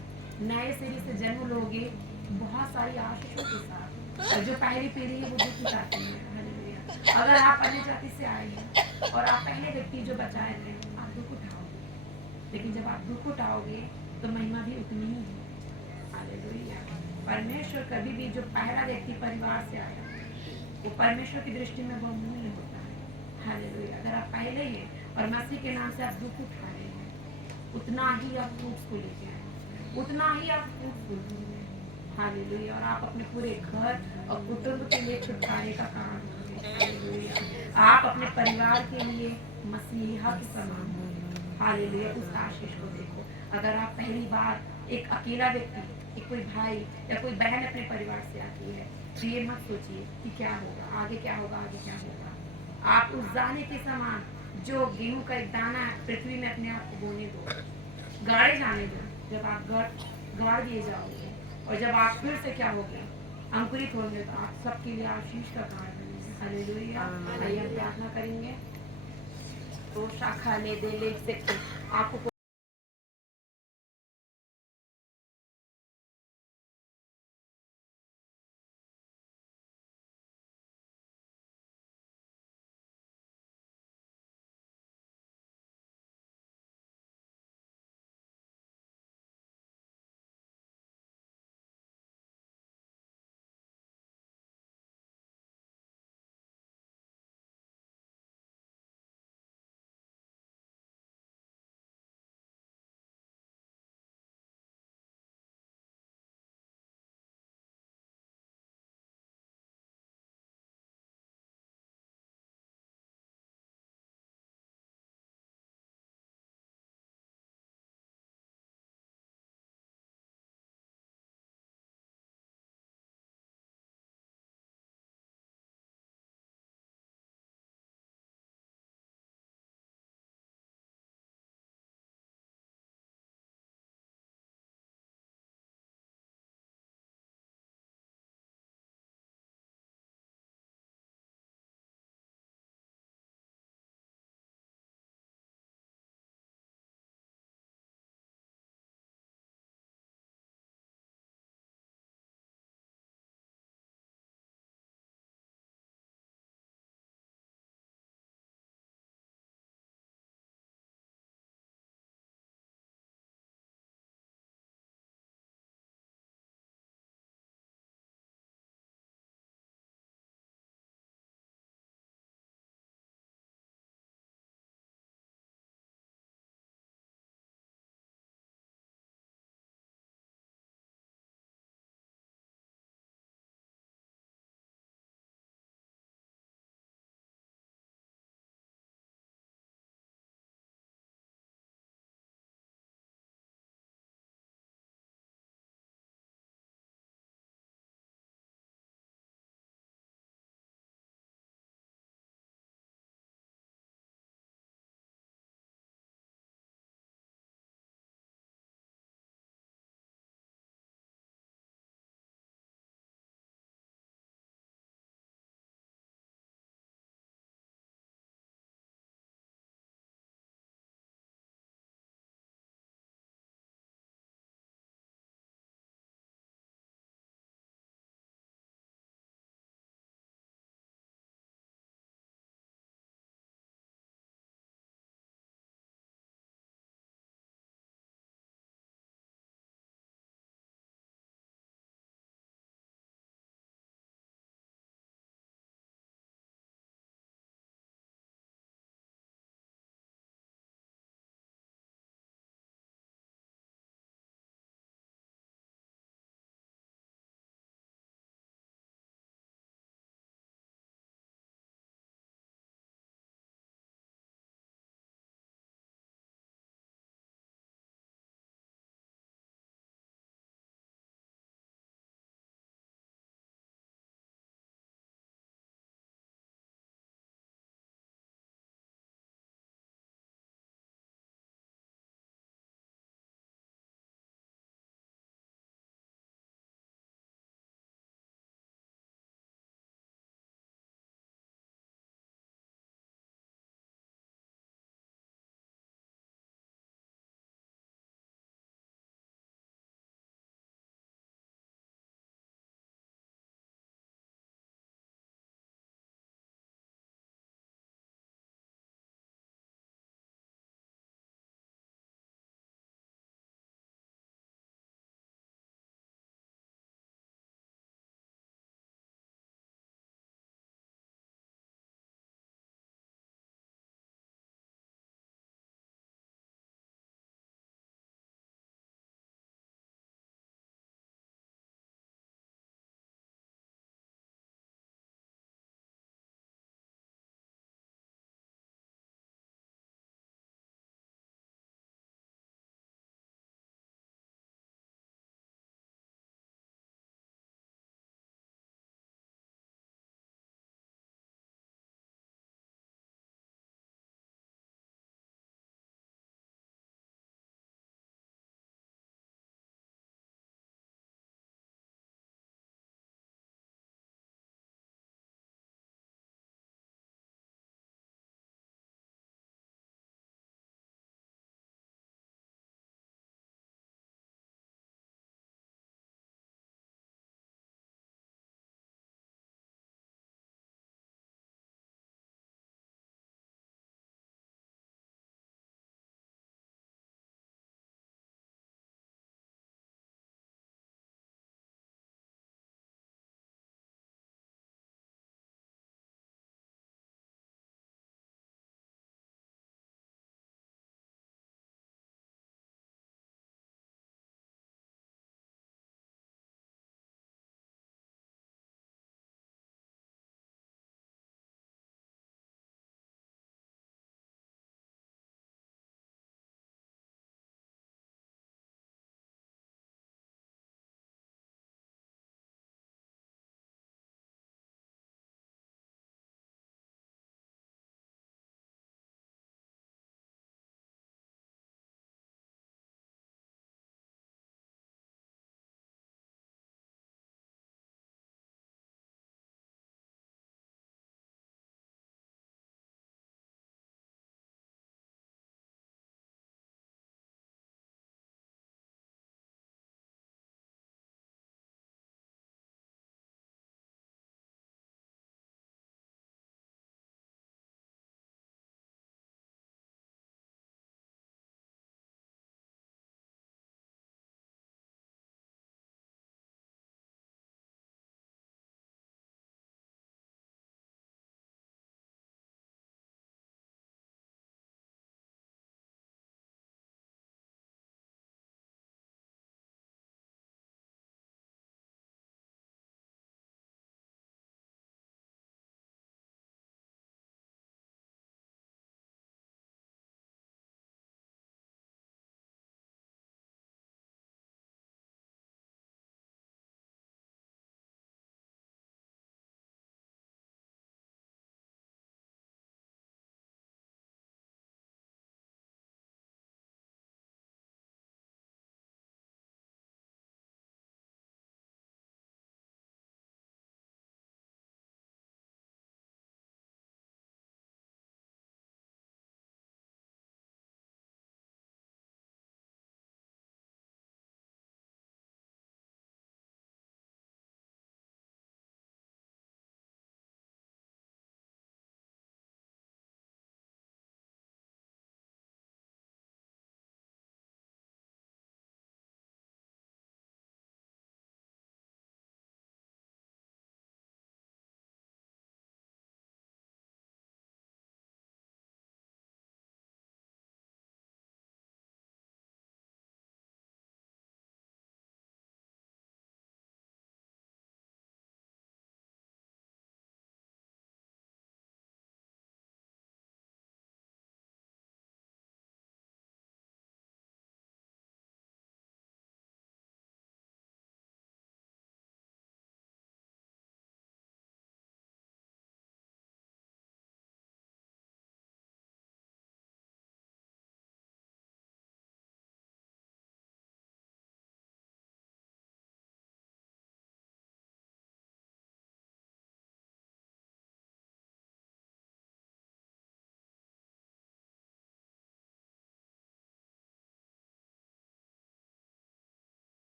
नए सिरे से जन्म लोगे बहुत सारी आशीषों के साथ, और जो पहली पीढ़ी है वो दुखी जाती है। हालेलुया। अगर आप अन्य जाति से आए हैं और आप पहले व्यक्ति जो बचाए थे, आप दुख उठाओगे, लेकिन जब आप दुख उठाओगे तो महिमा भी उतनी ही है। हालेलुया। परमेश्वर कभी भी जो पहला व्यक्ति परिवार से आया वो परमेश्वर की दृष्टि में बहुमूल्य होता है। हालेलुया। अगर आप पहले ही और मसीह के नाम से आप दुख उठा रहे हैं, उतना ही आप फ्रूट्स को लेके आए, उतना ही आप फ्रूटफुल होंगे। हालेलुया। और आप अपने पूरे घर और कुटुंब के लिए छुटकारे का काम करें। हालेलुया। आप अपने परिवार के लिए मसीहा के समान होंगे। हालेलुया। उस आशीष को देखो। अगर आप पहली बार एक अकेला व्यक्ति, एक कोई भाई या कोई बहन अपने परिवार से आती है, तो ये मत सोचिए कि क्या होगा आगे, क्या होगा आगे, क्या होगा। आप उस दाने के समान जो गेहूं का एक दाना पृथ्वी में अपने आप को बोने दो, गाड़े जाने दो। जब आप गाड़ दिए जाओगे और जब आप फिर से क्या होगे, अंकुरित होंगे, तो आप सबके लिए आशीष का कारण बनेंगे। हालेलुया। आइए हम प्रार्थना करेंगे। तो शाखा ले दे ले आपको